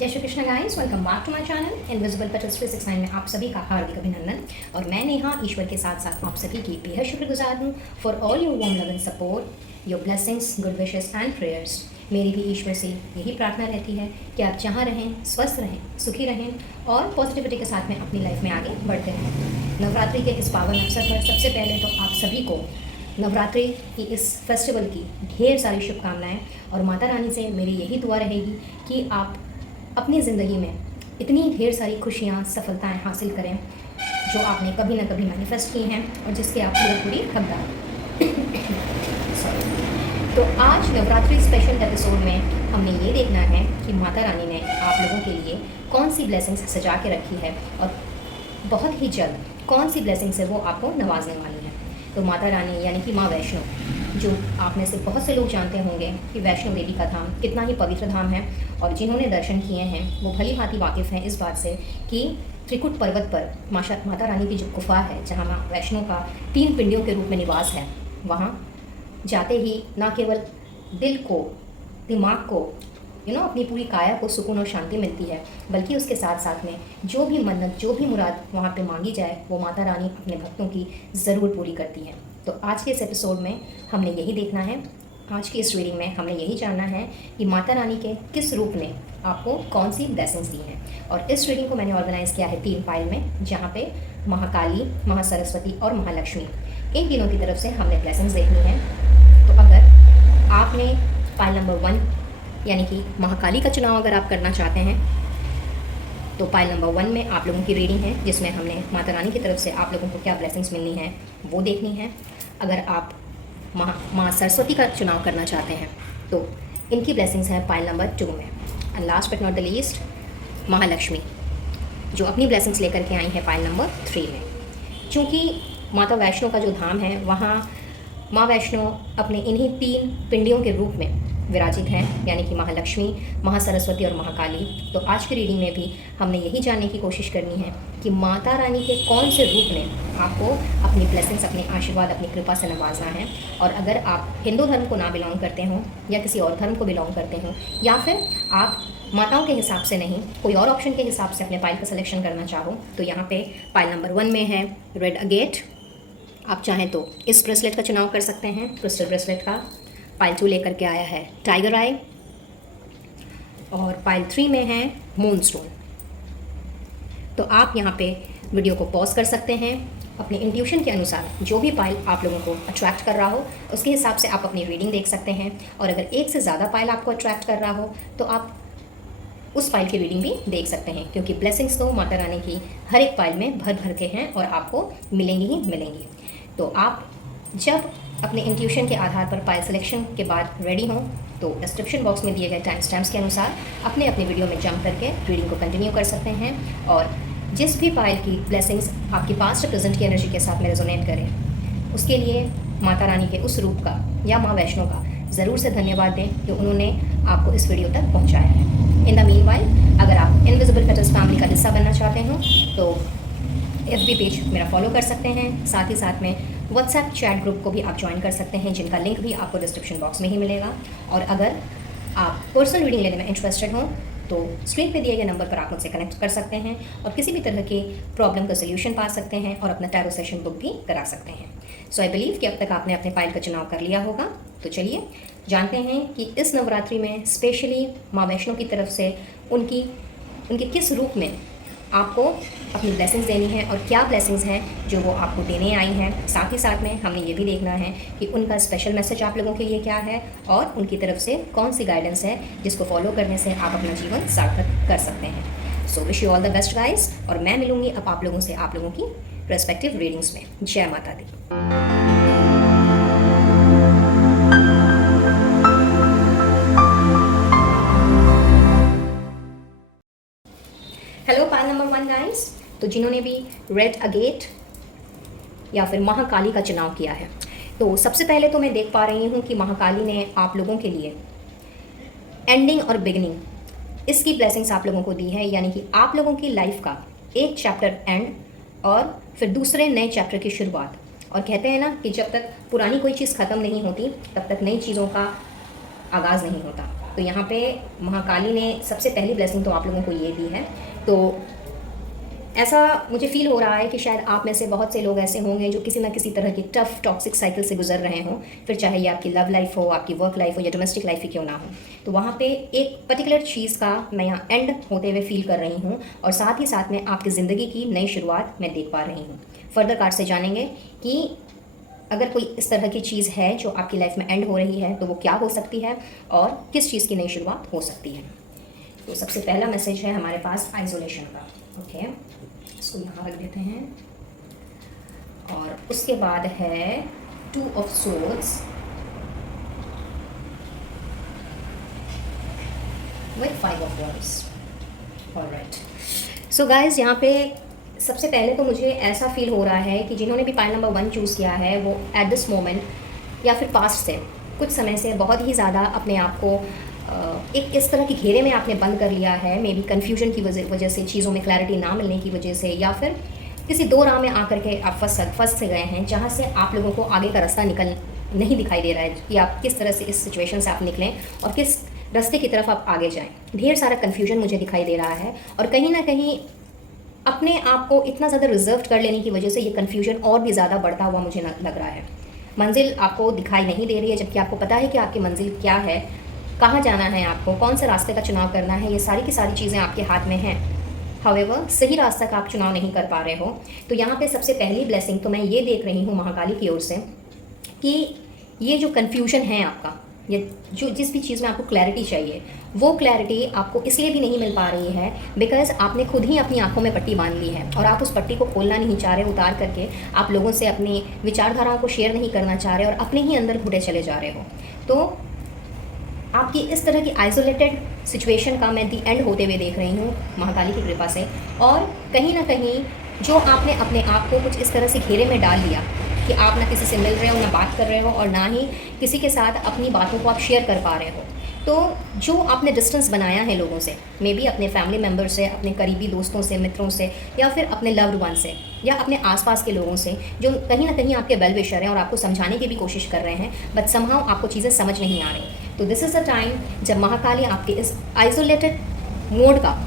जय Shri Krishna guys, welcome back to my channel invisible petals 369 में आप सभी का हार्दिक अभिनंदन। और मैं नेहा ईश्वर के साथ साथ आप सभी की बेहद शुक्रगुजार हूँ for all your warm love and support, your blessings, good wishes and prayers. मेरी भी ईश्वर से यही प्रार्थना रहती है कि आप जहाँ रहें, स्वस्थ रहें, सुखी रहें और पॉजिटिविटी के साथ में अपनी लाइफ में आगे बढ़ते रहें। नवरात्रि के इस पावन अवसर पर सबसे पहले तो आप सभी को नवरात्रि की इस फेस्टिवल की ढेर सारी शुभकामनाएं और माता रानी से मेरी यही दुआ रहेगी कि आप अपनी ज़िंदगी में इतनी ढेर सारी खुशियाँ, सफलताएं हासिल करें जो आपने कभी ना कभी मैनिफेस्ट की हैं और जिसके आप पूरी हकदार। तो आज नवरात्रि स्पेशल एपिसोड में हमने ये देखना है कि माता रानी ने आप लोगों के लिए कौन सी ब्लेसिंग्स सजा के रखी है और बहुत ही जल्द कौन सी ब्लेसिंग से वो आपको नवाजने वाली है। तो माता रानी यानी कि माँ वैष्णो, जो आप में से बहुत से लोग जानते होंगे कि वैष्णो देवी का धाम कितना ही पवित्र धाम है, और जिन्होंने दर्शन किए हैं वो भली भांति वाकिफ़ हैं इस बात से कि त्रिकुट पर्वत पर माता रानी की जो गुफा है, जहाँ माँ वैष्णो का 3 पिंडियों के रूप में निवास है, वहाँ जाते ही ना केवल दिल को, दिमाग को, अपनी पूरी काया को सुकून और शांति मिलती है, बल्कि उसके साथ साथ में जो भी मन्नत, जो भी मुराद वहाँ पे मांगी जाए वो माता रानी अपने भक्तों की ज़रूर पूरी करती है। तो आज के इस एपिसोड में हमने यही देखना है, आज की इस रीडिंग में हमने यही जानना है कि माता रानी के किस रूप ने आपको कौन सी ब्लेसिंग्स दी हैं। और इस रीडिंग को मैंने ऑर्गेनाइज़ किया है 3 पाइल में, जहाँ पे महाकाली, महासरस्वती और महालक्ष्मी, इन तीनों की तरफ से हमने ब्लेसिंग्स देखनी है। तो अगर आपने पाइल नंबर 1 यानी कि महाकाली का चुनाव अगर आप करना चाहते हैं तो पाइल नंबर 1 में आप लोगों की रीडिंग है, जिसमें हमने माता रानी की तरफ से आप लोगों को क्या ब्लेसिंग्स मिलनी है वो देखनी है। अगर आप माँ सरस्वती का चुनाव करना चाहते हैं तो इनकी ब्लेसिंग्स हैं पाइल नंबर 2 में। And last but not the least, Mahalakshmi, जो अपनी ब्लेसिंग्स लेकर के आई हैं पाइल नंबर 3 में। चूँकि माता वैष्णो का जो धाम है, वहाँ माँ वैष्णो अपने इन्हीं 3 पिंडियों के रूप में विराजित हैं, यानी कि महालक्ष्मी, महासरस्वती और महाकाली। तो आज की रीडिंग में भी हमने यही जानने की कोशिश करनी है कि माता रानी के कौन से रूप ने आपको अपनी ब्लेसिंग्स, अपने आशीर्वाद, अपनी कृपा से नवाजना है। और अगर आप हिंदू धर्म को ना बिलोंग करते हों या किसी और धर्म को बिलोंग करते हों, या फिर आप माताओं के हिसाब से नहीं, कोई और ऑप्शन के हिसाब से अपने पाइल का सिलेक्शन करना चाहो, तो यहाँ पे पाइल नंबर 1 में है रेड अगेट। आप चाहें तो इस ब्रेसलेट का चुनाव कर सकते हैं, क्रिस्टल ब्रेसलेट का। पाइल 2 लेकर के आया है टाइगर आई, और पाइल 3 में है मूनस्टोन। तो आप यहाँ पे वीडियो को पॉज कर सकते हैं, अपने इंट्यूशन के अनुसार जो भी पाइल आप लोगों को अट्रैक्ट कर रहा हो उसके हिसाब से आप अपनी रीडिंग देख सकते हैं। और अगर एक से ज़्यादा पाइल आपको अट्रैक्ट कर रहा हो तो आप उस पाइल की रीडिंग भी देख सकते हैं, क्योंकि ब्लेसिंग्स तो माता रानी की हर एक पाइल में भर भर के हैं और आपको मिलेंगी ही मिलेंगी। तो आप जब अपने इंट्यूशन के आधार पर पाइल सिलेक्शन के बाद रेडी हों तो डिस्क्रिप्शन बॉक्स में दिए गए टाइम स्टैम्प्स के अनुसार अपने अपने वीडियो में जंप करके रीडिंग को कंटिन्यू कर सकते हैं। और जिस भी पाइल की ब्लेसिंग्स आपकी पास्ट प्रेजेंट की एनर्जी के साथ में रेजोनेट करें, उसके लिए माता रानी के उस रूप का या माँ वैष्णो का ज़रूर से धन्यवाद दें कि उन्होंने आपको इस वीडियो तक पहुँचाया है। इन द मीनवाइल, अगर आप इनविजिबल पेटल्स फैमिली का हिस्सा बनना चाहते हो तो FB पेज मेरा फॉलो कर सकते हैं। साथ ही साथ में व्हाट्सएप चैट ग्रुप को भी आप ज्वाइन कर सकते हैं, जिनका लिंक भी आपको डिस्क्रिप्शन बॉक्स में ही मिलेगा। और अगर आप पर्सनल रीडिंग लेने में इंटरेस्टेड हो तो स्क्रीन पे दिए गए नंबर पर आप मुझसे कनेक्ट कर सकते हैं और किसी भी तरह के प्रॉब्लम का सोल्यूशन पा सकते हैं और अपना टैरो सेशन बुक भी करा सकते हैं। सो आई बिलीव कि अब तक आपने अपने पाइल का चुनाव कर लिया होगा। तो चलिए जानते हैं कि इस नवरात्रि में स्पेशली माँ वैष्णो की तरफ से उनके किस रूप में आपको अपनी ब्लेसिंग्स देनी है और क्या ब्लेसिंग्स हैं जो वो आपको देने आई हैं। साथ ही साथ में हमने ये भी देखना है कि उनका स्पेशल मैसेज आप लोगों के लिए क्या है और उनकी तरफ से कौन सी गाइडेंस है जिसको फॉलो करने से आप अपना जीवन सार्थक कर सकते हैं। So wish you all the best guys, और मैं मिलूंगी अब आप लोगों से आप लोगों की रेस्पेक्टिव रीडिंग्स में। जय माता दी। Hello pile number 1 guys. तो जिन्होंने भी रेड अगेट या फिर महाकाली का चुनाव किया है, तो सबसे पहले तो मैं देख पा रही हूँ कि महाकाली ने आप लोगों के लिए एंडिंग और बिगिनिंग, इसकी ब्लेसिंग्स आप लोगों को दी है। यानी कि आप लोगों की लाइफ का एक चैप्टर एंड और फिर दूसरे नए चैप्टर की शुरुआत। और कहते हैं ना कि जब तक पुरानी कोई चीज़ ख़त्म नहीं होती तब तक नई चीज़ों का आगाज़ नहीं होता। तो यहाँ पे महाकाली ने सबसे पहली ब्लेसिंग तो आप लोगों को ये दी है। तो ऐसा मुझे फील हो रहा है कि शायद आप में से बहुत से लोग ऐसे होंगे जो किसी ना किसी तरह की टफ टॉक्सिक साइकिल से गुजर रहे हों, फिर चाहे ये आपकी लव लाइफ हो, आपकी वर्क लाइफ हो या डोमेस्टिक लाइफ ही क्यों ना हो। तो वहाँ पे एक पर्टिकुलर चीज़ का मैं यहाँ एंड होते हुए फील कर रही हूँ, और साथ ही साथ में आपकी ज़िंदगी की नई शुरुआत मैं देख पा रही हूँ। फर्दर कार्ड से जानेंगे कि अगर कोई इस तरह की चीज़ है जो आपकी लाइफ में एंड हो रही है तो वो क्या हो सकती है और किस चीज़ की नई शुरुआत हो सकती है। तो सबसे पहला मैसेज है हमारे पास आइसोलेशन का। ओके, इसको यहाँ रख देते हैं। और उसके बाद है 2 of swords with 5 of wands. Alright, so guys यहाँ पे सबसे पहले तो मुझे ऐसा फील हो रहा है कि जिन्होंने भी पाइल नंबर 1 चूज़ किया है वो एट दिस मोमेंट या फिर पास्ट से कुछ समय से बहुत ही ज़्यादा अपने आप को एक इस तरह की घेरे में आपने बंद कर लिया है। मे बी कन्फ्यूजन की वजह से, चीज़ों में क्लैरिटी ना मिलने की वजह से, या फिर किसी दो राह में आकर के आप फंस से गए हैं जहाँ से आप लोगों को आगे का रास्ता निकल नहीं दिखाई दे रहा है कि आप किस तरह से इस सिचुएशन से आप निकलें और किस रास्ते की तरफ आप आगे जाएं। ढेर सारा कन्फ्यूजन मुझे दिखाई दे रहा है, और कहीं ना कहीं अपने आप को इतना ज़्यादा रिजर्व कर लेने की वजह से ये कन्फ्यूजन और भी ज़्यादा बढ़ता हुआ मुझे लग रहा है। मंजिल आपको दिखाई नहीं दे रही है, जबकि आपको पता है कि आपकी मंजिल क्या है, कहाँ जाना है, आपको कौन से रास्ते का चुनाव करना है। ये सारी की सारी चीज़ें आपके हाथ में हैं। हाउएवर सही रास्ता का आप चुनाव नहीं कर पा रहे हो। तो यहाँ पे सबसे पहली ब्लेसिंग तो मैं ये देख रही हूँ महाकाली की ओर से कि ये जो कन्फ्यूजन है आपका, ये जो जिस भी चीज़ में आपको क्लैरिटी चाहिए, वो क्लैरिटी आपको इसलिए भी नहीं मिल पा रही है बिकॉज आपने खुद ही अपनी आंखों में पट्टी बांध ली है, और आप उस पट्टी को खोलना नहीं चाह रहे। उतार करके आप लोगों से अपनी विचारधाराओं को शेयर नहीं करना चाह रहे और अपने ही अंदर घुटे चले जा रहे हो। तो आपकी इस तरह की आइसोलेटेड सिचुएशन का मैं दी एंड होते हुए देख रही हूँ महाकाली की कृपा से। और कहीं ना कहीं जो आपने अपने आप को कुछ इस तरह से घेरे में डाल लिया कि आप ना किसी से मिल रहे हो, ना बात कर रहे हो, और ना ही किसी के साथ अपनी बातों को आप शेयर कर पा रहे हो। तो जो आपने डिस्टेंस बनाया है लोगों से, मे बी अपने फैमिली मेम्बर से, अपने करीबी दोस्तों से, मित्रों से, या फिर अपने लव्ड वन से, या अपने आसपास के लोगों से जो कहीं ना कहीं आपके वेल विशर हैं और आपको समझाने की भी कोशिश कर रहे हैं, बट समहाउ आपको चीज़ें समझ नहीं आ रही। तो दिस इज़ द टाइम जब महाकाली आपके इस आइसोलेटेड मोड का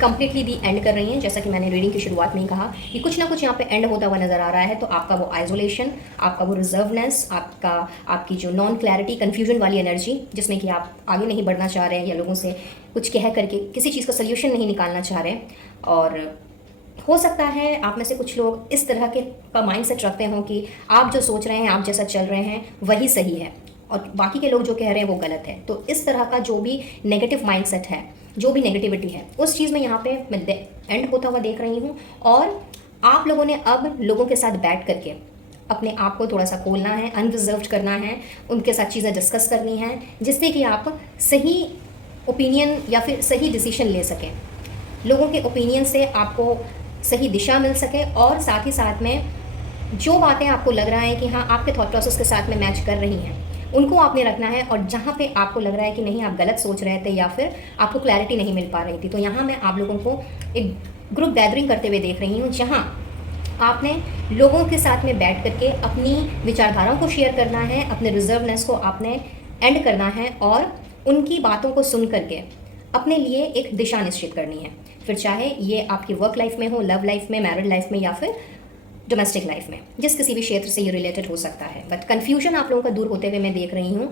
कंप्लीटली दी एंड कर रही हैं। जैसा कि मैंने रीडिंग की शुरुआत में ही कहा कि कुछ ना कुछ यहाँ पे एंड होता हुआ नज़र आ रहा है। तो आपका वो आइसोलेशन, आपका वो रिजर्वनेस, आपकी जो नॉन क्लैरिटी, कन्फ्यूजन वाली एनर्जी जिसमें कि आप आगे नहीं बढ़ना चाह रहे हैं या लोगों से कुछ कह करके किसी चीज़ का सोल्यूशन नहीं निकालना चाह रहे, और हो सकता है आप में से कुछ लोग इस तरह के का माइंडसेट रखते हों कि आप जो सोच रहे हैं, आप जैसा चल रहे हैं वही सही है और बाकी के लोग जो कह रहे हैं वो गलत है। तो इस तरह का जो भी नेगेटिव माइंडसेट है, जो भी नेगेटिविटी है, उस चीज़ में यहाँ पे मैं एंड होता हुआ देख रही हूँ। और आप लोगों ने अब लोगों के साथ बैठ करके अपने आप को थोड़ा सा खोलना है, अनरिजर्व्ड करना है, उनके साथ चीज़ें डिस्कस करनी है, जिससे कि आप सही ओपिनियन या फिर सही डिसीजन ले सकें। लोगों के ओपिनियन से आपको सही दिशा मिल सके, और साथ ही साथ में जो बातें आपको लग रहा है कि हाँ आपके थॉट प्रोसेस के साथ में मैच कर रही हैं, उनको आपने रखना है। और जहाँ पे आपको लग रहा है कि नहीं आप गलत सोच रहे थे या फिर आपको क्लैरिटी नहीं मिल पा रही थी, तो यहाँ मैं आप लोगों को एक ग्रुप गैदरिंग करते हुए देख रही हूँ, जहाँ आपने लोगों के साथ में बैठ करके अपनी विचारधाराओं को शेयर करना है, अपने रिजर्वनेस को आपने एंड करना है, और उनकी बातों को सुन करके अपने लिए एक दिशा निश्चित करनी है। फिर चाहे ये आपकी वर्क लाइफ में हो, लव लाइफ में, मैरिड लाइफ में, या फिर डोमेस्टिक लाइफ में, जिस किसी भी क्षेत्र से ये रिलेटेड हो सकता है। बट कन्फ्यूजन आप लोगों का दूर होते हुए मैं देख रही हूँ।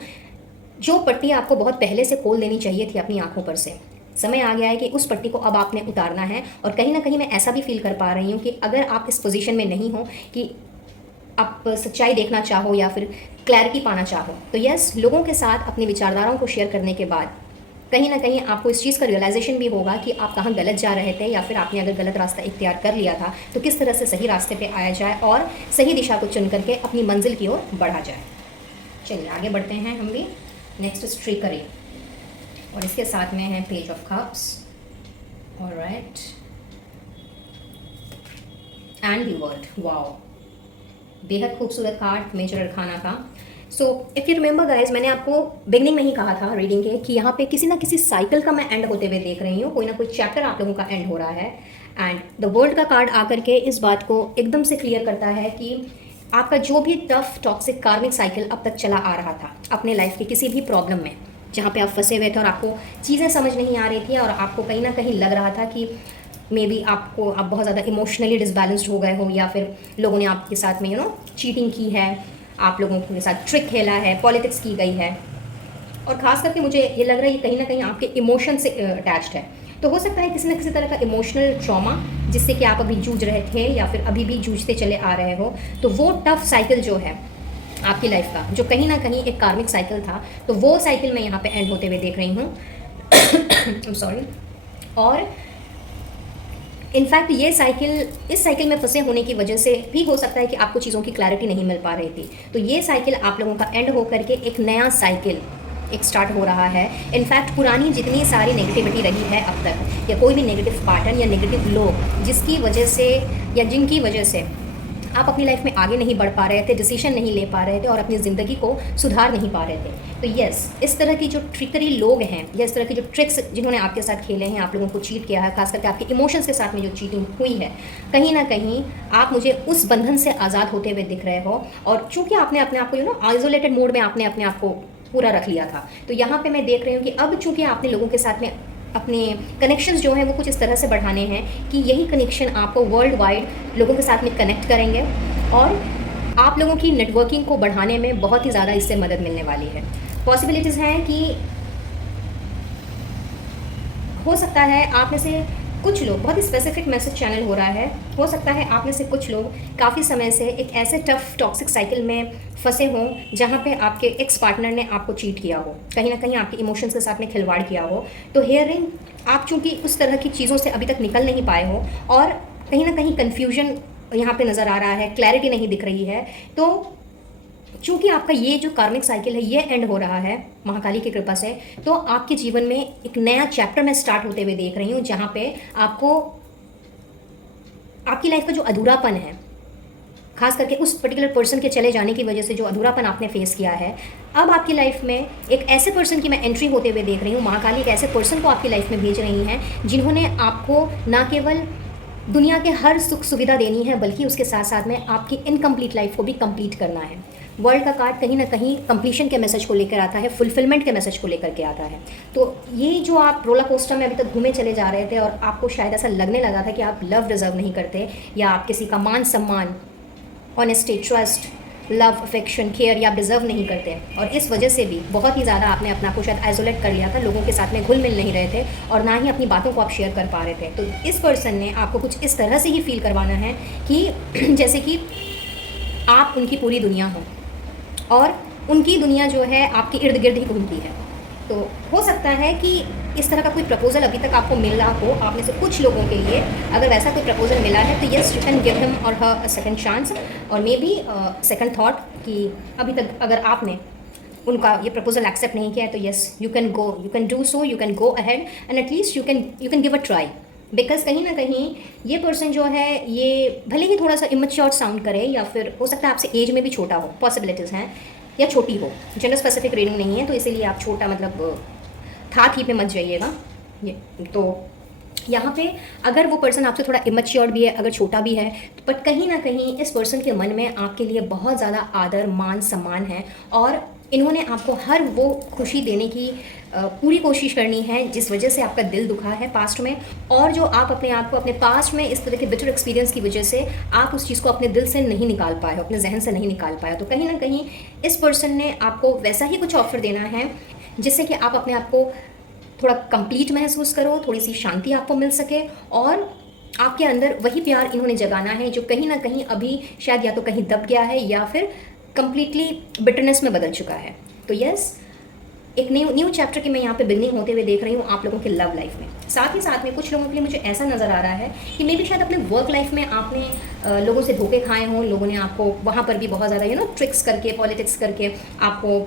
जो पट्टी आपको बहुत पहले से खोल देनी चाहिए थी अपनी आंखों पर से, समय आ गया है कि उस पट्टी को अब आपने उतारना है। और कहीं ना कहीं मैं ऐसा भी फील कर पा रही हूँ कि अगर आप इस पोजीशन में नहीं हो कि आप सच्चाई देखना चाहो या फिर क्लैरिटी पाना चाहो, तो यस, लोगों के साथ अपनी विचारधाराओं को शेयर करने के बाद कहीं ना कहीं आपको इस चीज़ का रियलाइजेशन भी होगा कि आप कहाँ गलत जा रहे थे, या फिर आपने अगर गलत रास्ता इख्तियार कर लिया था तो किस तरह से सही रास्ते पे आया जाए और सही दिशा को चुन करके अपनी मंजिल की ओर बढ़ा जाए। चलिए आगे बढ़ते हैं हम भी। नेक्स्ट इज ट्रिकरी, और इसके साथ में है page of cups, alright, and the world. Wow, बेहद खूबसूरत कार्ड मेजर अरखाना का। So if you remember guys, मैंने आपको बिगनिंग में ही कहा था रीडिंग के कि यहाँ पे किसी ना किसी साइकिल का मैं एंड होते हुए देख रही हूँ। कोई ना कोई चैप्टर आप लोगों का एंड हो रहा है, एंड द वर्ल्ड का कार्ड आकर के इस बात को एकदम से क्लियर करता है कि आपका जो भी टफ टॉक्सिक कार्मिक साइकिल अब तक चला आ रहा था अपने लाइफ के किसी भी प्रॉब्लम में, जहाँ पे आप फंसे हुए थे और आपको चीज़ें समझ नहीं आ रही थी और आपको कहीं ना कहीं लग रहा था कि मे बी आप बहुत ज़्यादा इमोशनली डिसबैलेंस्ड हो गए हो, या फिर लोगों ने आपके साथ में चीटिंग की है, आप लोगों के साथ ट्रिक खेला है, पॉलिटिक्स की गई है, और ख़ास करके मुझे ये लग रहा है ये कहीं ना कहीं आपके इमोशन से अटैच्ड है। तो हो सकता है किसी न किसी तरह का इमोशनल ट्रॉमा जिससे कि आप अभी जूझ रहे थे या फिर अभी भी जूझते चले आ रहे हो। तो वो टफ साइकिल जो है आपकी लाइफ का, जो कहीं ना कहीं एक कार्मिक साइकिल था, तो वो साइकिल मैं यहाँ पे एंड होते हुए देख रही हूँ। सॉरी। और इनफैक्ट ये साइकिल, इस साइकिल में फंसे होने की वजह से भी हो सकता है कि आपको चीज़ों की क्लैरिटी नहीं मिल पा रही थी। तो ये साइकिल आप लोगों का एंड होकर के एक नया साइकिल एक स्टार्ट हो रहा है। इनफैक्ट पुरानी जितनी सारी नेगेटिविटी रही है अब तक, या कोई भी नेगेटिव पैटर्न या नेगेटिव लोग जिसकी वजह से या जिनकी वजह से आप अपनी लाइफ में आगे नहीं बढ़ पा रहे थे, डिसीजन नहीं ले पा रहे थे और अपनी ज़िंदगी को सुधार नहीं पा रहे थे, तो यस, इस तरह की जो ट्रिकरी लोग हैं या इस तरह की जो ट्रिक्स जिन्होंने आपके साथ खेले हैं, आप लोगों को चीट किया है, खास करके आपके इमोशंस के साथ में जो चीटिंग हुई है, कहीं ना कहीं आप मुझे उस बंधन से आज़ाद होते हुए दिख रहे हो। और चूंकि आपने अपने आप को आइसोलेटेड मोड में आपने अपने आप को पूरा रख लिया था, तो यहाँ पे मैं देख रही हूँ कि अब चूंकि आपने लोगों के साथ में अपने कनेक्शंस जो हैं वो कुछ इस तरह से बढ़ाने हैं कि यही कनेक्शन आपको वर्ल्ड वाइड लोगों के साथ में कनेक्ट करेंगे और आप लोगों की नेटवर्किंग को बढ़ाने में बहुत ही ज़्यादा इससे मदद मिलने वाली है। पॉसिबिलिटीज़ हैं कि हो सकता है आप में से कुछ लोग, बहुत ही स्पेसिफिक मैसेज चैनल हो रहा है, हो सकता है आप में से कुछ लोग काफ़ी समय से एक ऐसे टफ टॉक्सिक साइकिल में फंसे हों जहाँ पे आपके एक्स पार्टनर ने आपको चीट किया हो, कहीं ना कहीं आपके इमोशंस के साथ में खिलवाड़ किया हो। तो हियरिंग आप चूँकि उस तरह की चीज़ों से अभी तक निकल नहीं पाए हो और कहीं ना कहीं कन्फ्यूजन यहाँ पे नज़र आ रहा है, क्लैरिटी नहीं दिख रही है, तो चूँकि आपका ये जो कार्मिक साइकिल है ये एंड हो रहा है महाकाली की कृपा से, तो आपके जीवन में एक नया चैप्टर मैं स्टार्ट होते हुए देख रही हूँ जहाँ पे आपको आपकी लाइफ का जो अधूरापन है, खास करके उस पर्टिकुलर पर्सन के चले जाने की वजह से जो अधूरापन आपने फेस किया है, अब आपकी लाइफ में एक ऐसे पर्सन की मैं एंट्री होते हुए देख रही हूँ। महाकाली एक ऐसे पर्सन को आपकी लाइफ में भेज रही हैं जिन्होंने आपको ना केवल दुनिया के हर सुख सुविधा देनी है, बल्कि उसके साथ साथ में आपकी इनकम्प्लीट लाइफ को भी कंप्लीट करना है। वर्ल्ड का कार्ड कहीं ना कहीं कंप्लीशन के मैसेज को लेकर आता है, फुलफिलमेंट के मैसेज को लेकर के आता है। तो ये जो आप रोलर कोस्टर में अभी तक घूमे चले जा रहे थे और आपको शायद ऐसा लगने लगा था कि आप लव डिज़र्व नहीं करते, या आप किसी का मान सम्मान, honesty, trust, love, affection, care या आप डिज़र्व नहीं करते, और इस वजह से भी बहुत ही ज़्यादा आपने अपना को शायद आइसोलेट कर लिया था, लोगों के साथ में घुल मिल नहीं रहे थे और ना ही अपनी बातों को आप शेयर कर पा रहे थे। तो इस पर्सन ने आपको कुछ इस तरह से ही फील करवाना है कि जैसे कि आप उनकी पूरी दुनिया हो और उनकी दुनिया जो है आपके इर्द गिर्द ही घूमती है। तो हो सकता है कि इस तरह का कोई प्रपोजल अभी तक आपको मिल रहा हो, आप में से कुछ लोगों के लिए अगर वैसा कोई प्रपोजल मिला है तो yes, you can give him और हर अ सेकंड चांस, और मे बी सेकंड थॉट कि अभी तक अगर आपने उनका ये प्रपोजल एक्सेप्ट नहीं किया है तो yes, you can go, you can do so, you can go ahead and at least you can give a try. Because कहीं ना कहीं ये पर्सन जो है ये भले ही थोड़ा सा इमेच्योर साउंड करे, या फिर हो सकता है आपसे एज में भी छोटा हो, पॉसिबिलिटीज़ हैं, या छोटी हो, जेंडर स्पेसिफिक रीडिंग नहीं है तो इसीलिए आप छोटा मतलब था थी पे मत जाइएगा। ये तो यहाँ पे अगर वो पर्सन आपसे थोड़ा इमेच्योर भी है, अगर छोटा भी है, बट कहीं ना कहीं इस पर्सन के मन में आपके लिए बहुत ज़्यादा आदर, मान, सम्मान है और इन्होंने आपको हर वो खुशी देने की पूरी कोशिश करनी है जिस वजह से आपका दिल दुखा है पास्ट में, और जो आप अपने आप को अपने पास्ट में इस तरह के बिटर एक्सपीरियंस की वजह से आप उस चीज़ को अपने दिल से नहीं निकाल पाए हो, अपने जहन से नहीं निकाल पाए। तो कहीं ना कहीं इस पर्सन ने आपको वैसा ही कुछ ऑफर देना है जिससे कि आप अपने आप को थोड़ा कंप्लीट महसूस करो, थोड़ी सी शांति आपको मिल सके, और आपके अंदर वही प्यार इन्होंने जगाना है जो कहीं ना कहीं अभी शायद या तो कहीं दब गया है या फिर कंप्लीटली बिटरनेस में बदल चुका है। तो यस, एक न्यू चैप्टर की मैं यहाँ पे बिगनिंग होते हुए देख रही हूँ आप लोगों के लव लाइफ में। साथ ही साथ में कुछ लोगों के लिए मुझे ऐसा नज़र आ रहा है कि मे बी शायद अपने वर्क लाइफ में आपने लोगों से धोखे खाए हों, लोगों ने आपको वहाँ पर भी बहुत ज़्यादा ट्रिक्स करके, पॉलिटिक्स करके आपको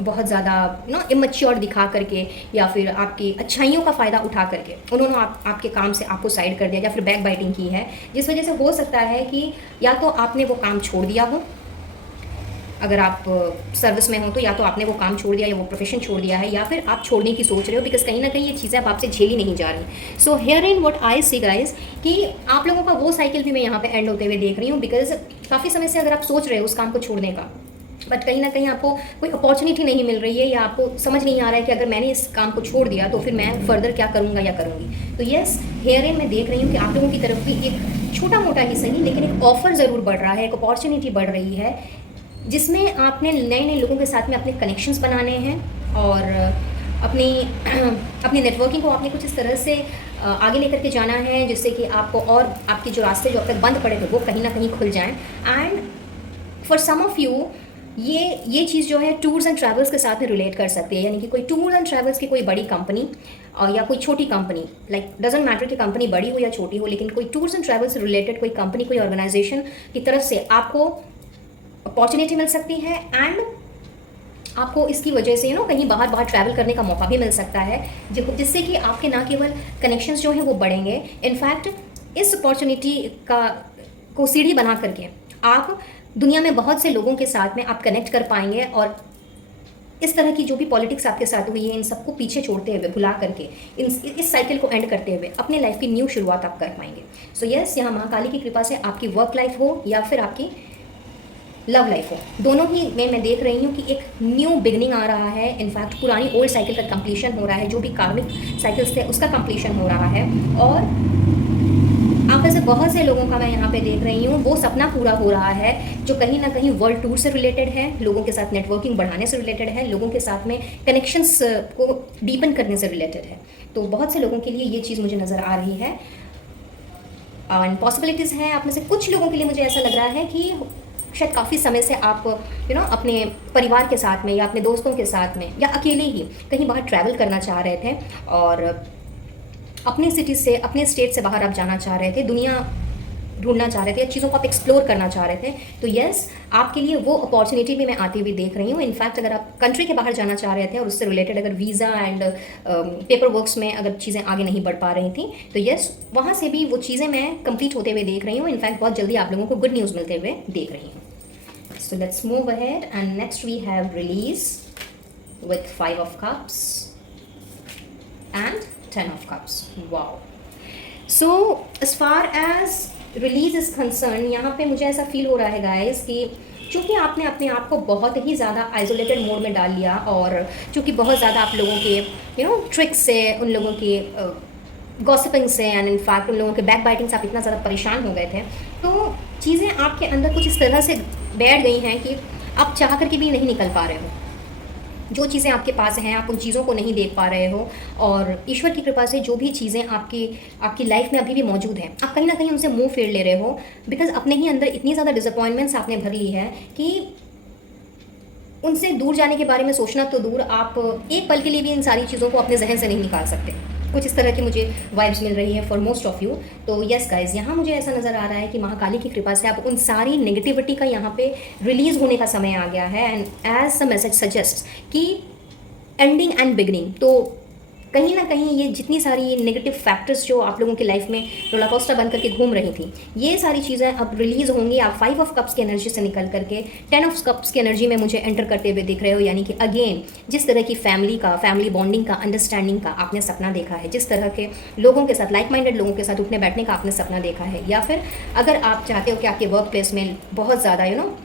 बहुत ज़्यादा इमेच्योर दिखा करके या फिर आपकी अच्छाइयों का फ़ायदा उठा करके उन्होंने आपके काम से आपको साइड कर दिया या फिर बैक बाइटिंग की है, जिस वजह से हो सकता है कि या तो आपने वो काम छोड़ दिया हो, अगर आप सर्विस में हो तो या तो आपने वो काम छोड़ दिया या वो प्रोफेशन छोड़ दिया है, या फिर आप छोड़ने की सोच रहे हो बिकॉज कहीं ना कहीं ये चीज़ें अब आपसे झेली नहीं जा रही। So here in what I see guys कि आप लोगों का वो साइकिल भी मैं यहाँ पे एंड होते हुए देख रही हूँ, बिकॉज काफ़ी समय से अगर आप सोच रहे हो उस काम को छोड़ने का, बट कहीं ना कहीं आपको कोई अपॉर्चुनिटी नहीं मिल रही है, या आपको समझ नहीं आ रहा है कि अगर मैंने इस काम को छोड़ दिया तो फिर मैं फर्दर क्या करूँगा या करूँगी। तो यस, हेयर इन मैं देख रही हूँ कि आप लोगों की तरफ भी एक छोटा मोटा ही सही लेकिन एक ऑफ़र ज़रूर बढ़ रहा है, एक अपॉर्चुनिटी बढ़ रही है, जिसमें आपने नए नए लोगों के साथ में अपने कनेक्शंस बनाने हैं और अपनी अपनी नेटवर्किंग को आपने कुछ इस तरह से आगे लेकर के जाना है जिससे कि आपको और आपके जो रास्ते जो अब तक बंद पड़े थे वो कहीं ना कहीं खुल जाएं। And for some of you ये चीज़ जो है टूर्स एंड ट्रैवल्स के साथ में रिलेट कर सकती है, यानी कि कोई टूर्स एंड ट्रैवल्स की कोई बड़ी कंपनी या कोई छोटी कंपनी, लाइक डजेंट मैटर कि कंपनी बड़ी हो या छोटी हो, लेकिन कोई टूर्स एंड ट्रैवल्स से रिलेटेड कोई कंपनी, कोई ऑर्गेनाइजेशन की तरफ से आपको अपॉर्चुनिटी मिल सकती है एंड आपको इसकी वजह से कहीं बाहर ट्रैवल करने का मौका भी मिल सकता है, जिससे कि आपके ना केवल कनेक्शंस जो हैं वो बढ़ेंगे, इनफैक्ट इस अपॉर्चुनिटी को सीढ़ी बना करके आप दुनिया में बहुत से लोगों के साथ में आप कनेक्ट कर पाएंगे और इस तरह की जो भी पॉलिटिक्स आपके साथ हुई है इन सबको पीछे छोड़ते हुए, भुला करके इस साइकिल को एंड करते हुए अपने लाइफ की न्यू शुरुआत आप कर पाएंगे। सो यस, यहाँ महाकाली की कृपा से आपकी वर्क लाइफ हो या फिर आपकी लव लाइफ हो, दोनों ही में मैं देख रही हूँ कि एक न्यू बिगनिंग आ रहा है। इनफैक्ट पुरानी ओल्ड साइकिल का कंप्लीशन हो रहा है, जो भी कार्मिक साइकिल्स थे उसका कंप्लीशन हो रहा है, और आप ऐसे बहुत से लोगों का मैं यहाँ पे देख रही हूँ वो सपना पूरा हो रहा है जो कहीं ना कहीं वर्ल्ड टूर से रिलेटेड है, लोगों के साथ नेटवर्किंग बढ़ाने से रिलेटेड है, लोगों के साथ में कनेक्शंस को डीपन करने से रिलेटेड है। तो बहुत से लोगों के लिए ये चीज़ मुझे नज़र आ रही है एंड पॉसिबिलिटीज़ हैं। आप में से कुछ लोगों के लिए मुझे ऐसा लग रहा है कि शायद काफ़ी समय से आप अपने परिवार के साथ में या अपने दोस्तों के साथ में या अकेले ही कहीं बाहर ट्रैवल करना चाह रहे थे और अपने सिटी से, अपने स्टेट से बाहर आप जाना चाह रहे थे, दुनिया ढूंढना चाह रहे थे, चीज़ों को आप एक्सप्लोर करना चाह रहे थे। तो यस, आपके लिए वो अपॉर्चुनिटी भी मैं आती हुई देख रही हूँ। इनफैक्ट अगर आप कंट्री के बाहर जाना चाह रहे थे और उससे रिलेटेड अगर वीज़ा एंड पेपर वर्क्स में अगर चीज़ें आगे नहीं बढ़ पा रही थी तो यस, वहाँ से भी वो चीज़ें मैं कंप्लीट होते हुए देख रही हूँ। इनफैक्ट बहुत जल्दी आप लोगों को गुड न्यूज़ मिलते हुए देख रही हूँ। So let's move ahead and next we have release with 5 of Cups and 10 of Cups. Wow. So as far as release is concerned, यहाँ पे मुझे ऐसा फील हो रहा है गाइस कि चूँकि आपने अपने आप को बहुत ही ज़्यादा आइसोलेटेड मोड में डाल लिया और चूँकि बहुत ज़्यादा आप लोगों के ट्रिक्स से, उन लोगों की गॉसिपिंग से एंड इनफैक्ट उन लोगों के बैक बाइटिंग से आप इतना ज़्यादा परेशान हो गए थे, तो चीज़ें आपके अंदर कुछ इस तरह से बैठ गई हैं कि आप चाह करके भी नहीं निकल पा रहे हो। जो चीज़ें आपके पास हैं आप उन चीज़ों को नहीं देख पा रहे हो, और ईश्वर की कृपा से जो भी चीज़ें आपकी लाइफ में अभी भी मौजूद हैं आप कहीं ना कहीं उनसे मुंह फेर ले रहे हो, बिकॉज अपने ही अंदर इतनी ज़्यादा डिसअपॉइंटमेंट्स आपने भर ली है कि उनसे दूर जाने के बारे में सोचना तो दूर, आप एक पल के लिए भी इन सारी चीज़ों को अपने जहन से नहीं निकाल सकते। कुछ इस तरह की मुझे वाइब्स मिल रही है फॉर मोस्ट ऑफ यू। तो यस गाइज, यहाँ मुझे ऐसा नज़र आ रहा है कि महाकाली की कृपा से आप उन सारी नेगेटिविटी का यहाँ पे रिलीज़ होने का समय आ गया है। And as the message suggest कि एंडिंग एंड बिगनिंग, तो कहीं ना कहीं ये जितनी सारी नेगेटिव फैक्टर्स जो आप लोगों की लाइफ में रोलर कोस्टर बन करके घूम रही थी, ये सारी चीज़ें अब रिलीज़ होंगी। आप 5 of Cups की एनर्जी से निकल करके 10 of Cups की एनर्जी में मुझे एंटर करते हुए दिख रहे हो। यानी कि अगेन जिस तरह की फैमिली बॉन्डिंग का, अंडरस्टैंडिंग का आपने सपना देखा है, जिस तरह के लोगों के साथ, लाइक माइंडेड लोगों के साथ उठने बैठने का आपने सपना देखा है, या फिर अगर आप चाहते हो कि आपके वर्क प्लेस में बहुत ज़्यादा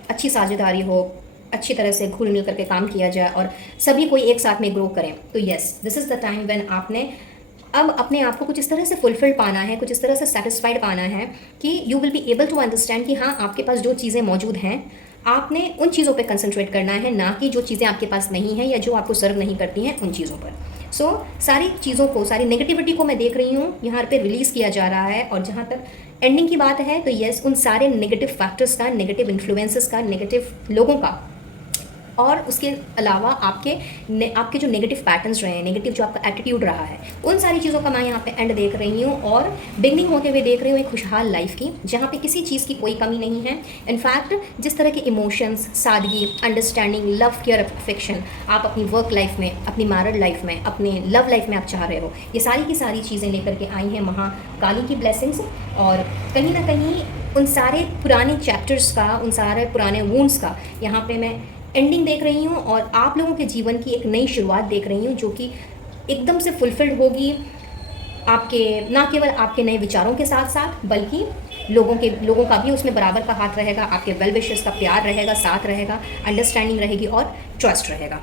अच्छी साझेदारी हो, अच्छी तरह से घुल मिल करके काम किया जाए और सभी कोई एक साथ में ग्रो करें, तो yes, this is the time when आपने अब अपने आप को कुछ इस तरह से फुलफिल्ड पाना है, कुछ इस तरह से सेटिस्फाइड पाना है कि you will be able to understand कि हाँ, आपके पास जो चीज़ें मौजूद हैं आपने उन चीज़ों पे कंसंट्रेट करना है, ना कि जो चीज़ें आपके पास नहीं हैं या जो आपको सर्व नहीं करती हैं उन चीज़ों पर। सो सारी चीज़ों को, सारी नेगेटिविटी को मैं देख रही हूँ यहाँ पे रिलीज़ किया जा रहा है। और जहाँ तक एंडिंग की बात है तो यस, उन सारे नेगेटिव फैक्टर्स का, नेगेटिव इन्फ्लुएंसेस का, नेगेटिव लोगों का, और उसके अलावा आपके जो नेगेटिव पैटर्न्स रहे हैं, नेगेटिव जो आपका एटीट्यूड रहा है, उन सारी चीज़ों का मैं यहाँ पे एंड देख रही हूँ और बिगनिंग होते हुए देख रही हूँ एक खुशहाल लाइफ की, जहाँ पे किसी चीज़ की कोई कमी नहीं है। इनफैक्ट जिस तरह के इमोशंस, सादगी, अंडरस्टैंडिंग, लव, केयर, अफेक्शन आप अपनी वर्क लाइफ में, अपनी मैरिड लाइफ में, अपने लव लाइफ में आप चाह रहे हो, ये सारी की सारी चीज़ें लेकर के आई हैं महाकाली की ब्लेसिंग्स। और कहीं ना कहीं उन सारे पुराने चैप्टर्स का, उन सारे पुराने वूंड्स का यहाँ पे मैं एंडिंग देख रही हूँ और आप लोगों के जीवन की एक नई शुरुआत देख रही हूँ, जो कि एकदम से फुलफिल्ड होगी आपके, ना केवल आपके नए विचारों के साथ साथ, बल्कि लोगों का भी उसमें बराबर का हाथ रहेगा, आपके वेल विशेस का प्यार रहेगा, साथ रहेगा, अंडरस्टैंडिंग रहेगी और ट्रस्ट रहेगा।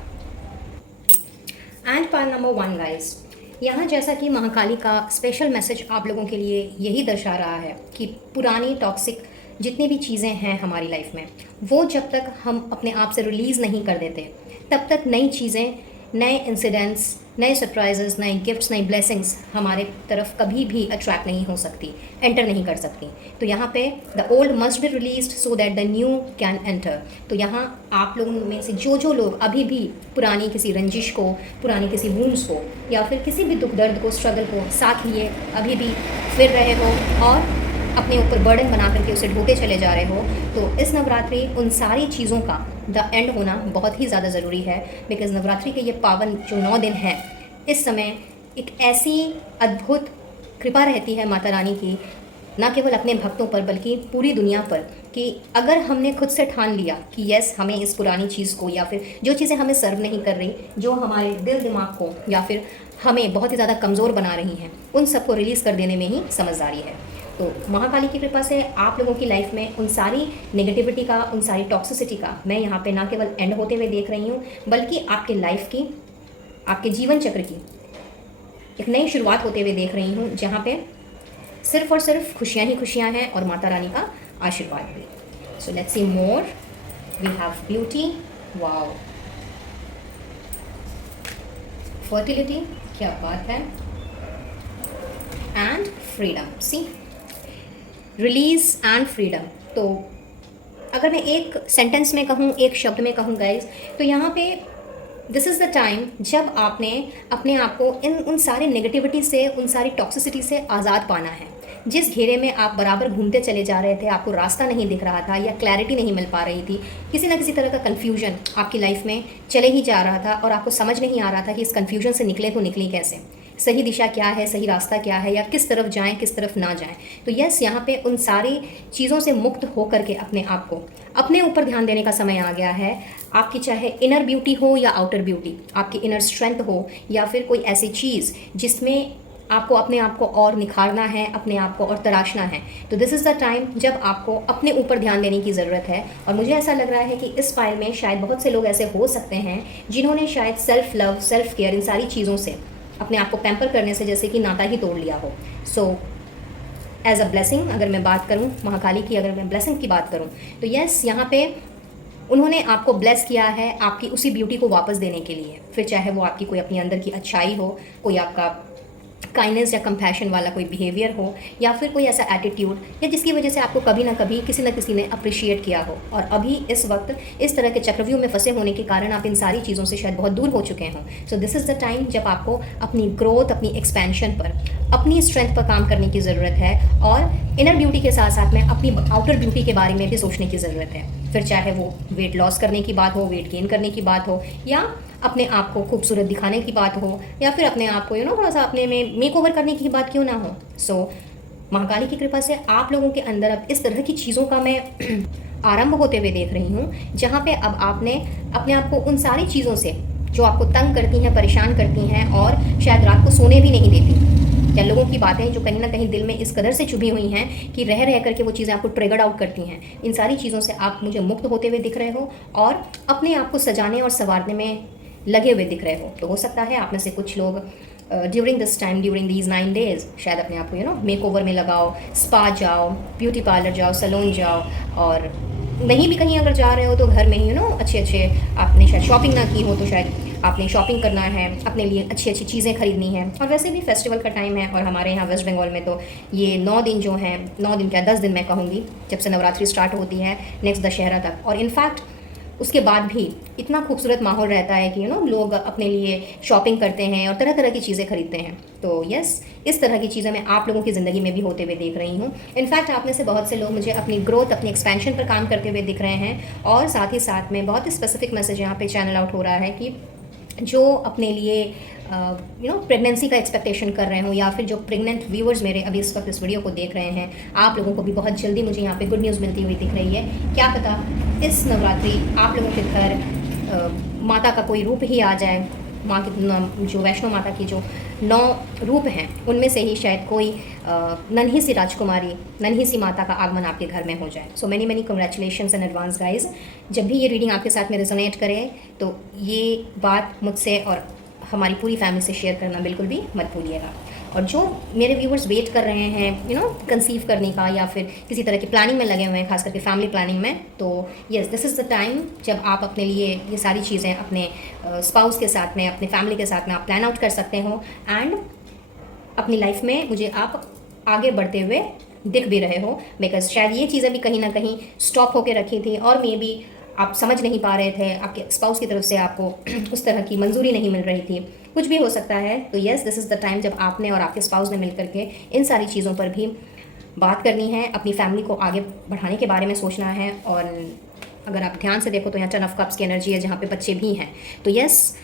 एंड पार्ट नंबर 1 गाइस, यहाँ जैसा कि महाकाली का स्पेशल मैसेज आप लोगों के लिए यही दर्शा रहा है कि पुरानी टॉक्सिक जितनी भी चीज़ें हैं हमारी लाइफ में, वो जब तक हम अपने आप से रिलीज़ नहीं कर देते, तब तक नई चीज़ें, नए इंसिडेंट्स, नए सरप्राइजेस, नए गिफ्ट्स, नई ब्लेसिंग्स हमारे तरफ कभी भी अट्रैक्ट नहीं हो सकती, एंटर नहीं कर सकती। तो यहाँ पे the old must be released so that the new can enter. तो यहाँ आप लोगों में से जो लोग अभी भी पुरानी किसी रंजिश को, पुरानी किसी वूंड्स को या फिर किसी भी दुख दर्द को, स्ट्रगल को साथ लिए अभी भी फिर रहे हो और अपने ऊपर बर्डन बना करके उसे ढोते चले जा रहे हो, तो इस नवरात्रि उन सारी चीज़ों का द एंड होना बहुत ही ज़्यादा ज़रूरी है। बिकॉज़ नवरात्रि के ये पावन जो 9 दिन हैं, इस समय एक ऐसी अद्भुत कृपा रहती है माता रानी की, न केवल अपने भक्तों पर बल्कि पूरी दुनिया पर, कि अगर हमने खुद से ठान लिया कि यस, हमें इस पुरानी चीज़ को या फिर जो चीज़ें हमें सर्व नहीं कर रही, जो हमारे दिल दिमाग को या फिर हमें बहुत ही ज़्यादा कमज़ोर बना रही हैं, उन सबको रिलीज़ कर देने में ही समझदारी है। तो महाकाली की कृपा से आप लोगों की लाइफ में उन सारी नेगेटिविटी का, उन सारी टॉक्सिसिटी का मैं यहाँ पे ना केवल एंड होते हुए देख रही हूँ, बल्कि आपके लाइफ की, आपके जीवन चक्र की एक नई शुरुआत होते हुए देख रही हूँ, जहाँ पे सिर्फ और सिर्फ खुशियाँ ही खुशियाँ हैं और माता रानी का आशीर्वाद भी। So let's see more. We have beauty, wow, fertility, क्या बात है, and freedom. See, release and freedom. तो अगर मैं एक सेंटेंस में कहूँ, एक शब्द में कहूँ गाइज, तो यहाँ पे दिस इज़ द टाइम जब आपने अपने आप को उन सारी नेगेटिविटी से, उन सारी टॉक्सिसिटी से आज़ाद पाना है। जिस घेरे में आप बराबर घूमते चले जा रहे थे, आपको रास्ता नहीं दिख रहा था या क्लैरिटी नहीं मिल पा रही थी, किसी ना किसी तरह का कन्फ्यूजन आपकी लाइफ में चले ही जा रहा था और आपको समझ नहीं आ रहा था कि इस कन्फ्यूजन से निकले तो निकले कैसे, सही दिशा क्या है, सही रास्ता क्या है, या किस तरफ जाएं, किस तरफ ना जाएं। तो यस, यहाँ पे उन सारी चीज़ों से मुक्त हो करके अपने आप को, अपने ऊपर ध्यान देने का समय आ गया है। आपकी चाहे इनर ब्यूटी हो या आउटर ब्यूटी, आपकी इनर स्ट्रेंथ हो या फिर कोई ऐसी चीज़ जिसमें आपको अपने आप को और निखारना है, अपने आप को और तराशना है, तो दिस इज़ द टाइम जब आपको अपने ऊपर ध्यान देने की ज़रूरत है। और मुझे ऐसा लग रहा है कि इस फाइल में शायद बहुत से लोग ऐसे हो सकते हैं जिन्होंने शायद सेल्फ लव, सेल्फ केयर, इन सारी चीज़ों से, अपने आप को पैम्पर करने से जैसे कि नाता ही तोड़ लिया हो। सो एज अ ब्लेसिंग अगर मैं बात करूं, महाकाली की अगर मैं ब्लेसिंग की बात करूं, तो यस, यहाँ पे उन्होंने आपको ब्लेस किया है आपकी उसी ब्यूटी को वापस देने के लिए। फिर चाहे वो आपकी कोई अपनी अंदर की अच्छाई हो, कोई आपका काइंडनेस या कंपैशन वाला कोई बिहेवियर हो, या फिर कोई ऐसा एटीट्यूड या जिसकी वजह से आपको कभी ना कभी किसी न किसी ने अप्रिशिएट किया हो, और अभी इस वक्त इस तरह के चक्रव्यूह में फंसे होने के कारण आप इन सारी चीज़ों से शायद बहुत दूर हो चुके हों। सो दिस इज़ द टाइम जब आपको अपनी ग्रोथ, अपनी एक्सपेंशन पर, अपनी स्ट्रेंथ पर काम करने की ज़रूरत है, और इनर ब्यूटी के साथ साथ में अपनी आउटर ब्यूटी के बारे में भी सोचने की ज़रूरत है। फिर चाहे वो वेट लॉस करने की बात हो, वेट गेन करने की बात हो, या अपने आप को खूबसूरत दिखाने की बात हो, या फिर अपने आप को थोड़ा सा अपने में मेक ओवर करने की बात क्यों ना हो। सो महाकाली की कृपा से आप लोगों के अंदर अब इस तरह की चीज़ों का मैं आरंभ होते हुए देख रही हूँ, जहाँ पे अब आपने अपने आप को उन सारी चीज़ों से जो आपको तंग करती हैं, परेशान करती हैं और शायद रात को सोने भी नहीं देती, या लोगों की बातें जो कहीं ना कहीं दिल में इस कदर से चुभी हुई हैं कि रह रह करके वो चीज़ें आपको ट्रिगर्ड आउट करती हैं, इन सारी चीज़ों से आप मुझे मुक्त होते हुए दिख रहे हो और अपने आप को सजाने और संवारने में लगे हुए दिख रहे हो। तो हो सकता है आप में से कुछ लोग during this time, during these 9 days, शायद अपने आप को मेक ओवर में लगाओ, स्पा जाओ, ब्यूटी पार्लर जाओ, सैलून जाओ, और नहीं भी कहीं अगर जा रहे हो तो घर में ही अच्छे अच्छे, आपने शायद शॉपिंग ना की हो तो शायद आपने शॉपिंग करना है, अपने लिए अच्छी अच्छी चीज़ें खरीदनी है। और वैसे भी फेस्टिवल का टाइम है, और हमारे यहाँ वेस्ट बंगाल में तो ये 9 दिन जो हैं, 9 दिन क्या 10 दिन मैं कहूँगी, जब से नवरात्रि स्टार्ट होती है नेक्स्ट दशहरा तक, और इनफैक्ट उसके बाद भी इतना खूबसूरत माहौल रहता है कि लोग अपने लिए शॉपिंग करते हैं और तरह तरह की चीज़ें खरीदते हैं। तो यस, इस तरह की चीज़ें मैं आप लोगों की ज़िंदगी में भी होते हुए देख रही हूँ। इनफैक्ट आप में से बहुत से लोग मुझे अपनी ग्रोथ, अपनी एक्सपेंशन पर काम करते हुए दिख रहे हैं, और साथ ही साथ में बहुत ही स्पेसिफिक मैसेज यहाँ पे चैनल आउट हो रहा है कि जो अपने लिए प्रेगनेंसी का एक्सपेक्टेशन कर रहे हो, या फिर जो प्रेग्नेंट व्यूअर्स मेरे अभी इस वक्त इस वीडियो को देख रहे हैं, आप लोगों को भी बहुत जल्दी मुझे यहाँ पे गुड न्यूज़ मिलती हुई दिख रही है। क्या पता इस नवरात्रि आप लोगों के घर माता का कोई रूप ही आ जाए, माँ की जो वैष्णो माता की जो 9 रूप हैं उनमें से ही शायद कोई नन्ही सी राजकुमारी, नन्ही सी माता का आगमन आपके घर में हो जाए। So many many congratulations in advance guys. जब भी ये रीडिंग आपके साथ में रेजोनेट करे तो ये बात मुझसे और हमारी पूरी फैमिली से शेयर करना बिल्कुल भी मत भूलिएगा। और जो मेरे व्यूवर्स वेट कर रहे हैं कंसीव करने का या फिर किसी तरह की प्लानिंग में लगे हुए हैं, खास करके फैमिली प्लानिंग में, तो yes this is the time जब आप अपने लिए ये सारी चीज़ें अपने स्पाउस के साथ में, अपने फैमिली के साथ में आप प्लान आउट कर सकते हो। एंड अपनी लाइफ में मुझे आप आगे बढ़ते हुए दिख भी रहे हो, बिकॉज शायद ये चीज़ें भी कहीं ना कहीं स्टॉप होकर रखी थी और मे बी आप समझ नहीं पा रहे थे, आपके स्पाउस की तरफ से आपको उस तरह की मंजूरी नहीं मिल रही थी, कुछ भी हो सकता है। तो yes this is the time जब आपने और आपके स्पाउस ने मिलकर के इन सारी चीज़ों पर भी बात करनी है, अपनी फैमिली को आगे बढ़ाने के बारे में सोचना है। और अगर आप ध्यान से देखो तो यहाँ 10 ऑफ कप्स की एनर्जी है जहाँ पे बच्चे भी हैं। तो यस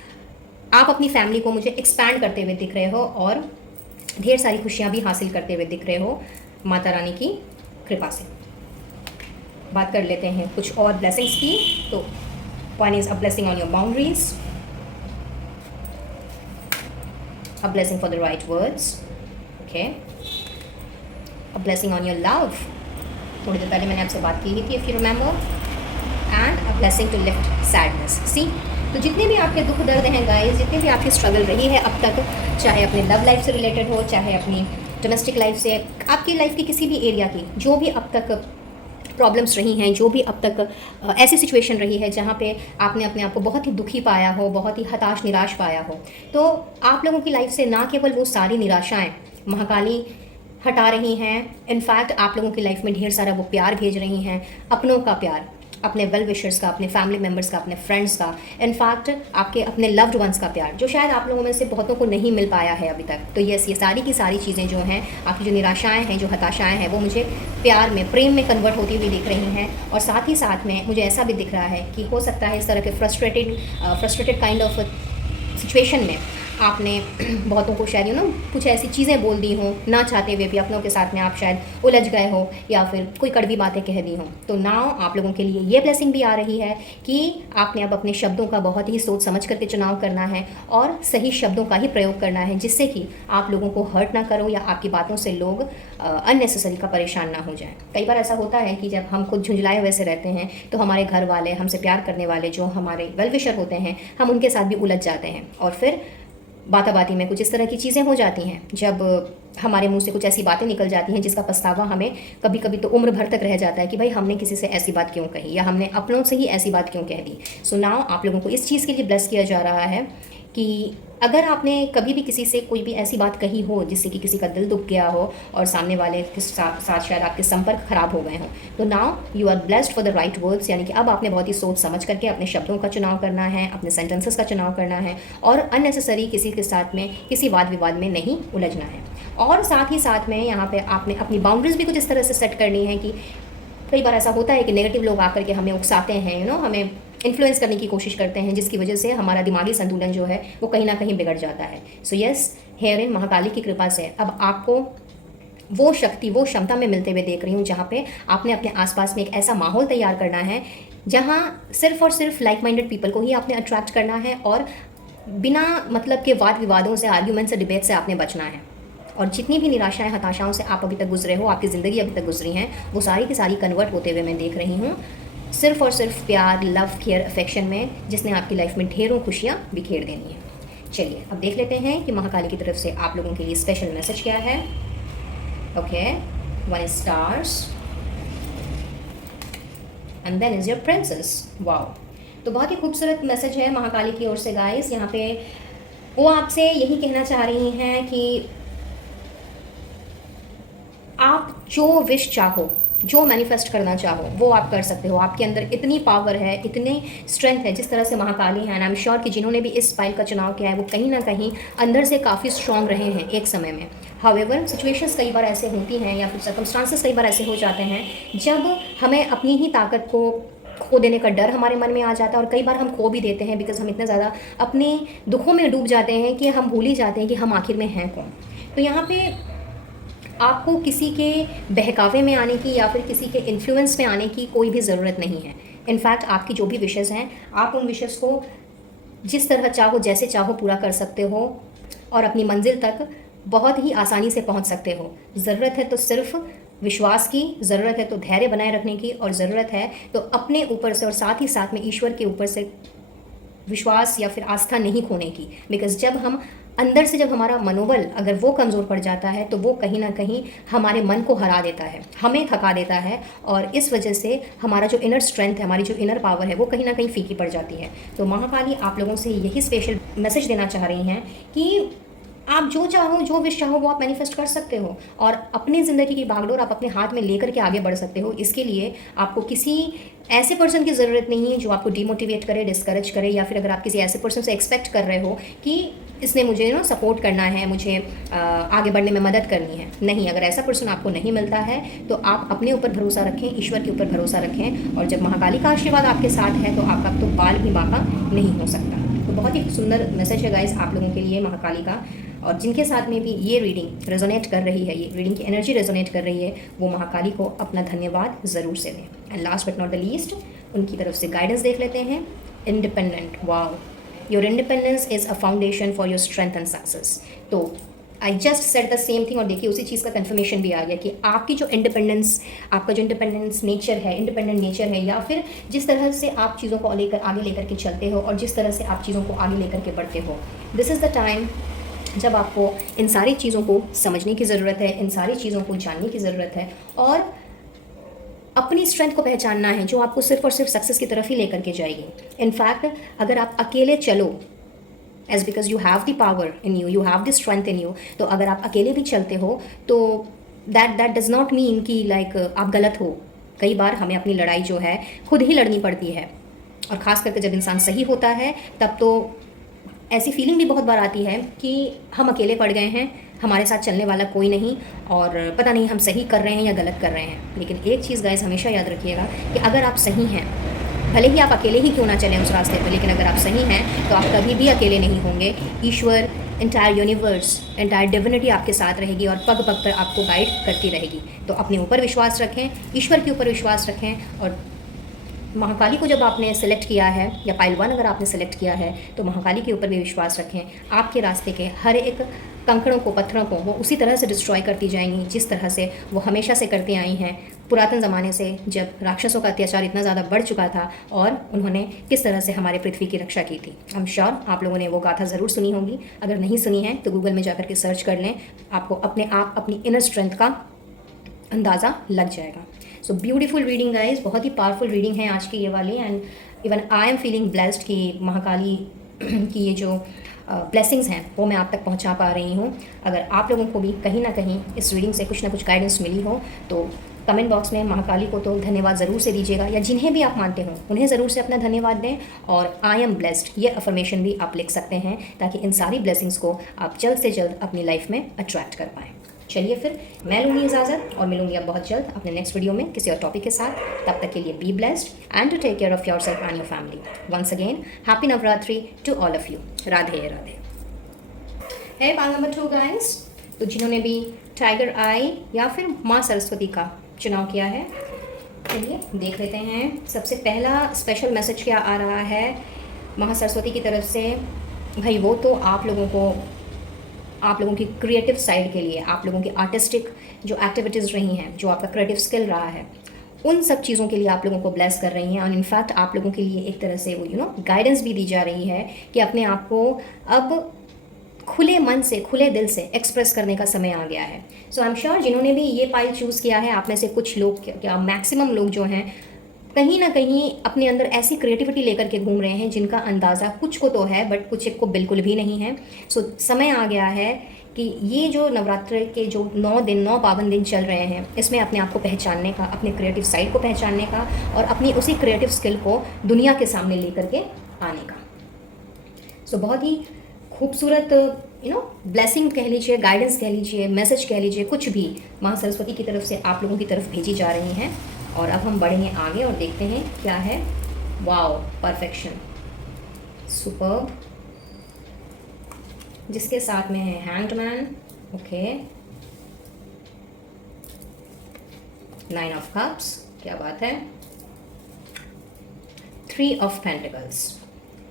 आप अपनी फैमिली को मुझे एक्सपैंड करते हुए दिख रहे हो और ढेर सारी खुशियाँ भी हासिल करते हुए दिख रहे हो माता रानी की कृपा से। बात कर लेते हैं कुछ और ब्लेसिंग्स की। तो one is a blessing on your boundaries, a blessing for the right words, okay, a blessing on your love, थोड़ी देर पहले मैंने आपसे बात की ही थी if you remember, and a blessing to lift sadness. See तो जितने भी आपके दुख दर्द हैं गाइस, जितने भी आपकी स्ट्रगल रही है अब तक, चाहे अपने लव लाइफ से रिलेटेड हो, चाहे अपनी डोमेस्टिक लाइफ से, आपकी लाइफ की किसी भी एरिया की जो भी अब तक प्रॉब्लम्स रही हैं, जो भी अब तक ऐसी सिचुएशन रही है जहाँ पे आपने अपने आप को बहुत ही दुखी पाया हो, बहुत ही हताश निराश पाया हो, तो आप लोगों की लाइफ से ना केवल वो सारी निराशाएं महाकाली हटा रही हैं, इनफैक्ट आप लोगों की लाइफ में ढेर सारा वो प्यार भेज रही हैं, अपनों का प्यार, अपने वेल विशर्स का, अपने फैमिली मेम्बर्स का, अपने फ्रेंड्स का, इनफैक्ट आपके अपने लव्ड वंस का प्यार, जो शायद आप लोगों में से बहुतों को नहीं मिल पाया है अभी तक। तो यस ये सारी की सारी चीज़ें जो हैं, आपकी जो निराशाएं हैं, जो हताशाएं हैं, वो मुझे प्यार में, प्रेम में कन्वर्ट होती हुई दिख रही हैं। और साथ ही साथ में मुझे ऐसा भी दिख रहा है कि हो सकता है इस तरह के फ्रस्ट्रेटेड काइंड ऑफ सिचुएशन में आपने बहुतों को शायद कुछ ऐसी चीज़ें बोल दी हों, ना चाहते हुए भी अपनों के साथ में आप शायद उलझ गए हो या फिर कोई कड़वी बातें कह दी हों। तो नाउ आप लोगों के लिए ये ब्लेसिंग भी आ रही है कि आपने अब अपने शब्दों का बहुत ही सोच समझ करके चुनाव करना है और सही शब्दों का ही प्रयोग करना है, जिससे कि आप लोगों को हर्ट ना करो या आपकी बातों से लोग अननेसेसरी का परेशान ना हो जाए। कई बार ऐसा होता है कि जब हम खुद झुंझलाए हुए से रहते हैं तो हमारे घर वाले, हमसे प्यार करने वाले जो हमारे वेल विशर होते हैं, हम उनके साथ भी उलझ जाते हैं और फिर बाताबाती में कुछ इस तरह की चीज़ें हो जाती हैं, जब हमारे मुंह से कुछ ऐसी बातें निकल जाती हैं जिसका पछतावा हमें कभी कभी तो उम्र भर तक रह जाता है कि भाई हमने किसी से ऐसी बात क्यों कही या हमने अपनों से ही ऐसी बात क्यों कह दी। सो नाउ आप लोगों को इस चीज़ के लिए ब्लेस किया जा रहा है कि अगर आपने कभी भी किसी से कोई भी ऐसी बात कही हो जिससे कि किसी का दिल दुख गया हो और सामने वाले के साथ शायद आपके संपर्क खराब हो गए हों, तो now you are blessed for the right words, यानी कि अब आपने बहुत ही सोच समझ करके अपने शब्दों का चुनाव करना है, अपने सेंटेंसेस का चुनाव करना है और अननेसेसरी किसी के साथ में किसी वाद विवाद में नहीं उलझना है। और साथ ही साथ में यहाँ पे आपने अपनी बाउंड्रीज भी कुछ इस तरह से सेट करनी है कि कई बार ऐसा होता है कि नेगेटिव लोग आकर के हमें उकसाते हैं, हमें इन्फ्लुएंस करने की कोशिश करते हैं, जिसकी वजह से हमारा दिमागी संतुलन जो है वो कहीं ना कहीं बिगड़ जाता है। So yes here in Mahakali की कृपा से अब आपको वो शक्ति, वो क्षमता मैं मिलते हुए देख रही हूँ जहाँ पे आपने अपने आसपास में एक ऐसा माहौल तैयार करना है जहाँ सिर्फ और सिर्फ लाइक माइंडेड पीपल को ही आपने अट्रैक्ट करना है और बिना मतलब के वाद विवादों से, आर्ग्यूमेंट से, डिबेट से आपने बचना है। और जितनी भी निराशाएं, हताशाओं से आप अभी तक गुजरे हो, आपकी ज़िंदगी अभी तक गुजरी हैं, वो सारी की सारी कन्वर्ट होते हुए मैं देख रही हूँ सिर्फ और सिर्फ प्यार, लव, केयर, अफेक्शन में, जिसने आपकी लाइफ में ढेरों खुशियाँ बिखेर देनी है। चलिए अब देख लेते हैं कि महाकाली की तरफ से आप लोगों के लिए स्पेशल मैसेज क्या है। Okay, 1 stars and then is your princess. Wow, तो बहुत ही खूबसूरत मैसेज है महाकाली की ओर से गाइस। यहाँ पे वो आपसे यही कहना चाह रही हैं कि आप जो विश चाहो, जो मैनिफेस्ट करना चाहो वो आप कर सकते हो। आपके अंदर इतनी पावर है, इतनी स्ट्रेंथ है, जिस तरह से महाकाली है, एंड आई एम श्योर कि जिन्होंने भी इस फाइल का चुनाव किया है वो कहीं ना कहीं अंदर से काफ़ी स्ट्रांग रहे हैं एक समय में। हाउएवर सिचुएशंस कई बार ऐसे होती हैं या फिर सर्कमस्टांसेस कई बार ऐसे हो जाते हैं जब हमें अपनी ही ताकत को खो देने का डर हमारे मन में आ जाता है और कई बार हम खो भी देते हैं बिकॉज हम इतने ज़्यादा अपने दुखों में डूब जाते हैं कि हम भूल ही जाते हैं कि हम आखिर में हैं कौन। तो यहाँ पे आपको किसी के बहकावे में आने की या फिर किसी के इन्फ्लुएंस में आने की कोई भी ज़रूरत नहीं है। इनफैक्ट आपकी जो भी विशेज़ हैं, आप उन विशेज़ को जिस तरह चाहो, जैसे चाहो पूरा कर सकते हो। और अपनी मंजिल तक बहुत ही आसानी से पहुंच सकते हो। ज़रूरत है तो सिर्फ विश्वास की, ज़रूरत है तो धैर्य बनाए रखने की, और ज़रूरत है तो अपने ऊपर से और साथ ही साथ में ईश्वर के ऊपर से विश्वास या फिर आस्था नहीं खोने की। बिकॉज़ जब हम अंदर से, जब हमारा मनोबल अगर वो कमज़ोर पड़ जाता है तो वो कहीं ना कहीं हमारे मन को हरा देता है, हमें थका देता है, और इस वजह से हमारा जो इनर स्ट्रेंथ है, हमारी जो इनर पावर है, वो कहीं ना कहीं फीकी पड़ जाती है। तो महाकाली आप लोगों से यही स्पेशल मैसेज देना चाह रही हैं कि आप जो चाहो, जो विश चाहो, वो आप मैनिफेस्ट कर सकते हो, और अपनी ज़िंदगी की बागडोर आप अपने हाथ में लेकर के आगे बढ़ सकते हो। इसके लिए आपको किसी ऐसे पर्सन की ज़रूरत नहीं है जो आपको डिमोटिवेट करे, डिस्करेज करे, या फिर अगर आप किसी ऐसे पर्सन से एक्सपेक्ट कर रहे हो कि इसने मुझे सपोर्ट करना है, मुझे आगे बढ़ने में मदद करनी है। नहीं, अगर ऐसा पर्सन आपको नहीं मिलता है तो आप अपने ऊपर भरोसा रखें, ईश्वर के ऊपर भरोसा रखें, और जब महाकाली का आशीर्वाद आपके साथ है तो आपका तो बाल भी बांका नहीं हो सकता। तो बहुत ही सुंदर मैसेज है गाइस आप लोगों के लिए महाकाली का, और जिनके साथ में भी ये रीडिंग रेजोनेट कर रही है, ये रीडिंग की एनर्जी रेजोनेट कर रही है, वो महाकाली को अपना धन्यवाद ज़रूर से दें। And last but not the least, उनकी तरफ से गाइडेंस देख लेते हैं। Independent, wow, your independence is a foundation for your strength and success. तो I just said the same thing, और देखिए उसी चीज़ का कन्फर्मेशन भी आ गया कि आपकी जो इंडिपेंडेंस, आपका जो इंडिपेंडेंस नेचर है, इंडिपेंडेंट नेचर है, या फिर जिस तरह से आप चीज़ों को आगे लेकर के चलते हो, और जिस तरह से आप चीज़ों को आगे लेकर के बढ़ते हो, दिस इज़ द टाइम जब आपको इन सारी चीज़ों को समझने की ज़रूरत है, इन सारी चीज़ों को जानने की ज़रूरत है, और अपनी स्ट्रेंथ को पहचानना है जो आपको सिर्फ और सिर्फ सक्सेस की तरफ ही लेकर के जाएगी। इनफैक्ट अगर आप अकेले चलो, as because you have the power in you, you have the strength in you, तो अगर आप अकेले भी चलते हो तो दैट डज नॉट मीन कि लाइक आप गलत हो। कई बार हमें अपनी लड़ाई जो है खुद ही लड़नी पड़ती है, और ख़ास करके जब इंसान सही होता है तब तो ऐसी फीलिंग भी बहुत बार आती है कि हम अकेले पड़ गए हैं, हमारे साथ चलने वाला कोई नहीं, और पता नहीं हम सही कर रहे हैं या गलत कर रहे हैं। लेकिन एक चीज़ गाइस हमेशा याद रखिएगा कि अगर आप सही हैं, भले ही आप अकेले ही क्यों ना चलें उस रास्ते पर, लेकिन अगर आप सही हैं तो आप कभी भी अकेले नहीं होंगे। ईश्वर, एंटायर यूनिवर्स, एंटायर डिविनिटी आपके साथ रहेगी और पग पग पर आपको गाइड करती रहेगी। तो अपने ऊपर विश्वास रखें, ईश्वर के ऊपर विश्वास रखें, और महाकाली को जब आपने सेलेक्ट किया है, या पाइल 1 अगर आपने सेलेक्ट किया है, तो महाकाली के ऊपर भी विश्वास रखें। आपके रास्ते के हर एक कंकड़ों को, पत्थरों को वो उसी तरह से डिस्ट्रॉय करती जाएंगी जिस तरह से वो हमेशा से करती आई हैं, पुरातन ज़माने से, जब राक्षसों का अत्याचार इतना ज़्यादा बढ़ चुका था, और उन्होंने किस तरह से हमारे पृथ्वी की रक्षा की थी। आई एम श्योर आप लोगों ने वो गाथा ज़रूर सुनी होगी। अगर नहीं सुनी है तो गूगल में जाकर के सर्च कर लें, आपको अपने आप अपनी इनर स्ट्रेंथ का अंदाज़ा लग जाएगा। सो ब्यूटीफुल रीडिंग गाइज, बहुत ही पावरफुल रीडिंग है आज की ये वाली, and even I am feeling blessed कि महाकाली की ये जो ब्लेसिंग्स हैं वो मैं आप तक पहुंचा पा रही हूँ। अगर आप लोगों को भी कहीं ना कहीं इस रीडिंग से कुछ ना कुछ गाइडेंस मिली हो तो कमेंट बॉक्स में महाकाली को तो धन्यवाद ज़रूर से दीजिएगा, या जिन्हें भी आप मानते हो उन्हें ज़रूर से अपना धन्यवाद दें, और आई एम ब्लेस्ड ये अफर्मेशन भी आप लिख सकते हैं, ताकि इन सारी ब्लेसिंग्स को आप जल्द से जल्द अपनी लाइफ में अट्रैक्ट कर पाएँ। चलिए फिर मैं लूँगी इजाज़त, और मिलूंगी अब बहुत जल्द अपने नेक्स्ट वीडियो में किसी और टॉपिक के साथ। तब तक के लिए be blessed and to take care of yourself and your family. Once again happy Navratri to all of you. Radhe Radhe. है पाल नंबर 2 गाइस, तो जिन्होंने भी टाइगर आई या फिर माँ सरस्वती का चुनाव किया है, चलिए देख लेते हैं। सबसे पहला स्पेशल मैसेज क्या आ रहा है माँ सरस्वती की तरफ से। भाई वो तो आप लोगों की क्रिएटिव साइड के लिए, आप लोगों की आर्टिस्टिक जो एक्टिविटीज़ रही हैं, जो आपका क्रिएटिव स्किल रहा है, उन सब चीज़ों के लिए आप लोगों को ब्लेस कर रही हैं। और इनफैक्ट आप लोगों के लिए एक तरह से वो गाइडेंस भी दी जा रही है कि अपने आप को अब खुले मन से, खुले दिल से एक्सप्रेस करने का समय आ गया है। सो आई एम श्योर जिन्होंने भी ये पाइल चूज़ किया है, आप में से कुछ लोग, क्या मैक्सिमम लोग जो हैं, कहीं ना कहीं अपने अंदर ऐसी क्रिएटिविटी लेकर के घूम रहे हैं जिनका अंदाज़ा कुछ को तो है बट कुछ को बिल्कुल भी नहीं है। सो समय आ गया है कि ये जो नवरात्र के जो 9 पावन दिन चल रहे हैं, इसमें अपने आप को पहचानने का, अपने क्रिएटिव साइड को पहचानने का, और अपनी उसी क्रिएटिव स्किल को दुनिया के सामने लेकर के आने का। सो बहुत ही खूबसूरत ब्लेसिंग कह लीजिए, गाइडेंस कह लीजिए, मैसेज कह लीजिए, कुछ भी माँ सरस्वती की तरफ से आप लोगों की तरफ भेजी जा रही हैं। और अब हम बढ़ेंगे आगे और देखते हैं क्या है। वाओ, परफेक्शन, सुपर, जिसके साथ में है hanged man, okay, 9 of cups, क्या बात है, 3 of pentacles,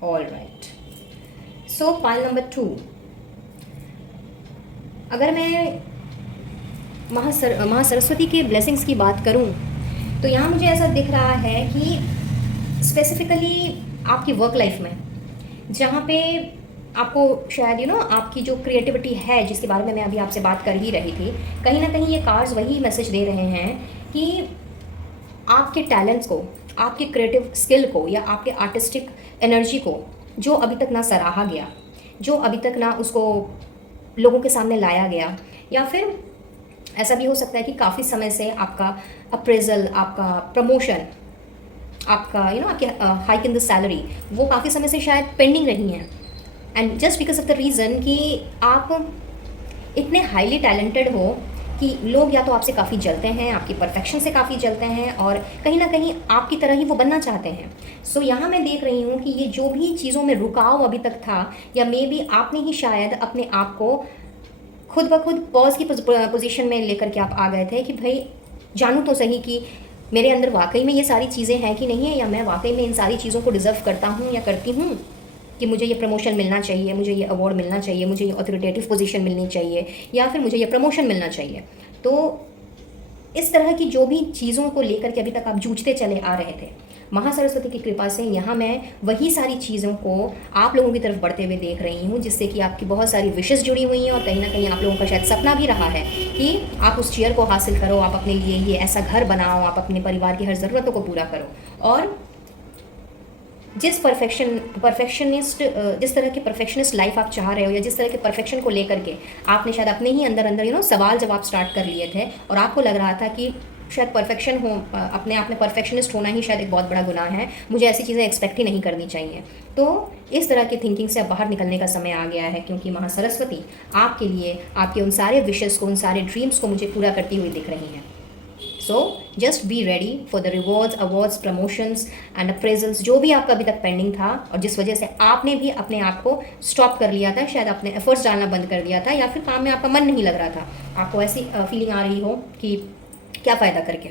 all right. So pile number 2, अगर मैं महासरस्वती के ब्लेसिंग्स की बात करूं तो यहाँ मुझे ऐसा दिख रहा है कि स्पेसिफिकली आपकी वर्क लाइफ में, जहाँ पे आपको शायद आपकी जो क्रिएटिविटी है जिसके बारे में मैं अभी आपसे बात कर ही रही थी, कहीं ना कहीं ये कार्ड्स वही मैसेज दे रहे हैं कि आपके टैलेंट्स को, आपके क्रिएटिव स्किल को या आपके आर्टिस्टिक एनर्जी को जो अभी तक ना सराहा गया, जो अभी तक ना उसको लोगों के सामने लाया गया, या फिर ऐसा भी हो सकता है कि काफ़ी समय से आपका अप्रेजल, आपका प्रमोशन, आपका आपके हाइक इन द सैलरी, वो काफ़ी समय से शायद पेंडिंग रही हैं। And just because of the reason कि आप इतने हाईली टैलेंटेड हो कि लोग या तो आपसे काफ़ी जलते हैं, आपकी परफेक्शन से काफ़ी जलते हैं, और कहीं ना कहीं आपकी तरह ही वो बनना चाहते हैं। सो यहाँ मैं देख रही हूँ कि ये जो भी चीज़ों में रुकाव अभी तक था, या मे बी आपने ही शायद अपने आप को खुद ब खुद पॉज की पोजीशन में लेकर के आप आ गए थे कि भाई जानूँ तो सही कि मेरे अंदर वाकई में ये सारी चीज़ें हैं कि नहीं है, या मैं वाकई में इन सारी चीज़ों को डिज़र्व करता हूँ या करती हूँ, कि मुझे ये प्रमोशन मिलना चाहिए, मुझे ये अवार्ड मिलना चाहिए, मुझे ये ऑथोरिटेटिव पोजीशन मिलनी चाहिए, या फिर मुझे ये प्रमोशन मिलना चाहिए। तो इस तरह की जो भी चीज़ों को लेकर के अभी तक आप जूझते चले आ रहे थे, महासरस्वती की कृपा से यहाँ मैं वही सारी चीज़ों को आप लोगों की तरफ बढ़ते हुए देख रही हूँ, जिससे कि आपकी बहुत सारी विशेस जुड़ी हुई हैं, और कहीं ना कहीं आप लोगों का शायद सपना भी रहा है कि आप उस चेयर को हासिल करो, आप अपने लिए ये ऐसा घर बनाओ, आप अपने परिवार की हर ज़रूरतों को पूरा करो। और जिस जिस तरह की परफेक्शनिस्ट लाइफ आप चाह रहे हो, या जिस तरह के परफेक्शन को लेकर के आपने शायद अपने ही अंदर अंदर सवाल जवाब स्टार्ट कर लिए थे, और आपको लग रहा था कि शायद परफेक्शन हो, अपने आप में परफेक्शनिस्ट होना ही शायद एक बहुत बड़ा गुनाह है, मुझे ऐसी चीज़ें एक्सपेक्ट ही नहीं करनी चाहिए। तो इस तरह की थिंकिंग से अब बाहर निकलने का समय आ गया है, क्योंकि महासरस्वती आपके लिए आपके उन सारे विशेस को, उन सारे ड्रीम्स को मुझे पूरा करती हुई दिख रही हैं। So just be ready for the rewards, awards, promotions and appraisals, जो भी आपका अभी तक पेंडिंग था और जिस वजह से आपने भी अपने आप को स्टॉप कर लिया था, शायद अपने एफर्ट्स डालना बंद कर दिया था, या फिर काम में आपका मन नहीं लग रहा था, आपको ऐसी फीलिंग आ रही हो कि क्या फ़ायदा करके,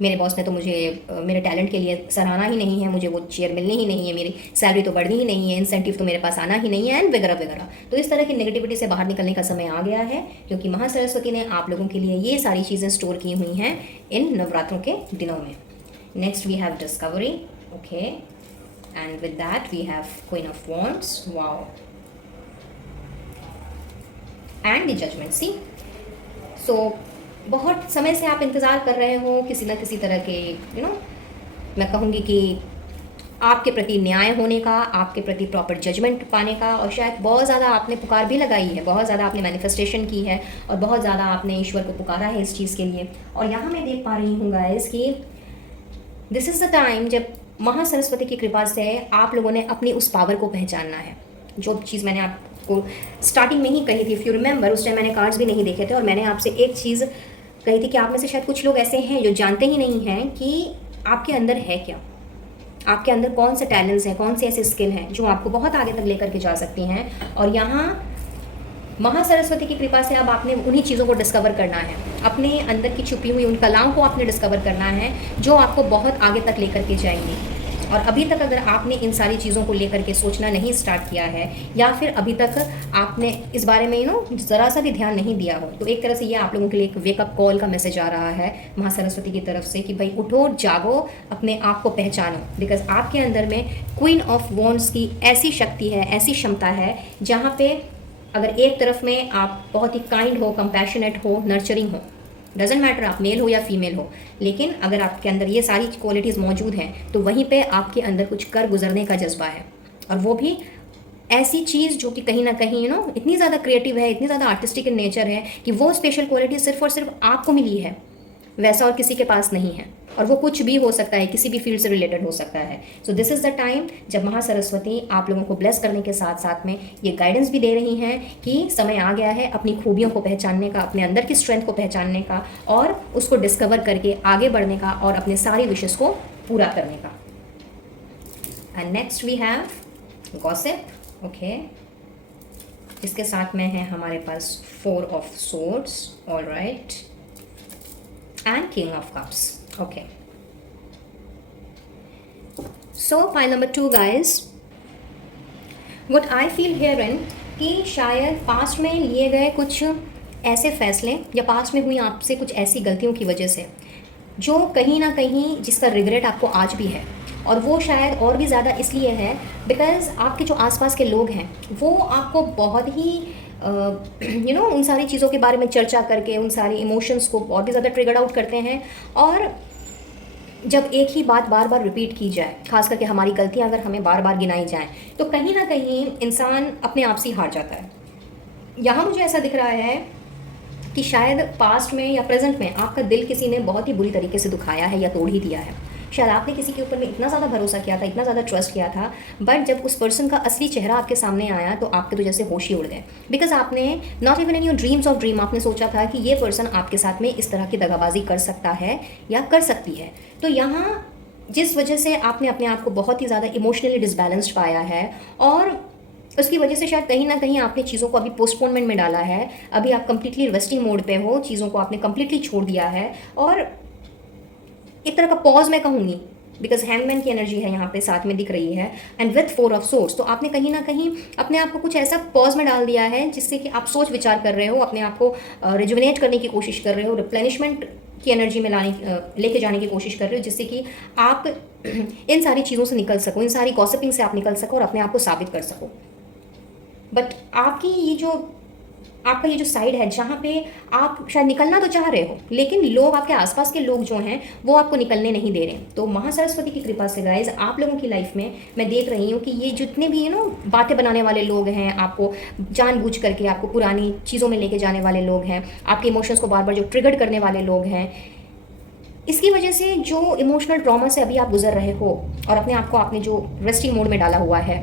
मेरे बॉस ने तो मुझे मेरे टैलेंट के लिए सराहना ही नहीं है, मुझे वो चेयर मिलनी ही नहीं है, मेरी सैलरी तो बढ़नी ही नहीं है, इंसेंटिव तो मेरे पास आना ही नहीं है, एंड वगैरह वगैरह। तो इस तरह की नेगेटिविटी से बाहर निकलने का समय आ गया है, क्योंकि महासरस्वती ने आप लोगों के लिए ये सारी चीज़ें स्टोर की हुई हैं इन नवरात्रों के दिनों में। Next we have discovery, okay, and with that we have queen of wands, wow, and the judgement. See, so बहुत समय से आप इंतज़ार कर रहे हो किसी न किसी तरह के मैं कहूँगी कि आपके प्रति न्याय होने का, आपके प्रति प्रॉपर जजमेंट पाने का, और शायद बहुत ज़्यादा आपने पुकार भी लगाई है, बहुत ज़्यादा आपने मैनिफेस्टेशन की है, और बहुत ज़्यादा आपने ईश्वर को पुकारा है इस चीज़ के लिए। और यहाँ मैं देख पा रही हूँ गाइस कि दिस इज़ द टाइम जब महासरस्वती की कृपा से आप लोगों ने अपनी उस पावर को पहचानना है। जो चीज़ मैंने आपको स्टार्टिंग में ही कही थी, इफ़ यू रिमेंबर, उस टाइम मैंने कार्ड्स भी नहीं देखे थे, और मैंने आपसे एक चीज़ कही थी कि आप में से शायद कुछ लोग ऐसे हैं जो जानते ही नहीं हैं कि आपके अंदर है क्या, आपके अंदर कौन से टैलेंट्स हैं, कौन से ऐसे स्किल हैं जो आपको बहुत आगे तक लेकर के जा सकती हैं। और यहाँ महासरस्वती की कृपा से अब आपने उन्हीं चीज़ों को डिस्कवर करना है, अपने अंदर की छुपी हुई उन कलाओं को आपने डिस्कवर करना है जो आपको बहुत आगे तक लेकर के जाएंगी। और अभी तक अगर आपने इन सारी चीज़ों को लेकर के सोचना नहीं स्टार्ट किया है, या फिर अभी तक आपने इस बारे में ज़रा सा भी ध्यान नहीं दिया हो, तो एक तरह से ये आप लोगों के लिए एक वेकअप कॉल का मैसेज आ रहा है महासरस्वती की तरफ से कि भाई उठो, जागो, अपने आप को पहचानो। बिकॉज आपके अंदर में क्वीन ऑफ वॉन्ड्स की ऐसी शक्ति है, ऐसी क्षमता है, जहाँ पे अगर एक तरफ में आप बहुत ही काइंड हो, कंपैशनेट हो, नर्चरिंग हो, डजेंट मैटर आप मेल हो या फीमेल हो, लेकिन अगर आपके अंदर ये सारी क्वालिटीज़ मौजूद हैं तो वहीं पे आपके अंदर कुछ कर गुजरने का जज्बा है, और वो भी ऐसी चीज़ जो कि कहीं ना कहीं इतनी ज़्यादा क्रिएटिव है, इतनी ज़्यादा आर्टिस्टिक इन नेचर है कि वो स्पेशल क्वालिटी सिर्फ और सिर्फ आपको मिली है, वैसा और किसी के पास नहीं है। और वो कुछ भी हो सकता है, किसी भी फील्ड से रिलेटेड हो सकता है। सो दिस इज़ द टाइम जब महासरस्वती आप लोगों को ब्लेस करने के साथ साथ में ये गाइडेंस भी दे रही हैं कि समय आ गया है अपनी खूबियों को पहचानने का, अपने अंदर की स्ट्रेंथ को पहचानने का, और उसको डिस्कवर करके आगे बढ़ने का, और अपने सारी विशेस को पूरा करने का। And next we have gossip, okay, इसके साथ में है हमारे पास 4 of swords, alright, and king of cups, okay. So file number 2 guys, what I feel herein कि शायद पास्ट में लिए गए कुछ ऐसे फैसले या पास्ट में हुई आपसे कुछ ऐसी गलतियों की वजह से जो कहीं ना कहीं जिसका रिग्रेट आपको आज भी है, और वो शायद और भी ज़्यादा इसलिए है बिकॉज़ आपके जो आसपास के लोग हैं वो आपको बहुत ही उन सारी चीज़ों के बारे में चर्चा करके उन सारी इमोशंस को बहुत ही ज़्यादा ट्रिगर आउट करते हैं। और जब एक ही बात बार बार रिपीट की जाए, खास करके हमारी गलतियां अगर हमें बार बार गिनाई जाएं, तो कहीं ना कहीं इंसान अपने आप से ही हार जाता है। यहाँ मुझे ऐसा दिख रहा है कि शायद पास्ट में या प्रेजेंट में आपका दिल किसी ने बहुत ही बुरी तरीके से दुखाया है या तोड़ ही दिया है। शायद आपने किसी के ऊपर में इतना ज़्यादा भरोसा किया था, इतना ज़्यादा ट्रस्ट किया था, बट जब उस पर्सन का असली चेहरा आपके सामने आया तो आपके तो जैसे होश ही उड़ गए। बिकॉज आपने not even in your dreams of dream आपने सोचा था कि ये पर्सन आपके साथ में इस तरह की दगाबाजी कर सकता है या कर सकती है। तो यहाँ जिस वजह से आपने अपने आप को बहुत ही ज़्यादा इमोशनली डिसबैलेंस्ड पाया है, और उसकी वजह से शायद कहीं ना कहीं आपने चीज़ों को अभी पोस्टपोनमेंट में डाला है। अभी आप कंप्लीटली रेस्टिंग मोड पे हो, चीज़ों को आपने कंप्लीटली छोड़ दिया है, और एक तरह का पॉज मैं कहूँगी, बिकॉज हैंगमैन की एनर्जी है यहाँ पे साथ में दिख रही है, एंड विथ 4 ऑफ सोर्स। तो आपने कहीं ना कहीं अपने आप को कुछ ऐसा पॉज में डाल दिया है जिससे कि आप सोच विचार कर रहे हो, अपने आप को रिजुविनेट करने की कोशिश कर रहे हो, रिप्लेनिशमेंट की एनर्जी में लेके जाने की कोशिश कर रहे हो, जिससे कि आप इन सारी चीज़ों से निकल सको, इन सारी गॉसिपिंग से आप निकल सको और अपने आप को साबित कर सको। बट आपका ये जो साइड है जहाँ पे आप शायद निकलना तो चाह रहे हो, लेकिन लोग, आपके आसपास के लोग जो हैं वो आपको निकलने नहीं दे रहे। तो महासरस्वती की कृपा से गाइज आप लोगों की लाइफ में मैं देख रही हूँ कि ये जितने भी बातें बनाने वाले लोग हैं, आपको जानबूझ करके आपको पुरानी चीज़ों में लेके जाने वाले लोग हैं, आपके इमोशंस को बार बार जो ट्रिगर करने वाले लोग हैं, इसकी वजह से जो इमोशनल ट्रॉमा से अभी आप गुजर रहे हो और अपने आप को आपने जो रेस्टिंग मोड में डाला हुआ है,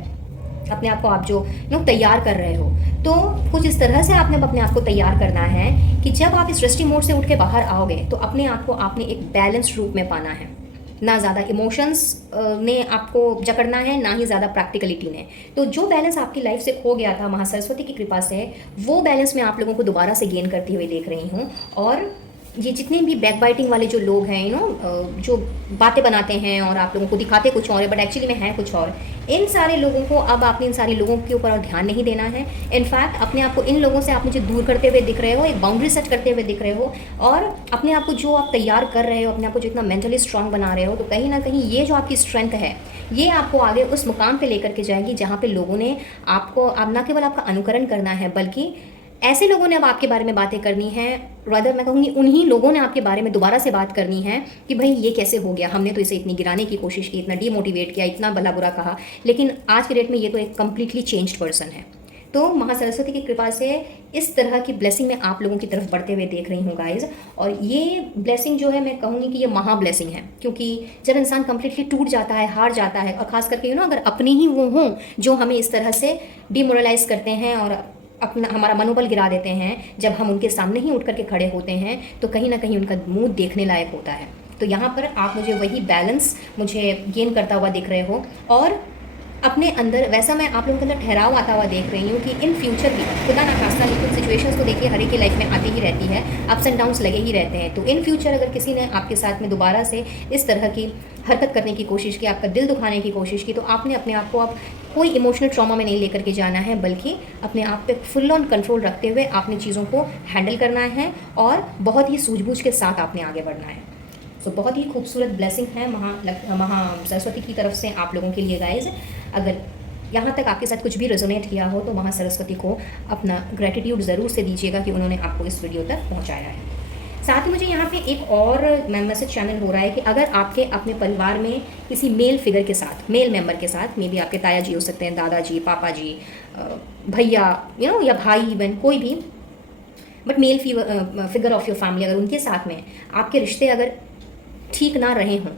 अपने आप को आप जो तैयार कर रहे हो, तो कुछ इस तरह से आपने अपने आप को तैयार करना है कि जब आप इस रेस्टिंग मोड से उठ के बाहर आओगे तो अपने आप को आपने एक बैलेंस रूप में पाना है। ना ज़्यादा इमोशंस ने आपको जकड़ना है, ना ही ज़्यादा प्रैक्टिकलिटी ने। तो जो बैलेंस आपकी लाइफ से खो गया था, महासरस्वती की कृपा से वो बैलेंस मैं आप लोगों को दोबारा से गेन करते हुए देख रही हूँ। और ये जितने भी बैक बाइटिंग वाले जो लोग हैं, जो बातें बनाते हैं और आप लोगों को दिखाते कुछ और है बट एक्चुअली में है कुछ और, इन सारे लोगों को अब आपने इन सारे लोगों के ऊपर और ध्यान नहीं देना है। इनफैक्ट अपने आप को इन लोगों से आप मुझे दूर करते हुए दिख रहे हो, एक बाउंड्री सेट करते हुए दिख रहे हो, और अपने आप को जो आप तैयार कर रहे हो, अपने आप को जो इतना मेंटली स्ट्रांग बना रहे हो, तो कहीं ना कहीं ये जो आपकी स्ट्रेंथ है ये आपको आगे उस मुकाम पे लेकर के जाएगी जहाँ पे लोगों ने आपको अब ना केवल आपका अनुकरण करना है, बल्कि ऐसे लोगों ने अब आपके बारे में बातें करनी है, रादर मैं कहूँगी उन्हीं लोगों ने आपके बारे में दोबारा से बात करनी है कि भाई ये कैसे हो गया, हमने तो इसे इतनी गिराने की कोशिश की, इतना डीमोटिवेट किया, इतना भला बुरा कहा, लेकिन आज के डेट में ये तो एक कम्प्लीटली चेंज्ड पर्सन है। तो महासरस्वती की कृपा से इस तरह की ब्लेसिंग मैं आप लोगों की तरफ बढ़ते हुए देख रही हूँ गाइज। और ये ब्लेसिंग जो है मैं कहूँगी कि ये महा ब्लेसिंग है, क्योंकि जब इंसान कम्प्लीटली टूट जाता है, हार जाता है, और ख़ास करके अगर अपने ही वो हों जो हमें इस तरह से डिमोरलाइज करते हैं और अपना हमारा मनोबल गिरा देते हैं, जब हम उनके सामने ही उठ करके खड़े होते हैं तो कहीं ना कहीं उनका मुंह देखने लायक होता है। तो यहाँ पर आप मुझे वही बैलेंस मुझे गेन करता हुआ दिख रहे हो, और अपने अंदर वैसा मैं आप लोगों के अंदर ठहराव आता हुआ देख रही हूँ कि इन फ्यूचर भी खुदा ना खास्ता, लेकिन सिचुएशंस तो देखिए हर एक की लाइफ में आती ही रहती है, अप्स एंड डाउन्स लगे ही रहते हैं। तो इन फ्यूचर अगर किसी ने आपके साथ में दोबारा से इस तरह की हरकत करने की कोशिश की, आपका दिल दुखाने की कोशिश की, तो आपने अपने आप को आप कोई इमोशनल ट्रॉमा में नहीं लेकर के जाना है, बल्कि अपने आप पे फुल ऑन कंट्रोल रखते हुए आपने चीज़ों को हैंडल करना है और बहुत ही सूझबूझ के साथ आपने आगे बढ़ना है। तो बहुत ही खूबसूरत ब्लेसिंग है महा सरस्वती की तरफ से आप लोगों के लिए गाइज। अगर यहाँ तक आपके साथ कुछ भी रेजोनेट किया हो तो महा सरस्वती को अपना ग्रेटिट्यूड ज़रूर से दीजिएगा कि उन्होंने आपको इस वीडियो तक पहुँचाया है। साथ ही मुझे यहाँ पे एक और मैसेज चैनल हो रहा है कि अगर आपके अपने परिवार में किसी मेल फिगर के साथ, मेल मेंबर के साथ, मे बी आपके ताया जी हो सकते हैं, दादाजी, पापा जी, भैया, या भाई, इवन कोई भी, but male figure of your family, अगर उनके साथ में आपके रिश्ते अगर ठीक ना रहे हों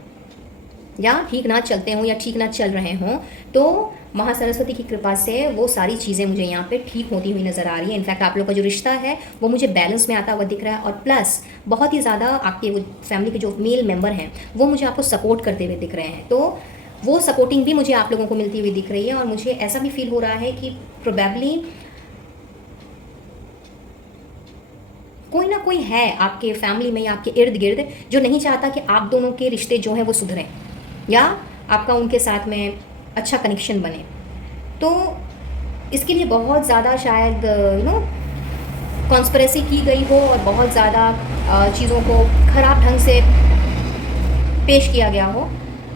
या ठीक ना चलते हों या ठीक ना चल रहे हों, तो महासरस्वती की कृपा से वो सारी चीज़ें मुझे यहाँ पे ठीक होती हुई नज़र आ रही है। इनफैक्ट आप लोग का जो रिश्ता है वो मुझे बैलेंस में आता हुआ दिख रहा है, और प्लस बहुत ही ज़्यादा आपके वो फैमिली के जो मेल मेंबर हैं वो मुझे आपको सपोर्ट करते हुए दिख रहे हैं। तो वो सपोर्टिंग भी मुझे आप लोगों को मिलती हुई दिख रही है, और मुझे ऐसा भी फील हो रहा है कि प्रोबेबली कोई ना कोई है आपके फैमिली में या आपके इर्द गिर्द जो नहीं चाहता कि आप दोनों के रिश्ते जो हैं वो सुधरें या आपका उनके साथ में अच्छा कनेक्शन बने। तो इसके लिए बहुत ज़्यादा शायद कॉन्स्पिरेसी की गई हो और बहुत ज़्यादा चीज़ों को ख़राब ढंग से पेश किया गया हो,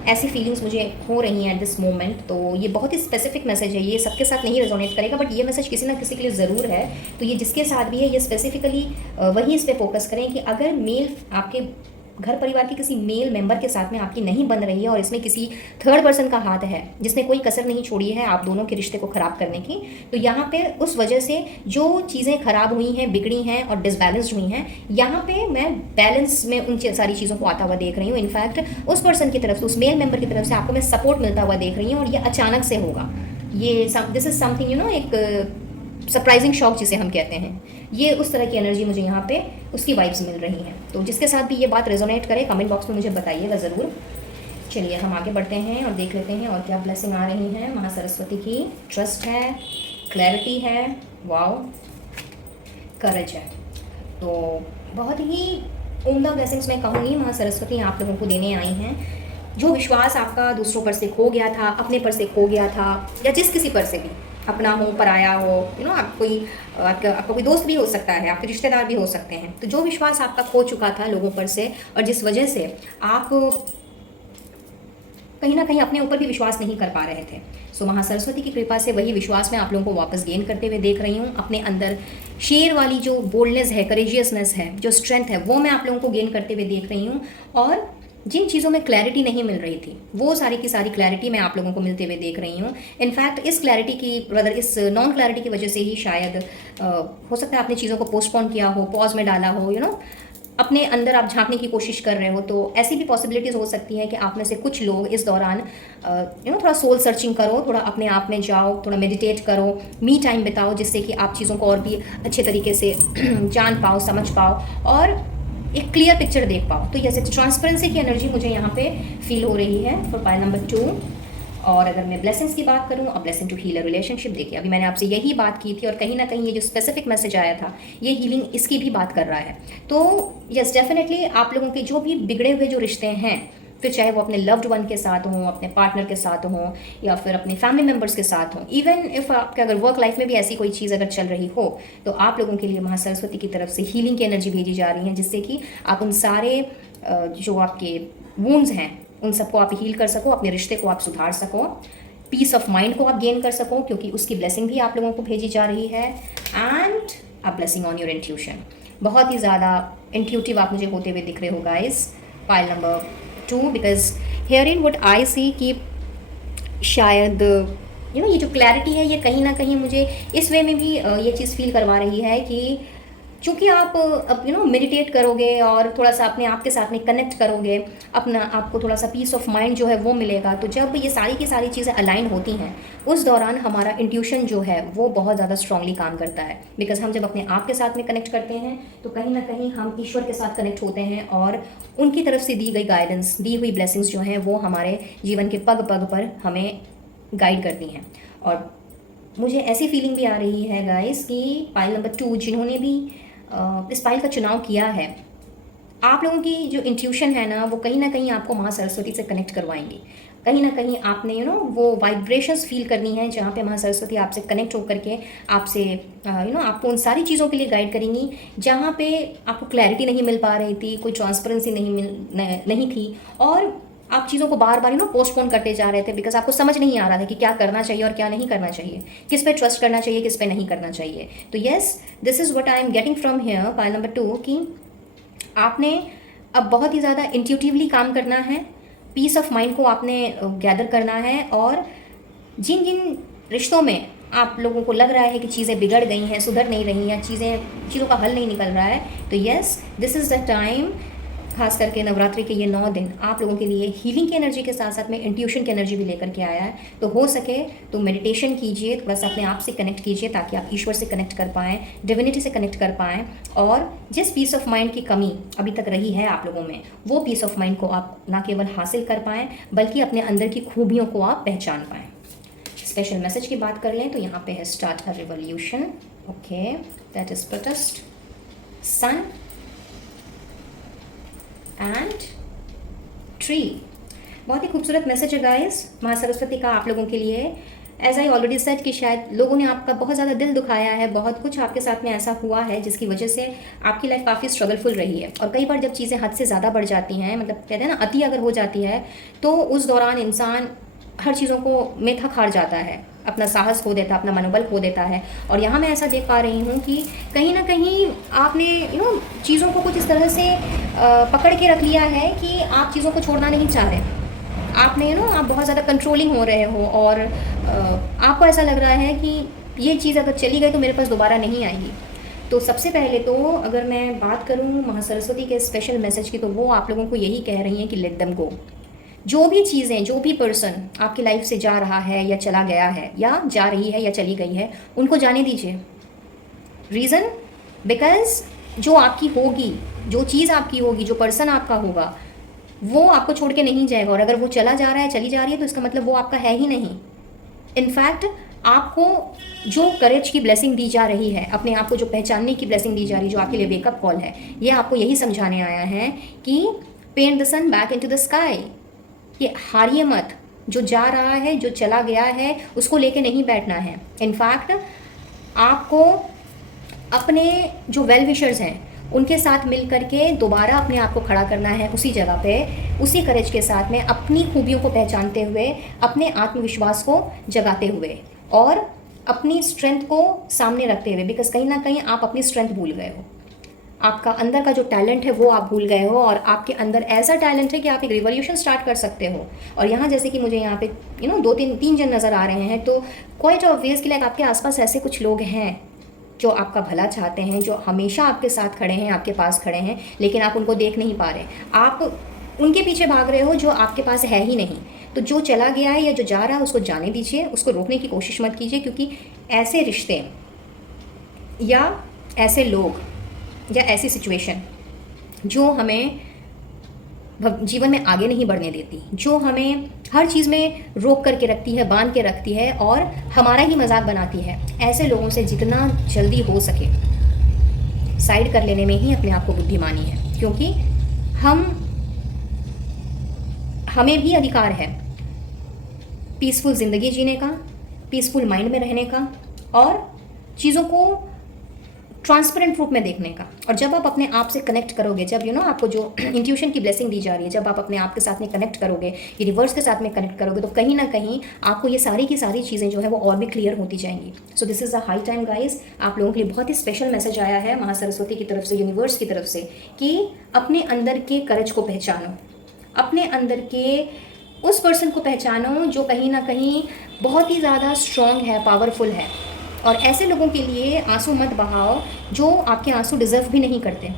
ऐसी फीलिंग्स मुझे हो रही हैं एट दिस मोमेंट। तो ये बहुत ही स्पेसिफिक मैसेज है, ये सबके साथ नहीं रेजोनेट करेगा, बट ये मैसेज किसी ना किसी के लिए ज़रूर है। तो ये जिसके साथ भी है, ये स्पेसिफिकली वही इस पर फोकस करें कि अगर मेल आपके घर परिवार के किसी मेल मेंबर के साथ में आपकी नहीं बन रही है और इसमें किसी थर्ड पर्सन का हाथ है जिसने कोई कसर नहीं छोड़ी है आप दोनों के रिश्ते को ख़राब करने की, तो यहाँ पे उस वजह से जो चीज़ें ख़राब हुई हैं, बिगड़ी हैं और डिसबैलेंस्ड हुई हैं, यहाँ पे मैं बैलेंस में उन सारी चीज़ों को आता हुआ देख रही हूँ। इनफैक्ट उस पर्सन की तरफ से, उस मेल मेंबर की तरफ से आपको मैं सपोर्ट मिलता हुआ देख रही हूँ और ये अचानक से होगा। ये दिस इज़ समथिंग एक सरप्राइजिंग शॉक जिसे हम कहते हैं, ये उस तरह की एनर्जी मुझे यहाँ पे उसकी वाइब्स मिल रही हैं। तो जिसके साथ भी ये बात रेजोनेट करे कमेंट बॉक्स में मुझे बताइएगा ज़रूर। चलिए हम आगे बढ़ते हैं और देख लेते हैं और क्या ब्लेसिंग आ रही हैं माँ सरस्वती की। ट्रस्ट है, क्लैरिटी है, वाओ, करेज है। तो बहुत ही उम्दा ब्लेसिंग्स मैं कहूँगी माँ सरस्वती आप लोगों को देने आई हैं। जो विश्वास आपका दूसरों पर से खो गया था, अपने पर से खो गया था, या जिस किसी पर से भी, अपना हो, पराया हो, आप कोई आपका कोई दोस्त भी हो सकता है, आपके रिश्तेदार भी हो सकते हैं, तो जो विश्वास आपका खो चुका था लोगों पर से और जिस वजह से आप कहीं ना कहीं अपने ऊपर भी विश्वास नहीं कर पा रहे थे, सो महा सरस्वती की कृपा से वही विश्वास मैं आप लोगों को वापस गेन करते हुए देख रही हूँ। अपने अंदर शेर वाली जो बोल्डनेस है, करेजियसनेस है, जो स्ट्रेंथ है, वो मैं आप लोगों को गेन करते हुए देख रही हूँ। और जिन चीज़ों में क्लैरिटी नहीं मिल रही थी वो सारी की सारी क्लैरिटी मैं आप लोगों को मिलते हुए देख रही हूँ। इनफैक्ट इस क्लैरिटी की ब्रदर इस नॉन क्लैरिटी की वजह से ही शायद हो सकता है आपने चीज़ों को पोस्टपोन किया हो, पॉज में डाला हो, अपने अंदर आप झांकने की कोशिश कर रहे हो। तो ऐसी भी पॉसिबिलिटीज़ हो सकती है कि आप में से कुछ लोग इस दौरान थोड़ा सोल सर्चिंग करो, थोड़ा अपने आप में जाओ, थोड़ा मेडिटेट करो, मी टाइम बिताओ, जिससे कि आप चीज़ों को और भी अच्छे तरीके से जान पाओ, समझ पाओ और एक क्लियर पिक्चर देख पाओ। तो जैसे ट्रांसपेरेंसी की एनर्जी मुझे यहाँ पे फील हो रही है फॉर पाइल नंबर 2। और अगर मैं ब्लेसिंग्स की बात करूँ, अब blessing to heal a relationship, देखिए अभी मैंने आपसे यही बात की थी और कहीं ना कहीं ये जो स्पेसिफिक मैसेज आया था ये हीलिंग इसकी भी बात कर रहा है। तो यस, डेफिनेटली आप लोगों के जो भी बिगड़े हुए जो रिश्ते हैं, फिर चाहे वो अपने लव्ड वन के साथ हों, अपने पार्टनर के साथ हों, या फिर अपने फैमिली मेम्बर्स के साथ हों, इवन इफ़ आपके अगर वर्क लाइफ में भी ऐसी कोई चीज़ अगर चल रही हो, तो आप लोगों के लिए महा सरस्वती की तरफ से हीलिंग की एनर्जी भेजी जा रही है, जिससे कि आप उन सारे जो आपके वुंड्स हैं उन सबको आप हील कर सको, अपने रिश्ते को आप सुधार सको, पीस ऑफ माइंड को आप गेन कर सको, क्योंकि उसकी ब्लेसिंग भी आप लोगों को भेजी जा रही है। And a blessing on your intuition, बहुत ही ज़्यादा इंट्यूटिव आप मुझे होते हुए दिख रहे हो guys, pile number 2, because here in what I see कि शायद ये जो क्लैरिटी है ये कहीं ना कहीं मुझे इस वे में भी ये चीज़ फील करवा रही है कि चूँकि आप अब मेडिटेट करोगे और थोड़ा सा अपने आप के साथ में कनेक्ट करोगे, अपना आपको थोड़ा सा पीस ऑफ माइंड जो है वो मिलेगा। तो जब ये सारी की सारी चीज़ें अलाइन होती हैं उस दौरान हमारा इंट्यूशन जो है वो बहुत ज़्यादा स्ट्रांगली काम करता है, बिकॉज हम जब अपने आप के साथ में कनेक्ट करते हैं तो कहीं ना कहीं हम ईश्वर के साथ कनेक्ट होते हैं और उनकी तरफ से दी गई गाइडेंस, दी हुई ब्लेसिंग्स जो हैं वो हमारे जीवन के पग पग पर हमें गाइड करती हैं। और मुझे ऐसी फीलिंग भी आ रही है गाइस कि पाइल नंबर 2 जिन्होंने भी इस पाइल का चुनाव किया है, आप लोगों की जो इंट्यूशन है ना वो कहीं ना कहीं आपको माँ सरस्वती से कनेक्ट करवाएंगी। कहीं ना कहीं आपने वो वाइब्रेशंस फील करनी है जहाँ पे माँ सरस्वती आपसे कनेक्ट होकर के आपसे आपको उन सारी चीज़ों के लिए गाइड करेंगी जहाँ पे आपको क्लैरिटी नहीं मिल पा रही थी, कोई ट्रांसपेरेंसी नहीं थी और आप चीज़ों को बार बार पोस्टपोन करते जा रहे थे, बिकॉज आपको समझ नहीं आ रहा था कि क्या करना चाहिए और क्या नहीं करना चाहिए, किस पे ट्रस्ट करना चाहिए, किस पे नहीं करना चाहिए। तो yes, this is what I am getting from here pile number 2 कि आपने अब बहुत ही ज़्यादा इंट्यूटिवली काम करना है, पीस ऑफ माइंड को आपने गैदर करना है और जिन जिन रिश्तों में आप लोगों को लग रहा है कि चीज़ें बिगड़ गई हैं, सुधर नहीं रही या चीज़ों का हल नहीं निकल रहा है, तो yes, this is the time, खास करके नवरात्रि के ये 9 दिन आप लोगों के लिए हीलिंग की एनर्जी के साथ साथ में इंट्यूशन की एनर्जी भी लेकर के आया है। तो हो सके तो मेडिटेशन कीजिए, थोड़ा सा अपने आप से कनेक्ट कीजिए ताकि आप ईश्वर से कनेक्ट कर पाएँ, डिविनिटी से कनेक्ट कर पाएँ और जिस पीस ऑफ माइंड की कमी अभी तक रही है आप लोगों में, वो पीस ऑफ माइंड को आप ना केवल हासिल कर पाएँ बल्कि अपने अंदर की खूबियों को आप पहचान पाएँ। स्पेशल मैसेज की बात कर लें तो यहाँ पे है start a revolution, okay, that is protest, sun and tree. बहुत ही खूबसूरत मैसेज है गाइस माँ सरस्वती का आप लोगों के लिए। एज आई ऑलरेडी सेड कि शायद लोगों ने आपका बहुत ज़्यादा दिल दुखाया है, बहुत कुछ आपके साथ में ऐसा हुआ है जिसकी वजह से आपकी लाइफ काफ़ी स्ट्रगलफुल रही है। और कई बार जब चीज़ें हद से ज़्यादा बढ़ जाती हैं, मतलब कहते हैं ना अति अगर हो जाती है, तो उस दौरान इंसान हर चीज़ों को में थक हार जाता है, अपना साहस खो देता है, अपना मनोबल खो देता है। और यहाँ मैं ऐसा देख पा रही हूँ कि कहीं ना कहीं आपने चीज़ों को कुछ इस तरह से पकड़ के रख लिया है कि आप चीज़ों को छोड़ना नहीं चाह रहे। आपने आप बहुत ज़्यादा कंट्रोलिंग हो रहे हो और आपको ऐसा लग रहा है कि ये चीज़ अगर चली गई तो मेरे पास दोबारा नहीं आएगी। तो सबसे पहले तो अगर मैं बात करूँ महासरस्वती के स्पेशल मैसेज की, तो वो आप लोगों को यही कह रही हैं कि लेट देम गो। जो भी चीज़ें, जो भी पर्सन आपकी लाइफ से जा रहा है या चला गया है या जा रही है या चली गई है, उनको जाने दीजिए। रीज़न, बिकॉज जो आपकी होगी, जो चीज़ आपकी होगी, जो पर्सन आपका होगा, वो आपको छोड़ के नहीं जाएगा। और अगर वो चला जा रहा है, चली जा रही है, तो इसका मतलब वो आपका है ही नहीं। इनफैक्ट आपको जो करेज की ब्लेसिंग दी जा रही है, अपने आप को जो पहचानने की ब्लेसिंग दी जा रही है, जो आपके लिए वेकअप कॉल है, ये आपको यही समझाने आया है कि paint the sun back into the sky. ये हारिए मत, जो जा रहा है, जो चला गया है, उसको लेके नहीं बैठना है। इनफैक्ट आपको अपने जो वेल विशर्स हैं उनके साथ मिल करके दोबारा अपने आप को खड़ा करना है उसी जगह पे, उसी करेज के साथ में, अपनी खूबियों को पहचानते हुए, अपने आत्मविश्वास को जगाते हुए और अपनी स्ट्रेंथ को सामने रखते हुए। बिकॉज कहीं ना कहीं आप अपनी स्ट्रेंथ भूल गए हो, आपका अंदर का जो टैलेंट है वो आप भूल गए हो। और आपके अंदर ऐसा टैलेंट है कि आप एक रिवॉल्यूशन स्टार्ट कर सकते हो। और यहाँ जैसे कि मुझे यहाँ पे दो तीन जन नज़र आ रहे हैं, तो क्वाइट ऑब्वियस कि लाइक आपके आसपास ऐसे कुछ लोग हैं जो आपका भला चाहते हैं, जो हमेशा आपके साथ खड़े हैं, आपके पास खड़े हैं, लेकिन आप उनको देख नहीं पा रहे। आप उनके पीछे भाग रहे हो जो आपके पास है ही नहीं। तो जो चला गया है या जो जा रहा है उसको जाने दीजिए, उसको रोकने की कोशिश मत कीजिए, क्योंकि ऐसे रिश्ते या ऐसे लोग या ऐसी सिचुएशन जो हमें जीवन में आगे नहीं बढ़ने देती, जो हमें हर चीज़ में रोक करके रखती है, बांध के रखती है और हमारा ही मजाक बनाती है, ऐसे लोगों से जितना जल्दी हो सके साइड कर लेने में ही अपने आप को बुद्धिमानी है। क्योंकि हमें भी अधिकार है पीसफुल ज़िंदगी जीने का, पीसफुल माइंड में रहने का और चीज़ों को ट्रांसपेरेंट रूप में देखने का। और जब आप अपने आप से कनेक्ट करोगे, जब आपको जो इंट्यूशन की ब्लेसिंग दी जा रही है, जब आप अपने आप के साथ में कनेक्ट करोगे, यूनिवर्स के साथ में कनेक्ट करोगे, तो कहीं ना कहीं आपको ये सारी की सारी चीज़ें जो है वो और भी क्लियर होती जाएंगी। सो this is a high time guys. आप लोगों के लिए बहुत ही स्पेशल मैसेज आया है महासरस्वती की तरफ से, यूनिवर्स की तरफ से, कि अपने अंदर के करेज को पहचानो, अपने अंदर के उस पर्सन को पहचानो जो कहीं ना कहीं बहुत ही ज़्यादा स्ट्रॉन्ग है, पावरफुल है। और ऐसे लोगों के लिए आंसू मत बहाओ जो आपके आंसू डिज़र्व भी नहीं करते।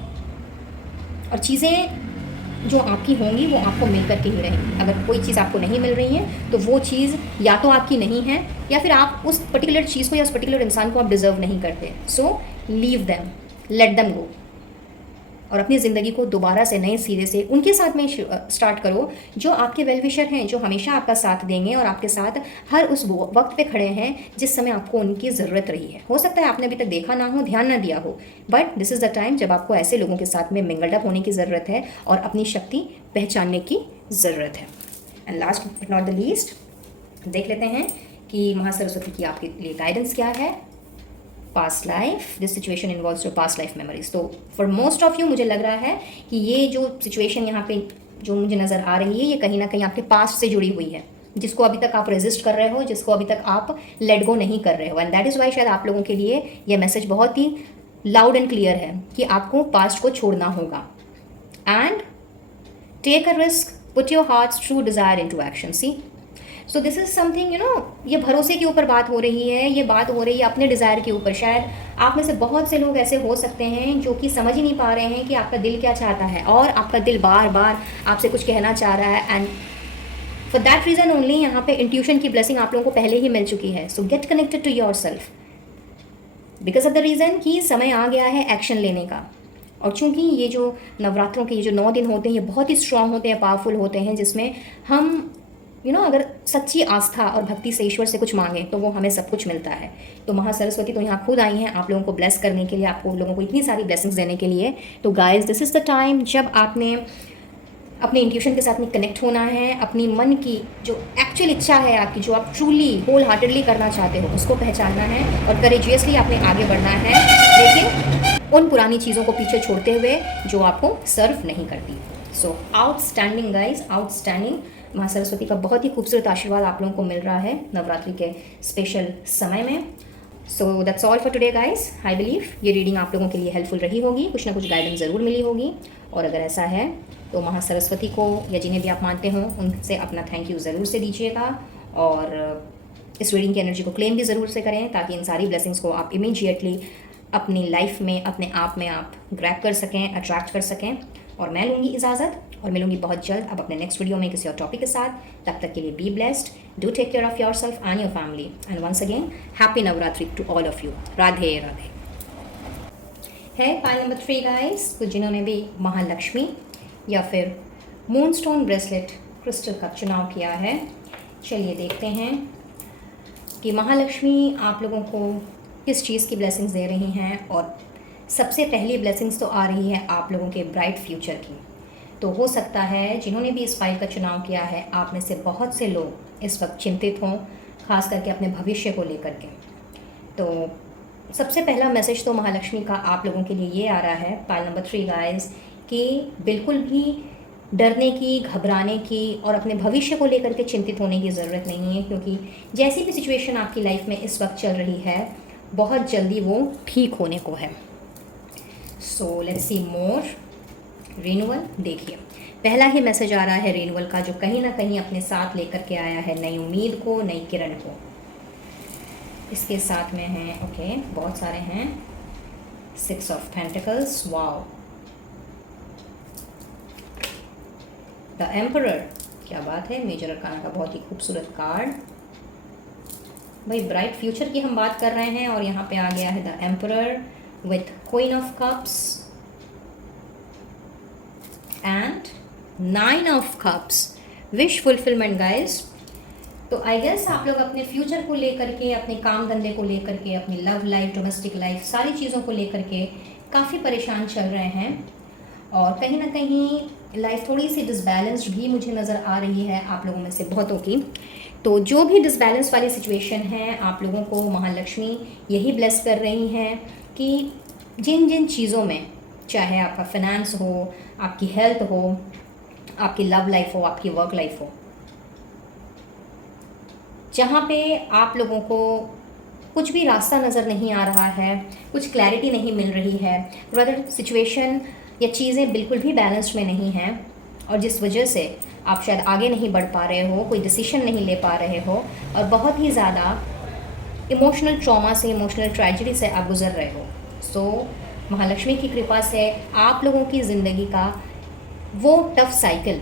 और चीज़ें जो आपकी होंगी वो आपको मिल करके ही रहेंगी। अगर कोई चीज़ आपको नहीं मिल रही है तो वो चीज़ या तो आपकी नहीं है या फिर आप उस पर्टिकुलर चीज़ को या उस पर्टिकुलर इंसान को आप डिज़र्व नहीं करते। So leave them, let them go और अपनी ज़िंदगी को दोबारा से नए सिरे से उनके साथ में स्टार्ट करो जो आपके वेल विशर हैं, जो हमेशा आपका साथ देंगे और आपके साथ हर उस वक्त पे खड़े हैं जिस समय आपको उनकी ज़रूरत रही है। हो सकता है आपने अभी तक देखा ना हो, ध्यान ना दिया हो, but this is the time जब आपको ऐसे लोगों के साथ में मिंगल्ड अप होने की ज़रूरत है और अपनी शक्ति पहचानने की ज़रूरत है। And last but not the least, देख लेते हैं कि महासरस्वती की आपके लिए गाइडेंस क्या है। Past life, this situation involves your past life memories. तो फॉर मोस्ट ऑफ यू मुझे लग रहा है कि ये जो सिचुएशन यहाँ पे जो मुझे नज़र आ रही है ये कहीं ना कहीं आपके पास्ट से जुड़ी हुई है, जिसको अभी तक आप रेजिस्ट कर रहे हो, जिसको अभी तक आप लेट गो नहीं कर रहे हो। एंड दैट इज़ वाई शायद आप लोगों के लिए ये मैसेज बहुत ही लाउड एंड क्लियर है कि आपको पास्ट को छोड़ना होगा। And take a risk, put your heart's true desire into action. See, so this is something ये भरोसे के ऊपर बात हो रही है, ये बात हो रही है अपने डिज़ायर के ऊपर। शायद आप में से बहुत से लोग ऐसे हो सकते हैं जो कि समझ ही नहीं पा रहे हैं कि आपका दिल क्या चाहता है और आपका दिल बार बार आपसे कुछ कहना चाह रहा है। And for that reason only यहाँ पे इंट्यूशन की ब्लेसिंग आप लोगों को पहले ही मिल चुकी है। So get connected to your self because of the reason कि समय आ गया है एक्शन लेने का। और चूंकि ये जो नवरात्रों के ये जो 9 दिन होते हैं ये बहुत ही स्ट्रांग होते हैं, पावरफुल होते हैं, जिसमें हम अगर सच्ची आस्था और भक्ति से ईश्वर से कुछ मांगे तो वो हमें सब कुछ मिलता है। तो महासरस्वती तो यहाँ खुद आई हैं आप लोगों को ब्लेस करने के लिए, आपको लोगों को इतनी सारी ब्लेसिंग्स देने के लिए। तो guys, this is the time जब आपने अपने इंट्यूशन के साथ में कनेक्ट होना है, अपनी मन की जो एक्चुअल इच्छा है आपकी, जो आप ट्रूली होल हार्टेडली करना चाहते हो, उसको पहचानना है और करेजियसली आपने आगे बढ़ना है, लेकिन उन पुरानी चीज़ों को पीछे छोड़ते हुए जो आपको सर्व नहीं करती। सो आउटस्टैंडिंग गाइज, आउटस्टैंडिंग। माँ सरस्वती का बहुत ही खूबसूरत आशीर्वाद आप लोगों को मिल रहा है नवरात्रि के स्पेशल समय में। So that's all for today guys. I believe ये रीडिंग आप लोगों के लिए हेल्पफुल रही होगी, कुछ ना कुछ गाइडेंस ज़रूर मिली होगी। और अगर ऐसा है तो माँ सरस्वती को या जिन्हें भी आप मानते हो उनसे अपना थैंक यू ज़रूर से दीजिएगा, और इस रीडिंग की एनर्जी को क्लेम भी ज़रूर से करें, ताकि इन सारी ब्लेसिंग्स को आप इमीडिएटली अपनी लाइफ में अपने आप में आप ग्रैब कर सकें, अट्रैक्ट कर सकें। और मैं लूँगी इजाज़त और मिलूंगी बहुत जल्द अब अपने नेक्स्ट वीडियो में किसी और टॉपिक के साथ। तब तक के लिए be blessed, do take care of yourself and your family, and once again happy Navratri to all of you. Radhe Radhe. है पाइल नंबर 3 गाइस, तो जिन्होंने भी महालक्ष्मी या फिर मूनस्टोन ब्रेसलेट क्रिस्टल का चुनाव किया है, चलिए देखते हैं कि महालक्ष्मी आप लोगों को किस चीज़ की ब्लेसिंग्स दे रही हैं। और सबसे पहली ब्लेसिंग्स तो आ रही है आप लोगों के ब्राइट फ्यूचर की। तो हो सकता है जिन्होंने भी इस फाइल का चुनाव किया है, आप में से बहुत से लोग इस वक्त चिंतित हों, खास करके अपने भविष्य को लेकर के। तो सबसे पहला मैसेज तो महालक्ष्मी का आप लोगों के लिए ये आ रहा है पाइल नंबर 3 गाइस, कि बिल्कुल भी डरने की, घबराने की और अपने भविष्य को लेकर के चिंतित होने की ज़रूरत नहीं है, क्योंकि जैसी भी सिचुएशन आपकी लाइफ में इस वक्त चल रही है, बहुत जल्दी वो ठीक होने को है। सो लेट्स सी मोर। रिन्यूअल देखिए, पहला ही मैसेज आ रहा है रिन्यूअल का, जो कहीं ना कहीं अपने साथ लेकर के आया है नई उम्मीद को, नई किरण को। इसके साथ में है ओके बहुत सारे हैं 6 of pentacles, wow, the emperor, क्या बात है, मेजर अरकाना का बहुत ही खूबसूरत कार्ड। भाई ब्राइट फ्यूचर की हम बात कर रहे हैं और यहाँ पे आ गया है the emperor with queen of cups and 9 of cups, wish fulfilment guys. तो आई गेस आप लोग अपने फ्यूचर को लेकर के, अपने काम धंधे को लेकर के, अपनी लव लाइफ, डोमेस्टिक लाइफ, सारी चीज़ों को लेकर के काफ़ी परेशान चल रहे हैं, और कहीं ना कहीं लाइफ थोड़ी सी डिसबैलेंस्ड भी मुझे नज़र आ रही है आप लोगों में से बहुतों की। तो जो भी डिसबैलेंस वाली सिचुएशन है, आप लोगों को महालक्ष्मी यही ब्लेस कर रही हैं कि जिन जिन चीज़ों में, चाहे आपका फाइनेंस हो, आपकी हेल्थ हो, आपकी लव लाइफ हो, आपकी वर्क लाइफ हो, जहाँ पे आप लोगों को कुछ भी रास्ता नज़र नहीं आ रहा है, कुछ क्लैरिटी नहीं मिल रही है, रदर सिचुएशन या चीज़ें बिल्कुल भी बैलेंस्ड में नहीं हैं, और जिस वजह से आप शायद आगे नहीं बढ़ पा रहे हो, कोई डिसीजन नहीं ले पा रहे हो, और बहुत ही ज़्यादा इमोशनल ट्रॉमा से, इमोशनल ट्रेजेडी से आप गुजर रहे हो। सो महालक्ष्मी की कृपा से आप लोगों की ज़िंदगी का वो टफ साइकिल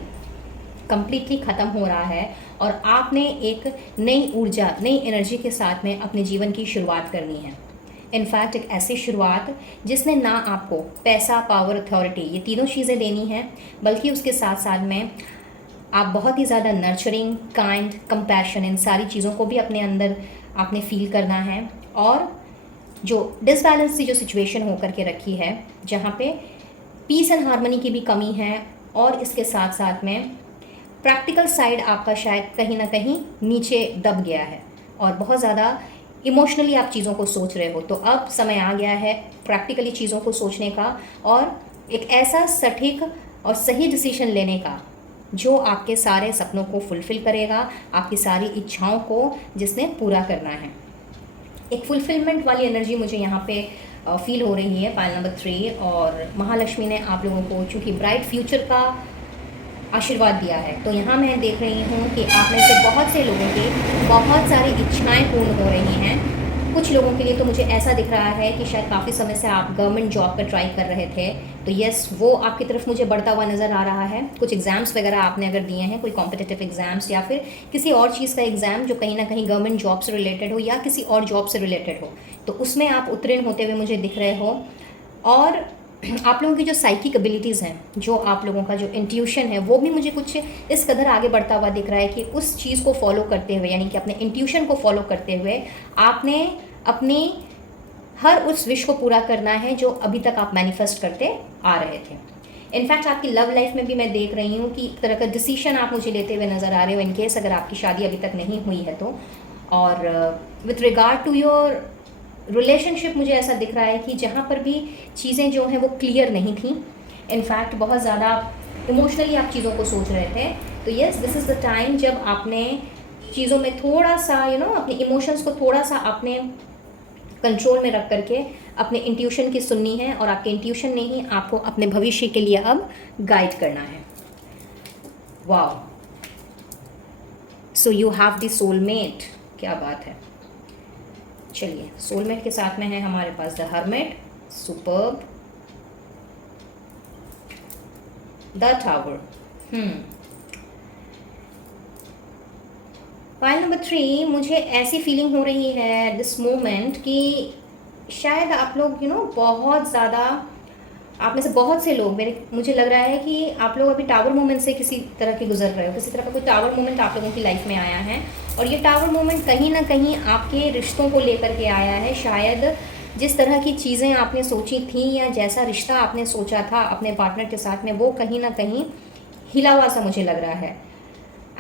कंप्लीटली ख़त्म हो रहा है, और आपने एक नई ऊर्जा, नई एनर्जी के साथ में अपने जीवन की शुरुआत करनी है। इनफैक्ट एक ऐसी शुरुआत जिसने ना आपको पैसा, पावर, अथॉरिटी, ये तीनों चीज़ें देनी हैं, बल्कि उसके साथ साथ में आप बहुत ही ज़्यादा नर्चरिंग, काइंड, कंपैशन, इन सारी चीज़ों को भी अपने अंदर आपने फील करना है। और जो डिसबैलेंस सी जो सिचुएशन होकर के रखी है, जहाँ पे पीस एंड हार्मनी की भी कमी है, और इसके साथ साथ में प्रैक्टिकल साइड आपका शायद कहीं ना कहीं नीचे दब गया है, और बहुत ज़्यादा इमोशनली आप चीज़ों को सोच रहे हो। तो अब समय आ गया है प्रैक्टिकली चीज़ों को सोचने का, और एक ऐसा सटीक और सही डिसीजन लेने का जो आपके सारे सपनों को फुलफ़िल करेगा, आपकी सारी इच्छाओं को जिसने पूरा करना है। एक फुलफिलमेंट वाली एनर्जी मुझे यहाँ पे फील हो रही है पाइल नंबर 3, और महालक्ष्मी ने आप लोगों को चूँकि ब्राइट फ्यूचर का आशीर्वाद दिया है, तो यहाँ मैं देख रही हूँ कि आप में से बहुत से लोगों की बहुत सारी इच्छाएं पूर्ण हो रही हैं। कुछ लोगों के लिए तो मुझे ऐसा दिख रहा है कि शायद काफ़ी समय से आप गवर्नमेंट जॉब पर ट्राई कर रहे थे, तो यस वो आपकी तरफ मुझे बढ़ता हुआ नज़र आ रहा है। कुछ एग्ज़ाम्स वगैरह आपने अगर दिए हैं, कोई कॉम्पिटिटिव एग्ज़ाम्स या फिर किसी और चीज़ का एग्ज़ाम जो कहीं ना कहीं गवर्नमेंट जॉब से रिलेटेड हो या किसी और जॉब से रिलेटेड हो, तो उसमें आप उत्तीर्ण होते हुए मुझे दिख रहे हो। और आप लोगों की जो साइकिक एबिलिटीज़ हैं, जो आप लोगों का जो इंट्यूशन है, वो भी मुझे कुछ इस कदर आगे बढ़ता हुआ दिख रहा है कि उस चीज़ को फॉलो करते हुए, यानी कि अपने इंट्यूशन को फॉलो करते हुए आपने अपनी हर उस विश को पूरा करना है जो अभी तक आप मैनिफेस्ट करते आ रहे थे। इनफैक्ट आपकी लव लाइफ में भी मैं देख रही हूँ कि एक तरह का डिसीजन आप मुझे लेते हुए नज़र आ रहे हो, इन केस अगर आपकी शादी अभी तक नहीं हुई है तो। और with regard to your relationship मुझे ऐसा दिख रहा है कि जहाँ पर भी चीज़ें जो हैं वो क्लियर नहीं थी, इनफैक्ट बहुत ज़्यादा इमोशनली आप चीज़ों को सोच रहे थे, तो yes this is the time जब आपने चीज़ों में थोड़ा सा अपने इमोशंस को थोड़ा सा आपने कंट्रोल में रख करके अपने इंट्यूशन की सुननी है, और आपके इंट्यूशन ने ही आपको अपने भविष्य के लिए अब गाइड करना है। Wow, so you have the soulmate, क्या बात है। चलिए, सोलमेट के साथ में है हमारे पास the hermit, superb, the tower. Pile number 3, मुझे ऐसी फीलिंग हो रही है दिस मोमेंट कि शायद आप लोग बहुत ज़्यादा, आप में से बहुत से लोग मुझे लग रहा है कि आप लोग अभी टावर मोमेंट से किसी तरह के गुजर रहे हो, किसी तरह का कोई टावर मोमेंट आप लोगों की लाइफ में आया है, और ये टावर मोमेंट कहीं ना कहीं आपके रिश्तों को लेकर के आया है। शायद जिस तरह की चीज़ें आपने सोची थी या जैसा रिश्ता आपने सोचा था अपने पार्टनर के साथ में, वो कहीं ना कहीं हिला हुआ सा मुझे लग रहा है,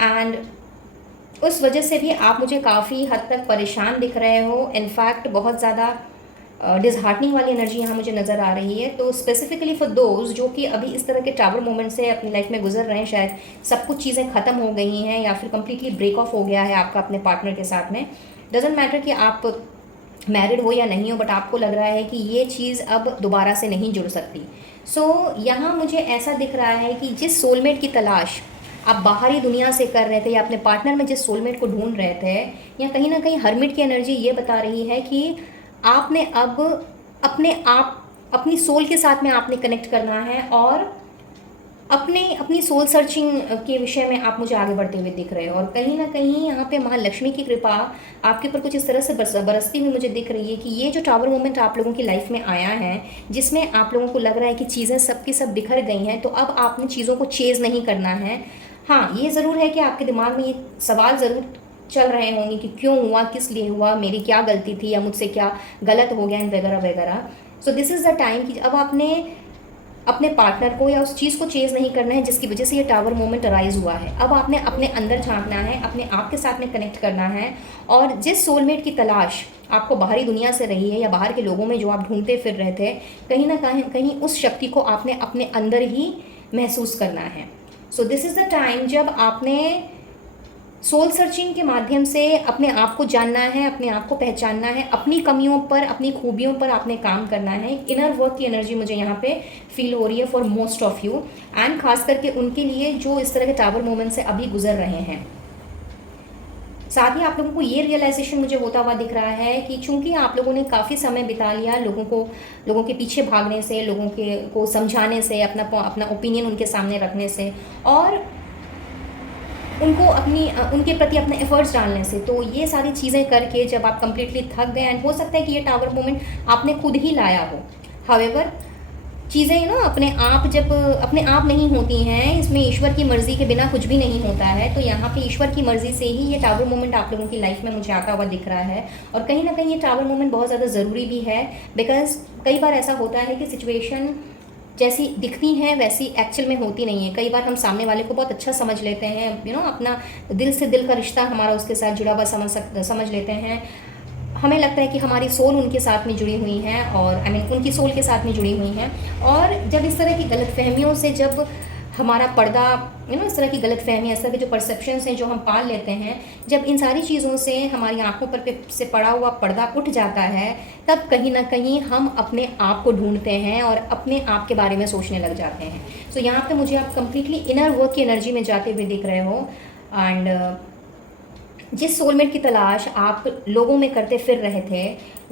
एंड उस वजह से भी आप मुझे काफ़ी हद तक परेशान दिख रहे हो। इनफैक्ट बहुत ज़्यादा डिसहार्टनिंग वाली एनर्जी यहाँ मुझे नज़र आ रही है। तो स्पेसिफिकली फॉर दोज जो कि अभी इस तरह के टावर मोमेंट से अपनी लाइफ में गुजर रहे हैं, शायद सब कुछ चीज़ें ख़त्म हो गई हैं या फिर कम्प्लीटली ब्रेक ऑफ हो गया है आपका अपने पार्टनर के साथ में। डजेंट मैटर कि आप मैरिड हो या नहीं हो, बट आपको लग रहा है कि ये चीज़ अब दोबारा से नहीं जुड़ सकती। सो यहाँ मुझे ऐसा दिख रहा है कि जिस सोलमेट की तलाश आप बाहरी दुनिया से कर रहे थे या अपने पार्टनर में जिस सोलमेट को ढूंढ रहे थे, या कहीं ना कहीं हर्मिट की एनर्जी ये बता रही है कि आपने अब अपनी सोल के साथ में आपने कनेक्ट करना है, और अपनी सोल सर्चिंग के विषय में आप मुझे आगे बढ़ते हुए दिख रहे हो। और कहीं ना कहीं यहाँ पे महालक्ष्मी की कृपा आपके ऊपर कुछ इस तरह से बरसती हुई मुझे दिख रही है कि ये जो टावर मोमेंट आप लोगों की लाइफ में आया है, जिसमें आप लोगों को लग रहा है कि चीज़ें सब की सब बिखर गई हैं, तो अब आपने चीज़ों को चेज़ नहीं करना है। हाँ, ये ज़रूर है कि आपके दिमाग में ये सवाल ज़रूर चल रहे होंगे कि क्यों हुआ, किस लिए हुआ, मेरी क्या गलती थी या मुझसे क्या गलत हो गया, वगैरह वगैरह। सो दिस इज़ द टाइम कि अब आपने अपने पार्टनर को या उस चीज़ को चेज़ नहीं करना है जिसकी वजह से ये टावर मोमेंट अराइज हुआ है। अब आपने अपने अंदर झांकना है, अपने आप के साथ में कनेक्ट करना है, और जिस सोलमेट की तलाश आपको बाहरी दुनिया से रही है या बाहर के लोगों में जो आप ढूंढते फिर रहे थे, कहीं ना कहीं उस शक्ति को आपने अपने अंदर ही महसूस करना है। सो दिस इज़ द टाइम जब आपने सोल सर्चिंग के माध्यम से अपने आप को जानना है, अपने आप को पहचानना है, अपनी कमियों पर, अपनी खूबियों पर आपने काम करना है। इनर वर्क की एनर्जी मुझे यहाँ पे फील हो रही है for most of you, and खास करके उनके लिए जो इस तरह के टावर मोमेंट से अभी गुजर रहे हैं। साथ ही आप लोगों को ये रियलाइजेशन मुझे होता हुआ दिख रहा है कि चूंकि आप लोगों ने काफ़ी समय बिता लिया लोगों के पीछे भागने से, लोगों को समझाने से, अपना ओपिनियन उनके सामने रखने से, और उनके प्रति अपने एफर्ट्स डालने से, तो ये सारी चीज़ें करके जब आप कम्प्लीटली थक गए, एंड हो सकता है कि ये टावर मोमेंट आपने खुद ही लाया हो। हावेवर चीज़ें अपने आप जब अपने आप नहीं होती हैं, इसमें ईश्वर की मर्ज़ी के बिना कुछ भी नहीं होता है। तो यहाँ पे ईश्वर की मर्ज़ी से ही ये टावर मोमेंट आप लोगों की लाइफ में मुझे आता हुआ दिख रहा है, और कहीं ना कहीं ये टावर मोमेंट बहुत ज़्यादा ज़रूरी भी है, बिकॉज़ कई बार ऐसा होता है कि सिचुएशन जैसी दिखती हैं वैसी एक्चुअल में होती नहीं है। कई बार हम सामने वाले को बहुत अच्छा समझ लेते हैं, अपना दिल से दिल का रिश्ता हमारा उसके साथ जुड़ा हुआ समझ लेते हैं। हमें लगता है कि हमारी सोल उनके साथ में जुड़ी हुई है, और उनकी सोल के साथ में जुड़ी हुई हैं। और जब इस तरह की गलतफहमियों से जब हमारा पर्दा इस तरह की गलतफहमियाँ, इस तरह के जो परसेप्शंस हैं जो हम पाल लेते हैं, जब इन सारी चीज़ों से हमारी आंखों पर से पड़ा हुआ पर्दा उठ जाता है, तब कहीं ना कहीं हम अपने आप को ढूंढते हैं और अपने आप के बारे में सोचने लग जाते हैं। सो यहाँ पे मुझे आप कम्प्लीटली इनर वर्क की एनर्जी में जाते हुए दिख रहे हो, एंड जिस सोलमेट की तलाश आप लोगों में करते फिर रहे थे,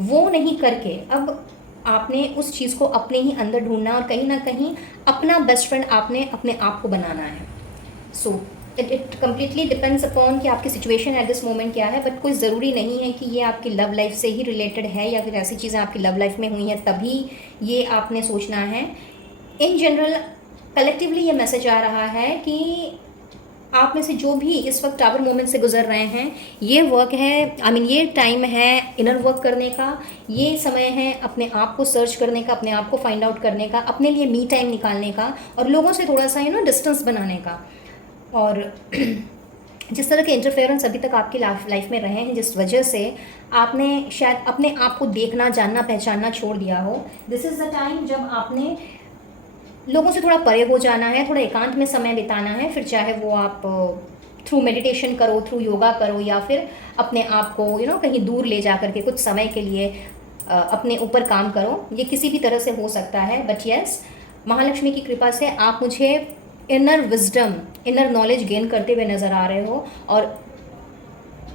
वो नहीं करके अब आपने उस चीज़ को अपने ही अंदर ढूंढना, और कहीं ना कहीं अपना बेस्ट फ्रेंड आपने अपने आप को बनाना है। So it completely depends upon कि आपकी सिचुएशन एट दिस मोमेंट क्या है, बट कोई ज़रूरी नहीं है कि ये आपकी लव लाइफ से ही रिलेटेड है या फिर ऐसी चीज़ें आपकी लव लाइफ में हुई हैं तभी ये आपने सोचना है। इन जनरल कलेक्टिवली ये मैसेज आ रहा है कि आप में से जो भी इस वक्त टावर मोमेंट से गुजर रहे हैं, ये वर्क है, आई मीन ये टाइम है इनर वर्क करने का, ये समय है अपने आप को सर्च करने का, अपने आप को फाइंड आउट करने का, अपने लिए मी टाइम निकालने का और लोगों से थोड़ा सा डिस्टेंस बनाने का। और जिस तरह के इंटरफेरेंस अभी तक आपकी लाइफ में रहे हैं, जिस वजह से आपने शायद अपने आप को देखना, जानना, पहचानना छोड़ दिया हो, दिस इज़ द टाइम जब आपने लोगों से थोड़ा परे हो जाना है, थोड़ा एकांत में समय बिताना है। फिर चाहे वो आप थ्रू मेडिटेशन करो, थ्रू योगा करो, या फिर अपने आप को कहीं दूर ले जा करके कुछ समय के लिए अपने ऊपर काम करो। ये किसी भी तरह से हो सकता है। बट यस, महालक्ष्मी की कृपा से आप मुझे inner wisdom, inner knowledge gain करते हुए नज़र आ रहे हो। और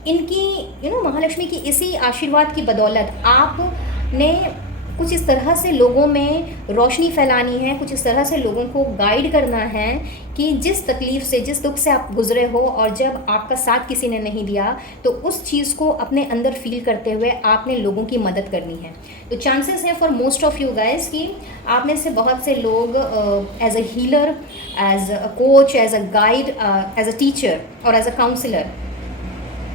इनकी महालक्ष्मी की इसी आशीर्वाद की बदौलत आपने कुछ इस तरह से लोगों में रोशनी फैलानी है, कुछ इस तरह से लोगों को गाइड करना है कि जिस तकलीफ़ से, जिस दुख से आप गुजरे हो और जब आपका साथ किसी ने नहीं दिया, तो उस चीज़ को अपने अंदर फील करते हुए आपने लोगों की मदद करनी है। तो चांसेस हैं for most of you guys कि आप में से बहुत से लोग as a healer, as a coach, as a guide, as a teacher और as a counsellor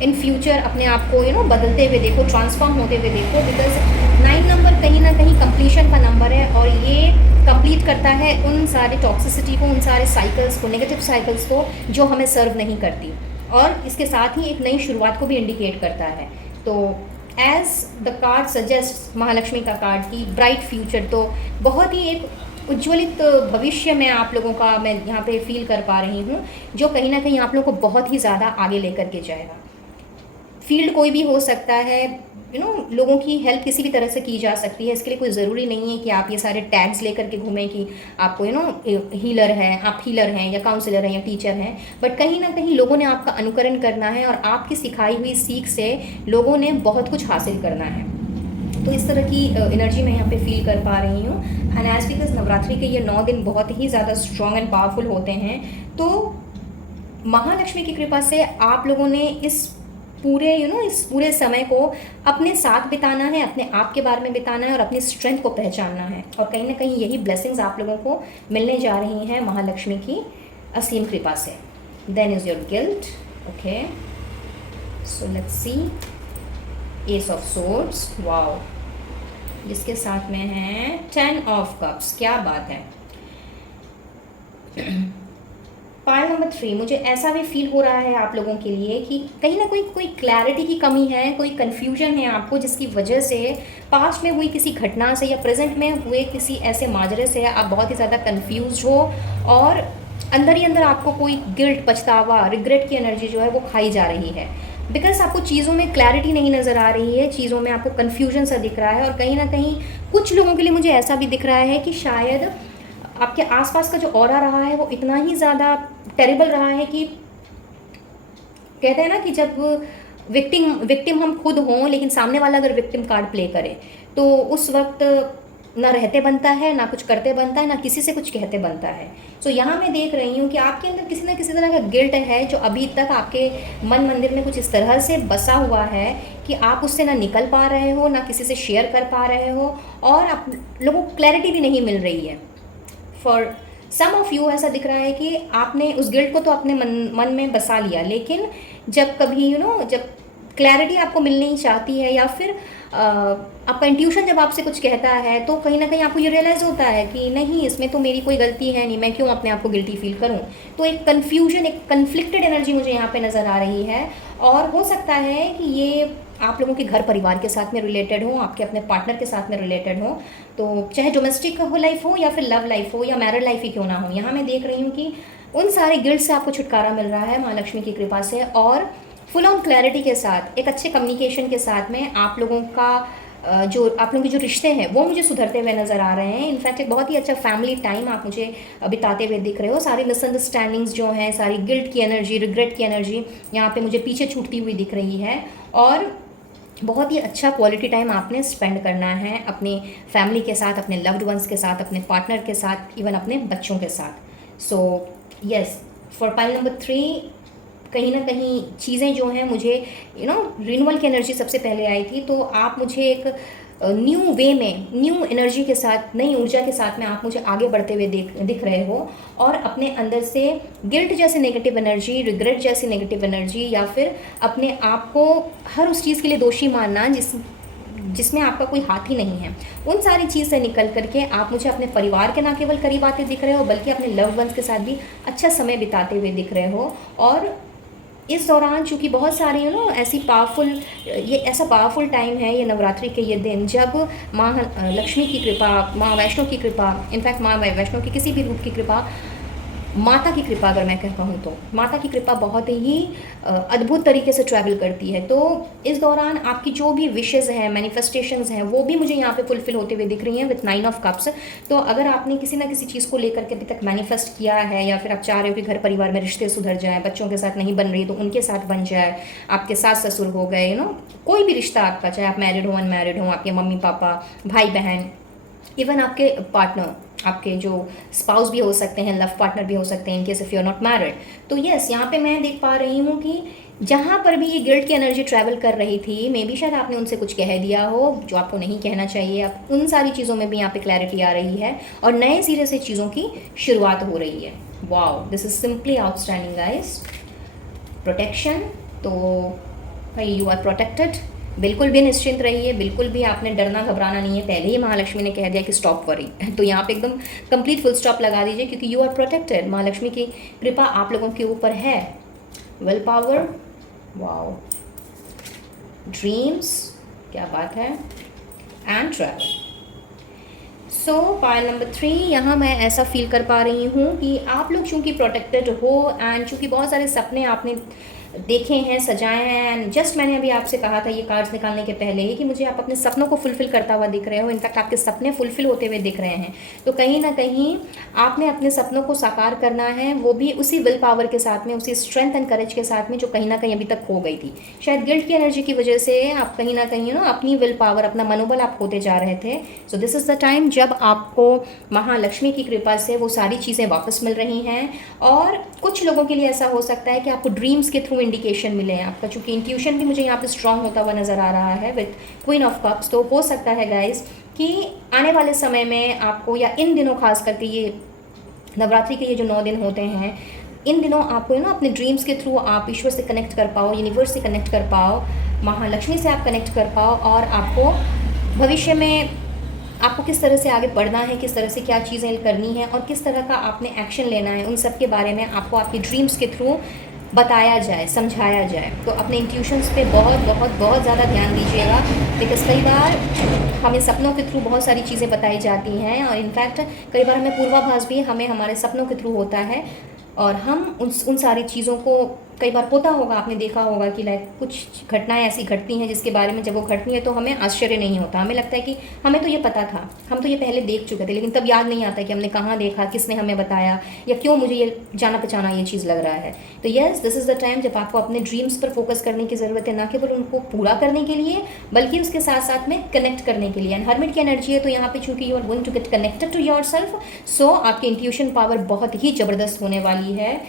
in future अपने आप को बदलते हुए देखो, ट्रांसफॉर्म होते हुए देखो। बिकॉज 9 नंबर कहीं ना कहीं कंप्लीशन का नंबर है और ये कंप्लीट करता है उन सारे टॉक्सिसिटी को, उन सारे साइकिल्स को, नेगेटिव साइकिल्स को जो हमें सर्व नहीं करती, और इसके साथ ही एक नई शुरुआत को भी इंडिकेट करता है। तो as the card suggest, Mahalakshmi का कार्ड की ब्राइट फ्यूचर, तो बहुत ही एक उज्ज्वलित भविष्य में आप लोगों का मैं यहाँ पे फील कर पा रही हूँ, जो कहीं ना कहीं आप लोगों को बहुत ही ज़्यादा आगे लेकर के जाएगा। फील्ड कोई भी हो सकता है, लोगों की हेल्प किसी भी तरह से की जा सकती है। इसके लिए कोई ज़रूरी नहीं है कि आप ये सारे टैग्स लेकर के घूमें कि आपको हीलर है, आप हीलर हैं या काउंसलर हैं या टीचर हैं। बट कहीं ना कहीं लोगों ने आपका अनुकरण करना है और आपकी सिखाई हुई सीख से लोगों ने बहुत कुछ हासिल करना है। तो इस तरह की एनर्जी मैं यहाँ पे फील कर पा रही हूँ। एंड एज बिकॉज नवरात्रि के ये 9 दिन बहुत ही ज़्यादा स्ट्रॉन्ग एंड पावरफुल होते हैं, तो महालक्ष्मी की कृपा से आप लोगों ने इस पूरे समय को अपने साथ बिताना है, अपने आप के बारे में बिताना है और अपनी स्ट्रेंथ को पहचानना है। और कहीं ना कहीं यही ब्लेसिंग्स आप लोगों को मिलने जा रही हैं महालक्ष्मी की असीम कृपा से। Then is your guilt. Okay, so let's see ace of swords, wow, जिसके साथ में है 10 ऑफ कप्स। क्या बात है। पाइल नंबर 3, मुझे ऐसा भी फील हो रहा है आप लोगों के लिए कि कहीं ना कोई क्लैरिटी की कमी है, कोई कन्फ्यूजन है आपको, जिसकी वजह से पास्ट में हुई किसी घटना से या प्रेजेंट में हुए किसी ऐसे माजरे से आप बहुत ही ज़्यादा कन्फ्यूज हो और अंदर ही अंदर आपको कोई गिल्ट, पछतावा, रिग्रेट की एनर्जी जो है वो खाई जा रही है। बिकॉज आपको चीज़ों में क्लैरिटी नहीं नज़र आ रही है, चीज़ों में आपको कन्फ्यूजन सा दिख रहा है। और कहीं ना कहीं कुछ लोगों के लिए मुझे ऐसा भी दिख रहा है कि शायद आपके आसपास का जो ऑरा रहा है वो इतना ही ज़्यादा टेरिबल रहा है कि कहते हैं ना कि जब विक्टिम हम खुद हों लेकिन सामने वाला अगर विक्टिम कार्ड प्ले करे तो उस वक्त ना रहते बनता है, ना कुछ करते बनता है, ना किसी से कुछ कहते बनता है। सो यहाँ मैं देख रही हूँ कि आपके अंदर किसी ना किसी तरह का गिल्ट है जो अभी तक आपके मन मंदिर में कुछ इस तरह से बसा हुआ है कि आप उससे ना निकल पा रहे हो, ना किसी से शेयर कर पा रहे हो, और आप लोगों को क्लैरिटी भी नहीं मिल रही है। फॉर सम ऑफ यू ऐसा दिख रहा है कि आपने उस गिल्ट को तो अपने मन में बसा लिया, लेकिन जब कभी जब क्लैरिटी आपको मिलनी ही चाहती है या फिर आपका इंट्यूशन जब आपसे कुछ कहता है तो कहीं ना कहीं आपको ये रियलाइज़ होता है कि नहीं, इसमें तो मेरी कोई गलती है नहीं, मैं क्यों अपने आप को गिल्टी फील करूं। तो एक कन्फ्यूजन, एक कन्फ्लिक्टेड एनर्जी मुझे यहाँ पे नज़र आ रही है। और हो सकता है कि ये आप लोगों के घर परिवार के साथ में रिलेटेड हो, आपके अपने पार्टनर के साथ में रिलेटेड हो, तो चाहे डोमेस्टिक हो लाइफ हो या फिर लव लाइफ हो या मैरिड लाइफ ही क्यों ना हो। यहाँ मैं देख रही हूँ कि उन सारे गिल्ट से आपको छुटकारा मिल रहा है महालक्ष्मी की कृपा से, और फुल ऑन क्लैरिटी के साथ, एक अच्छे कम्युनिकेशन के साथ में आप लोगों के जो रिश्ते हैं वो मुझे सुधरते हुए नज़र आ रहे हैं। इनफैक्ट एक बहुत ही अच्छा फैमिली टाइम आप मुझे बिताते हुए दिख रहे हो। सारी मिसअंडरस्टैंडिंग्स जो हैं, सारी गिल्ट की एनर्जी, रिग्रेट की एनर्जी यहाँ पे मुझे पीछे छूटती हुई दिख रही है। और बहुत ही अच्छा क्वालिटी टाइम आपने स्पेंड करना है अपनी फैमिली के साथ, अपने लव्ड वंस के साथ, अपने पार्टनर के साथ, इवन अपने बच्चों के साथ। So yes, for pile number 3 कहीं ना कहीं चीज़ें जो हैं मुझे रिन्यूअल की एनर्जी सबसे पहले आई थी। तो आप मुझे एक न्यू वे में, न्यू एनर्जी के साथ, नई ऊर्जा के साथ में आप मुझे आगे बढ़ते हुए दिख रहे हो, और अपने अंदर से गिल्ट जैसी नेगेटिव एनर्जी, रिग्रेट जैसी नेगेटिव एनर्जी, या फिर अपने आप को हर उस चीज़ के लिए दोषी मानना जिसमें आपका कोई हाथ ही नहीं है, उन सारी चीज़ से निकल करके आप मुझे अपने परिवार के ना केवल करीब आते दिख रहे हो, बल्कि अपने लव्ड वंस के साथ भी अच्छा समय बिताते हुए दिख रहे हो। और इस दौरान चूँकि बहुत सारे ऐसी पावरफुल, ये ऐसा पावरफुल टाइम है ये नवरात्रि के ये दिन, जब माँ लक्ष्मी की कृपा, माँ वैष्णो की कृपा, इनफैक्ट माँ वैष्णो की किसी भी रूप की कृपा, माता की कृपा अगर मैं कह कहूँ तो माता की कृपा बहुत ही अद्भुत तरीके से ट्रैवल करती है। तो इस दौरान आपकी जो भी विशेज़ हैं, मैनिफेस्टेशंस हैं, वो भी मुझे यहाँ पे फुलफिल होते हुए दिख रही हैं विथ 9 ऑफ कप्स। तो अगर आपने किसी ना किसी चीज़ को लेकर के अभी तक मैनिफेस्ट किया है, या फिर आप चाह रहे हो कि घर परिवार में रिश्ते सुधर जाएँ, बच्चों के साथ नहीं बन रही तो उनके साथ बन जाए, आपके सास ससुर हो गए, कोई भी रिश्ता आपका, चाहे आप मैरिड हो, अनमैरिड हो, आपके मम्मी पापा, भाई बहन, इवन आपके पार्टनर, आपके जो स्पाउस भी हो सकते हैं, लव पार्टनर भी हो सकते हैं, in case if you are not married. तो यस, यहाँ पे मैं देख पा रही हूँ कि जहाँ पर भी ये गिल्ट की एनर्जी ट्रैवल कर रही थी, मे बी शायद आपने उनसे कुछ कह दिया हो जो आपको नहीं कहना चाहिए। अब उन सारी चीज़ों में भी यहाँ पे क्लैरिटी आ रही है, और नए सिरे से चीज़ों की शुरुआत हो रही है। Wow, this is simply outstanding guys. Protection, तो भाई यू आर प्रोटेक्टेड, बिल्कुल भी निश्चिंत रहिए, बिल्कुल भी आपने डरना घबराना नहीं है। पहले ही महालक्ष्मी ने कह दिया कि स्टॉप वरी, तो यहाँ पे एकदम कंप्लीट फुल स्टॉप लगा दीजिए, क्योंकि यू आर प्रोटेक्टेड। महालक्ष्मी की कृपा आप लोगों के ऊपर है। विल पावर, वाओ, ड्रीम्स, क्या बात है, and travel. So pile number 3, यहाँ मैं ऐसा फील कर पा रही हूँ कि आप लोग चूँकि प्रोटेक्टेड हो, एंड चूँकि बहुत सारे सपने आपने देखे हैं, सजाए हैं, एंड जस्ट मैंने अभी आपसे कहा था ये कार्ड्स निकालने के पहले ही कि मुझे आप अपने सपनों को फुलफिल करता हुआ दिख रहे हो। इनफैक्ट आपके सपने फुलफिल होते हुए दिख रहे हैं। तो कहीं ना कहीं आपने अपने सपनों को साकार करना है, वो भी उसी विल पावर के साथ में, उसी स्ट्रेंथ एंड करेज के साथ में जो कहीं ना कहीं अभी तक खो गई थी। शायद गिल्ट की एनर्जी की वजह से आप कहीं ना कहीं अपनी विल पावर, अपना मनोबल आप खोते जा रहे थे। सो दिस इज़ द टाइम जब आपको महालक्ष्मी की कृपा से वो सारी चीज़ें वापस मिल रही हैं। और कुछ लोगों के लिए ऐसा हो सकता है कि आपको ड्रीम्स के थ्रू इंडिकेशन मिले हैं। आपका चूँकि इंट्यूशन भी मुझे यहाँ पे स्ट्रांग होता हुआ नज़र आ रहा है विथ क्वीन ऑफ कप्स। तो हो सकता है गाइज कि आने वाले समय में आपको, या इन दिनों खास करके ये नवरात्रि के ये जो 9 दिन होते हैं, इन दिनों आपको अपने ड्रीम्स के थ्रू आप ईश्वर से कनेक्ट कर पाओ, यूनिवर्स से कनेक्ट कर पाओ, महालक्ष्मी से आप कनेक्ट कर पाओ, और आपको भविष्य में आपको किस तरह से आगे बढ़ना है, किस तरह से क्या चीज़ें करनी है, और किस तरह का आपने एक्शन लेना है, उन सब के बारे में आपको आपके ड्रीम्स के थ्रू बताया जाए, समझाया जाए। तो अपने इंट्यूशंस पे बहुत बहुत बहुत ज़्यादा ध्यान दीजिएगा, बिकॉज कई बार हमें सपनों के थ्रू बहुत सारी चीज़ें बताई जाती हैं, और इनफैक्ट कई बार हमें पूर्वाभास भी हमें हमारे सपनों के थ्रू होता है, और हम उन सारी चीज़ों को, कई बार होता होगा, आपने देखा होगा कि लाइक कुछ घटनाएं ऐसी घटती हैं जिसके बारे में जब वो घटती है तो हमें आश्चर्य नहीं होता, हमें लगता है कि हमें तो ये पता था, हम तो ये पहले देख चुके थे, लेकिन तब याद नहीं आता कि हमने कहाँ देखा, किसने हमें बताया, या क्यों मुझे ये जाना पहचाना ये चीज़ लग रहा है। तो yes, this is the time जब आपको अपने ड्रीम्स पर फोकस करने की ज़रूरत है, ना केवल उनको पूरा करने के लिए बल्कि उसके साथ साथ में कनेक्ट करने के लिए। एंड हरमिट की एनर्जी है, तो यहाँ पे चूँकि you are going to get connected to your self, so आपकी इंट्यूशन पावर बहुत ही ज़बरदस्त होने वाली है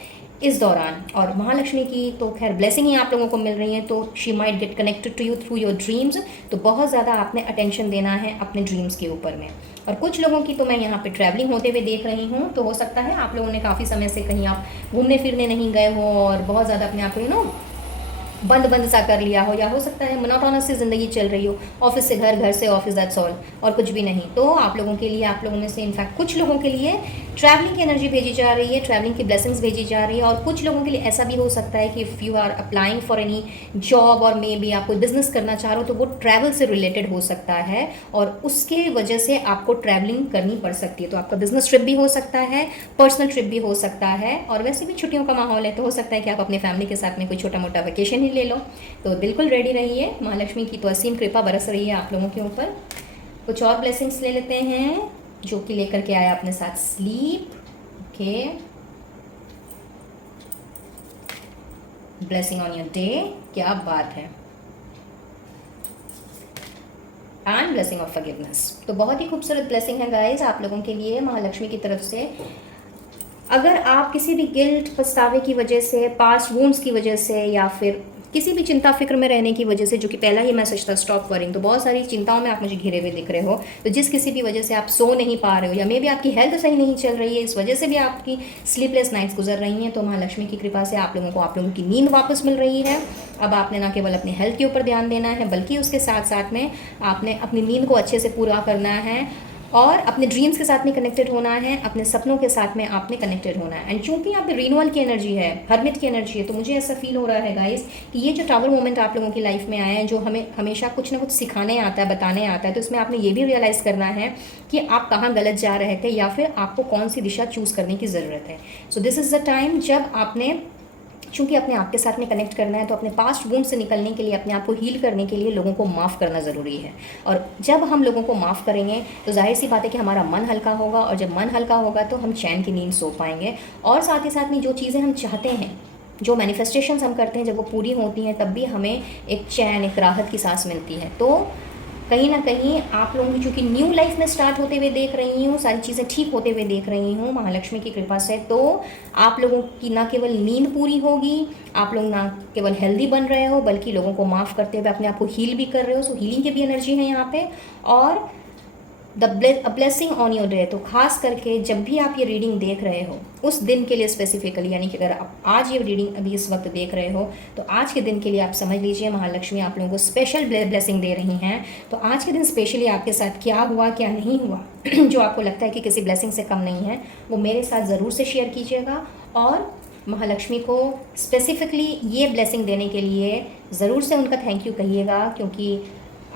इस दौरान। और महालक्ष्मी की तो खैर ब्लेसिंग ही आप लोगों को मिल रही है, तो she might get connected to you through your dreams. तो बहुत ज़्यादा आपने अटेंशन देना है अपने ड्रीम्स के ऊपर में। और कुछ लोगों की तो मैं यहाँ पे ट्रैवलिंग होते हुए देख रही हूँ, तो हो सकता है आप लोगों ने काफ़ी समय से कहीं आप घूमने फिरने नहीं गए हो, और बहुत ज़्यादा अपने आप को बंद सा कर लिया हो, या हो सकता है मोनोटोनस सी ज़िंदगी चल रही हो, ऑफिस से घर, घर से ऑफिस, दैट्स ऑल, और कुछ भी नहीं। तो आप लोगों के लिए, आप लोगों में से इनफैक्ट कुछ लोगों के लिए ट्रैवलिंग की एनर्जी भेजी जा रही है, ट्रैवलिंग की ब्लेसिंग्स भेजी जा रही है। और कुछ लोगों के लिए ऐसा भी हो सकता है कि if you are applying for any job, और मे बी आप कोई बिजनेस करना चाह रहे हो, तो वो ट्रैवल से रिलेटेड हो सकता है, और उसके वजह से आपको ट्रैवलिंग करनी पड़ सकती है। तो आपका बिजनेस ट्रिप भी हो सकता है, पर्सनल ट्रिप भी हो सकता है, और वैसे भी छुट्टियों का माहौल है, तो हो सकता है कि आप अपनी फैमिली के साथ में कोई छोटा मोटा वेकेशन ही ले लो। तो बिल्कुल रेडी रहिए, महालक्ष्मी की तो असीम कृपा बरस रही है आप लोगों के ऊपर। कुछ और ब्लेसिंग्स ले लेते हैं जो कि लेकर के आया अपने साथ sleep. Okay, blessing on your day, क्या बात है, एंड ब्लेसिंग ऑफ फॉरगिवनेस। तो बहुत ही खूबसूरत ब्लेसिंग है गाइज आप लोगों के लिए महालक्ष्मी की तरफ से। अगर आप किसी भी गिल्ट, पछतावे की वजह से, पास्ट वूंड्स की वजह से, या फिर किसी भी चिंता फिक्र में रहने की वजह से, जो कि पहला ही मैसेज था स्टॉप वरिंग, तो बहुत सारी चिंताओं में आप मुझे घिरे हुए दिख रहे हो। तो जिस किसी भी वजह से आप सो नहीं पा रहे हो, या मे भी आपकी हेल्थ सही नहीं चल रही है, इस वजह से भी आपकी स्लीपलेस नाइट्स गुजर रही हैं, तो महालक्ष्मी की कृपा से आप लोगों की नींद वापस मिल रही है। अब आपने ना केवल अपनी हेल्थ के ऊपर ध्यान देना है, बल्कि उसके साथ साथ में आपने अपनी नींद को अच्छे से पूरा करना है, और अपने ड्रीम्स के साथ में कनेक्टेड होना है, अपने सपनों के साथ में आपने कनेक्टेड होना है। एंड चूंकि यहाँ पे रिन्यूअल की एनर्जी है, हरमिट की एनर्जी है, तो मुझे ऐसा फील हो रहा है गाइस कि ये जो टावर मोमेंट आप लोगों की लाइफ में आया है, जो हमें हमेशा कुछ ना कुछ सिखाने आता है, बताने आता है, तो इसमें आपने ये भी रियलाइज़ करना है कि आप कहाँ गलत जा रहे थे, या फिर आपको कौन सी दिशा चूज़ करने की ज़रूरत है। सो दिस इज़ द टाइम जब आपने, चूँकि अपने आप के साथ में कनेक्ट करना है, तो अपने पास्ट वुंड से निकलने के लिए, अपने आप को हील करने के लिए लोगों को माफ़ करना ज़रूरी है। और जब हम लोगों को माफ़ करेंगे तो जाहिर सी बात है कि हमारा मन हल्का होगा, और जब मन हल्का होगा तो हम चैन की नींद सो पाएंगे। और साथ ही साथ में जो चीज़ें हम चाहते हैं, जो मैनिफेस्टेशंस हम करते हैं, जब वो पूरी होती हैं तब भी हमें एक चैन, एक राहत की सांस मिलती है। तो कहीं ना कहीं आप लोगों की, चूँकि न्यू लाइफ में स्टार्ट होते हुए देख रही हूँ, सारी चीज़ें ठीक होते हुए देख रही हूँ महालक्ष्मी की कृपा से, तो आप लोगों की ना केवल नींद पूरी होगी, आप लोग ना केवल हेल्दी बन रहे हो, बल्कि लोगों को माफ़ करते हुए अपने आप को हील भी कर रहे हो। सो हीलिंग की भी एनर्जी है यहाँ पे। और the blessing on your day, तो खास करके जब भी आप ये रीडिंग देख रहे हो उस दिन के लिए स्पेसिफिकली, यानी कि अगर आप आज ये रीडिंग अभी इस वक्त देख रहे हो, तो आज के दिन के लिए आप समझ लीजिए महालक्ष्मी आप लोगों को स्पेशल ब्लेसिंग दे रही हैं। तो आज के दिन स्पेशली आपके साथ क्या हुआ, क्या नहीं हुआ जो आपको लगता है कि किसी ब्लेसिंग से कम नहीं है, वो मेरे साथ ज़रूर से शेयर कीजिएगा। और महालक्ष्मी को स्पेसिफिकली ये ब्लेसिंग देने के लिए ज़रूर से उनका थैंक यू कहिएगा, क्योंकि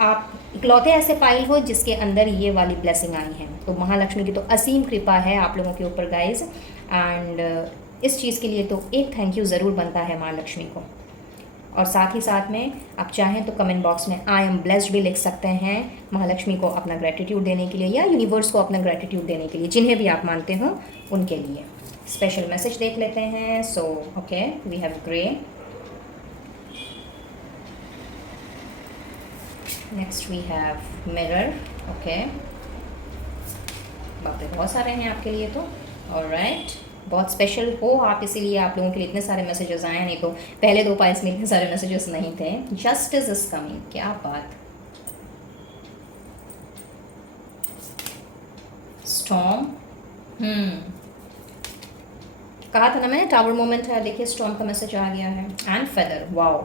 आप इकलौते ऐसे पाइल हो जिसके अंदर ये वाली ब्लेसिंग आई है। तो महालक्ष्मी की तो असीम कृपा है आप लोगों के ऊपर गाइज, एंड इस चीज़ के लिए तो एक थैंक यू ज़रूर बनता है महालक्ष्मी को। और साथ ही साथ में आप चाहें तो कमेंट बॉक्स में आई एम ब्लेस्ड भी लिख सकते हैं, महालक्ष्मी को अपना ग्रेटिट्यूड देने के लिए, या यूनिवर्स को अपना ग्रेटिट्यूड देने के लिए, जिन्हें भी आप मानते हो उनके लिए। स्पेशल मैसेज देख लेते हैं। So okay, we have grey, next we have mirror. Okay, बाप रे बहुत सारे हैं आपके लिए तो। ऑलराइट, बहुत स्पेशल हो आप, इसीलिए आप लोगों के लिए इतने सारे मैसेजेस आए, नहीं तो पहले 2 पाइल्स में इतने सारे मैसेजेस नहीं थे। जस्टिस इज कमिंग, क्या बात। स्टॉर्म, कहा था ना मैंने टावर मोमेंट है, देखिए स्टॉर्म का मैसेज आ गया है। And feather, wow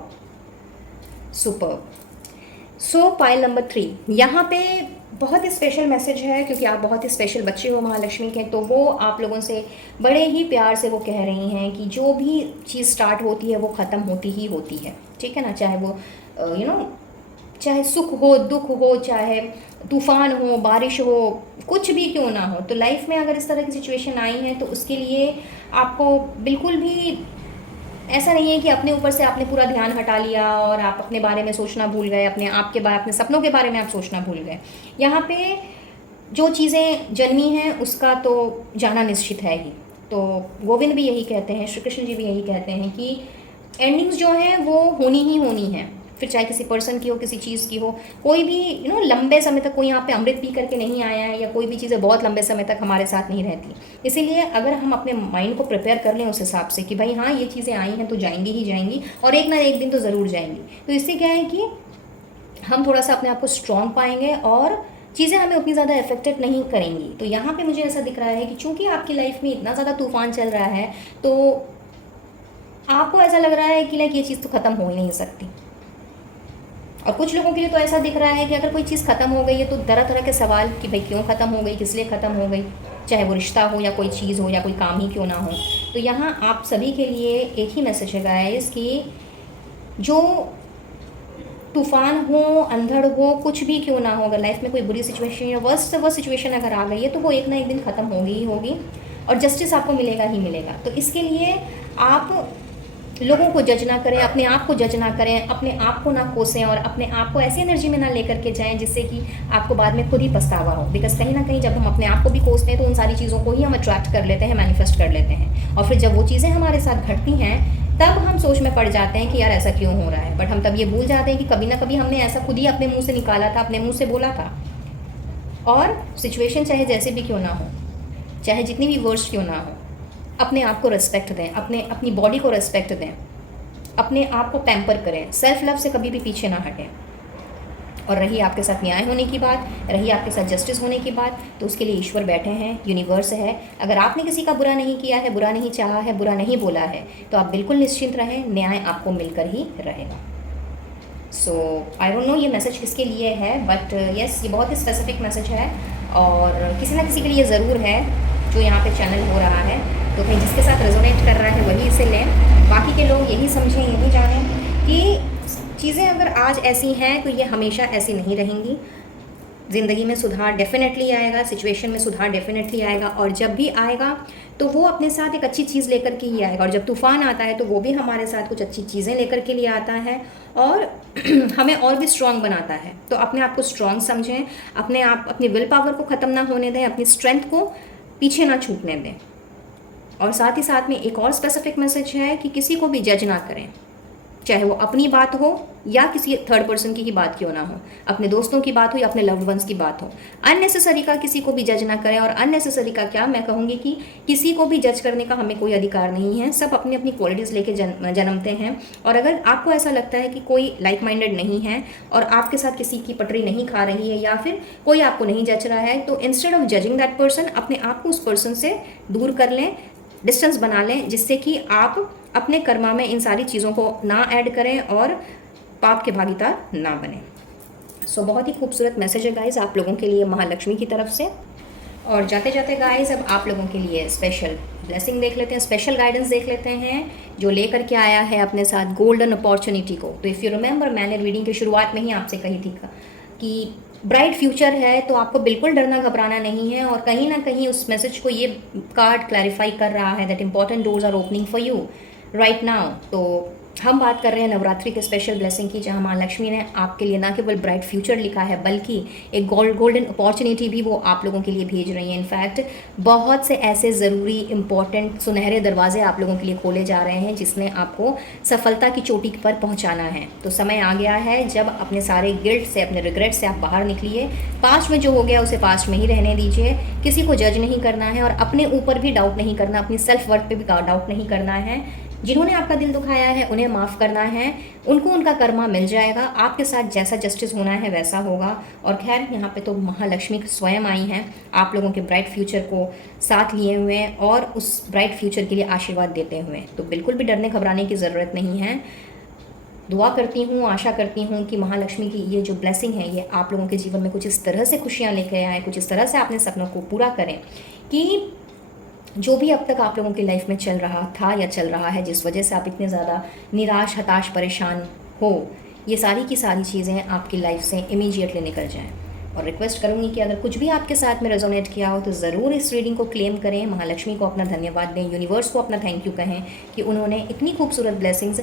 super. So pile number 3, यहाँ पे बहुत ही स्पेशल मैसेज है, क्योंकि आप बहुत ही स्पेशल बच्चे हो महालक्ष्मी के। तो वो आप लोगों से बड़े ही प्यार से वो कह रही हैं कि जो भी चीज़ स्टार्ट होती है वो ख़त्म होती ही होती है, ठीक है ना। चाहे वो चाहे सुख हो, दुख हो, चाहे तूफ़ान हो, बारिश हो, कुछ भी क्यों ना हो, तो लाइफ में अगर इस तरह की सिचुएशन आई है तो उसके लिए आपको बिल्कुल भी ऐसा नहीं है कि अपने ऊपर से आपने पूरा ध्यान हटा लिया और आप अपने बारे में सोचना भूल गए, अपने आप के बारे, अपने सपनों के बारे में आप सोचना भूल गए। यहाँ पे जो चीज़ें जन्मी हैं उसका तो जाना निश्चित है ही। तो गोविंद भी यही कहते हैं, श्री कृष्ण जी भी यही कहते हैं कि एंडिंग्स जो हैं वो होनी ही होनी है, फिर चाहे किसी पर्सन की हो, किसी चीज़ की हो। कोई भी लंबे समय तक कोई यहाँ पे अमृत पी करके नहीं आया है, या कोई भी चीज़ें बहुत लंबे समय तक हमारे साथ नहीं रहती। इसीलिए अगर हम अपने माइंड को प्रिपेयर कर लें उस हिसाब से कि भाई हाँ ये चीज़ें आई हैं तो जाएंगी ही जाएंगी, और एक ना एक दिन तो ज़रूर जाएंगी, तो इससे क्या है कि हम थोड़ा सा अपने आप को स्ट्रॉन्ग पाएंगे और चीज़ें हमें उतनी ज़्यादा इफेक्टेड नहीं करेंगी। तो यहाँ पे मुझे ऐसा दिख रहा है कि चूँकि आपकी लाइफ में इतना ज़्यादा तूफान चल रहा है, तो आपको ऐसा लग रहा है कि लाइक ये चीज़ तो ख़त्म हो ही नहीं सकती। और कुछ लोगों के लिए तो ऐसा दिख रहा है कि अगर कोई चीज़ ख़त्म हो गई है तो तरह तरह के सवाल कि भाई क्यों ख़त्म हो गई, किस लिए ख़त्म हो गई, चाहे वो रिश्ता हो या कोई चीज़ हो या कोई काम ही क्यों ना हो। तो यहाँ आप सभी के लिए एक ही मैसेज है गाइस कि जो तूफ़ान हो, अंधड़ हो, कुछ भी क्यों ना हो, अगर लाइफ में कोई बुरी सिचुएशन या वर्स्ट से वर्स्ट सिचुएशन अगर आ गई है तो वो एक ना एक दिन ख़त्म होगी ही होगी, और जस्टिस आपको मिलेगा ही मिलेगा। तो इसके लिए आप लोगों को जज ना करें, अपने आप को जज ना करें, अपने आप को ना कोसें, और अपने आप को ऐसी एनर्जी में ना लेकर के जाएं जिससे कि आपको बाद में खुद ही पछतावा हो। बिकॉज कहीं ना कहीं जब हम अपने आप को भी कोसते हैं तो उन सारी चीज़ों को ही हम अट्रैक्ट कर लेते हैं, मैनिफेस्ट कर लेते हैं, और फिर जब वो चीज़ें हमारे साथ घटती हैं तब हम सोच में पड़ जाते हैं कि यार ऐसा क्यों हो रहा है। बट हम तब ये भूल जाते हैं कि कभी ना कभी हमने ऐसा खुद ही अपने मुँह से निकाला था, अपने मुँह से बोला था। और सिचुएशन चाहे जैसे भी क्यों ना हो, चाहे जितनी भी वर्स्ट क्यों ना हो, अपने आप को रिस्पेक्ट दें, अपनी बॉडी को रिस्पेक्ट दें, अपने आप को पैम्पर करें, सेल्फ लव से कभी भी पीछे ना हटें। और रही आपके साथ न्याय होने की बात, रही आपके साथ जस्टिस होने की बात, तो उसके लिए ईश्वर बैठे हैं, यूनिवर्स है। अगर आपने किसी का बुरा नहीं किया है, बुरा नहीं चाहा है, बुरा नहीं बोला है, तो आप बिल्कुल निश्चिंत रहें, न्याय आपको मिलकर ही रहेगा। सो आई डोंट नो ये मैसेज किसके लिए है, बट येस ये बहुत ही स्पेसिफिक मैसेज है और किसी ना किसी के लिए ज़रूर है जो यहाँ पे चैनल हो रहा है। तो कहीं जिसके साथ रेजोनेट कर रहा है वही इसे लें, बाकी के लोग यही समझें, यही जानें कि चीज़ें अगर आज ऐसी हैं तो ये हमेशा ऐसी नहीं रहेंगी। ज़िंदगी में सुधार डेफिनेटली आएगा, सिचुएशन में सुधार डेफिनेटली आएगा, और जब भी आएगा तो वो अपने साथ एक अच्छी चीज़ लेकर के ही आएगा। और जब तूफ़ान आता है तो वो भी हमारे साथ कुछ अच्छी चीज़ें लेकर के लिए आता है और हमें और भी स्ट्रॉन्ग बनाता है। तो अपने आप को स्ट्रॉन्ग समझें, अपनी विल पावर को ख़त्म ना होने दें, अपनी स्ट्रेंथ को पीछे ना छूटने दें। और साथ ही साथ में एक और स्पेसिफिक मैसेज है कि किसी को भी जज ना करें, चाहे वो अपनी बात हो या किसी थर्ड पर्सन की ही बात क्यों ना हो, अपने दोस्तों की बात हो या अपने लव्ड वंस की बात हो। अननेसेसरी का किसी को भी जज ना करें। और अननेसेसरी का क्या, मैं कहूँगी कि किसी को भी जज करने का हमें कोई अधिकार नहीं है। सब अपनी अपनी क्वालिटीज़ लेके जन्मते हैं। और अगर आपको ऐसा लगता है कि कोई लाइक माइंडेड नहीं है और आपके साथ किसी की पटरी नहीं खा रही है या फिर कोई आपको नहीं जच रहा है, तो instead of judging that person, अपने आप को उस पर्सन से दूर कर लें, डिस्टेंस बना लें, जिससे कि आप अपने कर्मा में इन सारी चीज़ों को ना ऐड करें और पाप के भागीदार ना बने। सो बहुत ही खूबसूरत मैसेज है गाइज आप लोगों के लिए महालक्ष्मी की तरफ से। और जाते जाते गाइज अब आप लोगों के लिए स्पेशल ब्लेसिंग देख लेते हैं, स्पेशल गाइडेंस देख लेते हैं जो लेकर के आया है अपने साथ गोल्डन अपॉर्चुनिटी को। तो इफ़ यू रिमेंबर, मैंने रीडिंग की शुरुआत में ही आपसे कही थी कि ब्राइट फ्यूचर है, तो आपको बिल्कुल डरना घबराना नहीं है। और कहीं ना कहीं उस मैसेज को ये कार्ड क्लैरिफाई कर रहा है that important doors are opening for you right now. तो हम बात कर रहे हैं नवरात्रि के स्पेशल ब्लेसिंग की, जहां माँ लक्ष्मी ने आपके लिए ना केवल ब्राइट फ्यूचर लिखा है बल्कि एक गोल्डन अपॉर्चुनिटी भी वो आप लोगों के लिए भेज रही हैं। इनफैक्ट बहुत से ऐसे ज़रूरी इंपॉर्टेंट सुनहरे दरवाजे आप लोगों के लिए खोले जा रहे हैं जिसमें आपको सफलता की चोटी पर पहुंचाना है। तो समय आ गया है जब अपने सारे गिल्ट से, अपने रिग्रेट से आप बाहर निकलिए। पास्ट में जो हो गया उसे पास्ट में ही रहने दीजिए, किसी को जज नहीं करना है और अपने ऊपर भी डाउट नहीं करना, अपनी सेल्फ वर्थ पे भी डाउट नहीं करना है। जिन्होंने आपका दिल दुखाया है उन्हें माफ़ करना है, उनको उनका कर्मा मिल जाएगा, आपके साथ जैसा जस्टिस होना है वैसा होगा। और खैर यहाँ पे तो महालक्ष्मी स्वयं आई हैं आप लोगों के ब्राइट फ्यूचर को साथ लिए हुए और उस ब्राइट फ्यूचर के लिए आशीर्वाद देते हुए। तो बिल्कुल भी डरने घबराने की ज़रूरत नहीं है। दुआ करती हूँ, आशा करती हूँ कि महालक्ष्मी की ये जो ब्लेसिंग है ये आप लोगों के जीवन में कुछ इस तरह से खुशियाँ लेकर आए, कुछ इस तरह से अपने सपनों को पूरा करें कि जो भी अब तक आप लोगों की लाइफ में चल रहा था या चल रहा है, जिस वजह से आप इतने ज़्यादा निराश, हताश, परेशान हो, ये सारी की सारी चीज़ें आपकी लाइफ से इमीडिएटली निकल जाएं। और रिक्वेस्ट करूँगी कि अगर कुछ भी आपके साथ में रेजोनेट किया हो तो ज़रूर इस रीडिंग को क्लेम करें, महालक्ष्मी को अपना धन्यवाद दें, यूनिवर्स को अपना थैंक यू कहें कि उन्होंने इतनी खूबसूरत ब्लेसिंग्स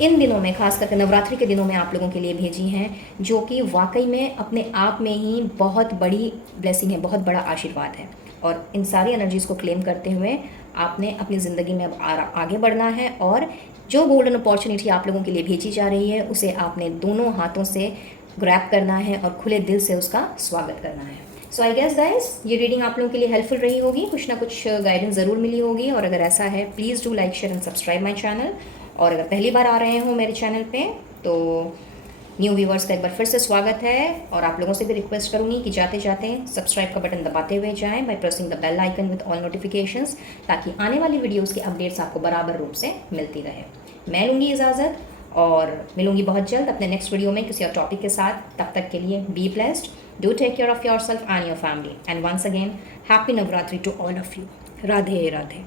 इन दिनों में, खास करके नवरात्रि के दिनों में आप लोगों के लिए भेजी हैं, जो कि वाकई में अपने आप में ही बहुत बड़ी ब्लेसिंग है, बहुत बड़ा आशीर्वाद है। और इन सारी एनर्जीज़ को क्लेम करते हुए आपने अपनी ज़िंदगी में अब आगे बढ़ना है और जो गोल्डन अपॉर्चुनिटी आप लोगों के लिए भेजी जा रही है उसे आपने दोनों हाथों से ग्रैब करना है और खुले दिल से उसका स्वागत करना है। सो आई गेस गाइस ये रीडिंग आप लोगों के लिए हेल्पफुल रही होगी, कुछ ना कुछ गाइडेंस ज़रूर मिली होगी। और अगर ऐसा है please do like, share and subscribe my channel. और अगर पहली बार आ रहे हो मेरे चैनल पे तो न्यू व्यूवर्स का एक बार फिर से स्वागत है। और आप लोगों से भी रिक्वेस्ट करूँगी कि जाते जाते सब्सक्राइब का बटन दबाते हुए जाएं by pressing the bell icon with all notifications, ताकि आने वाली वीडियोस की अपडेट्स आपको बराबर रूप से मिलती रहे। मैं लूँगी इजाज़त और मिलूंगी बहुत जल्द अपने नेक्स्ट वीडियो में किसी और टॉपिक के साथ। तब तक के लिए be blessed, do take care of yourself and your family, and once again happy Navratri to all of you. Radhe Radhe.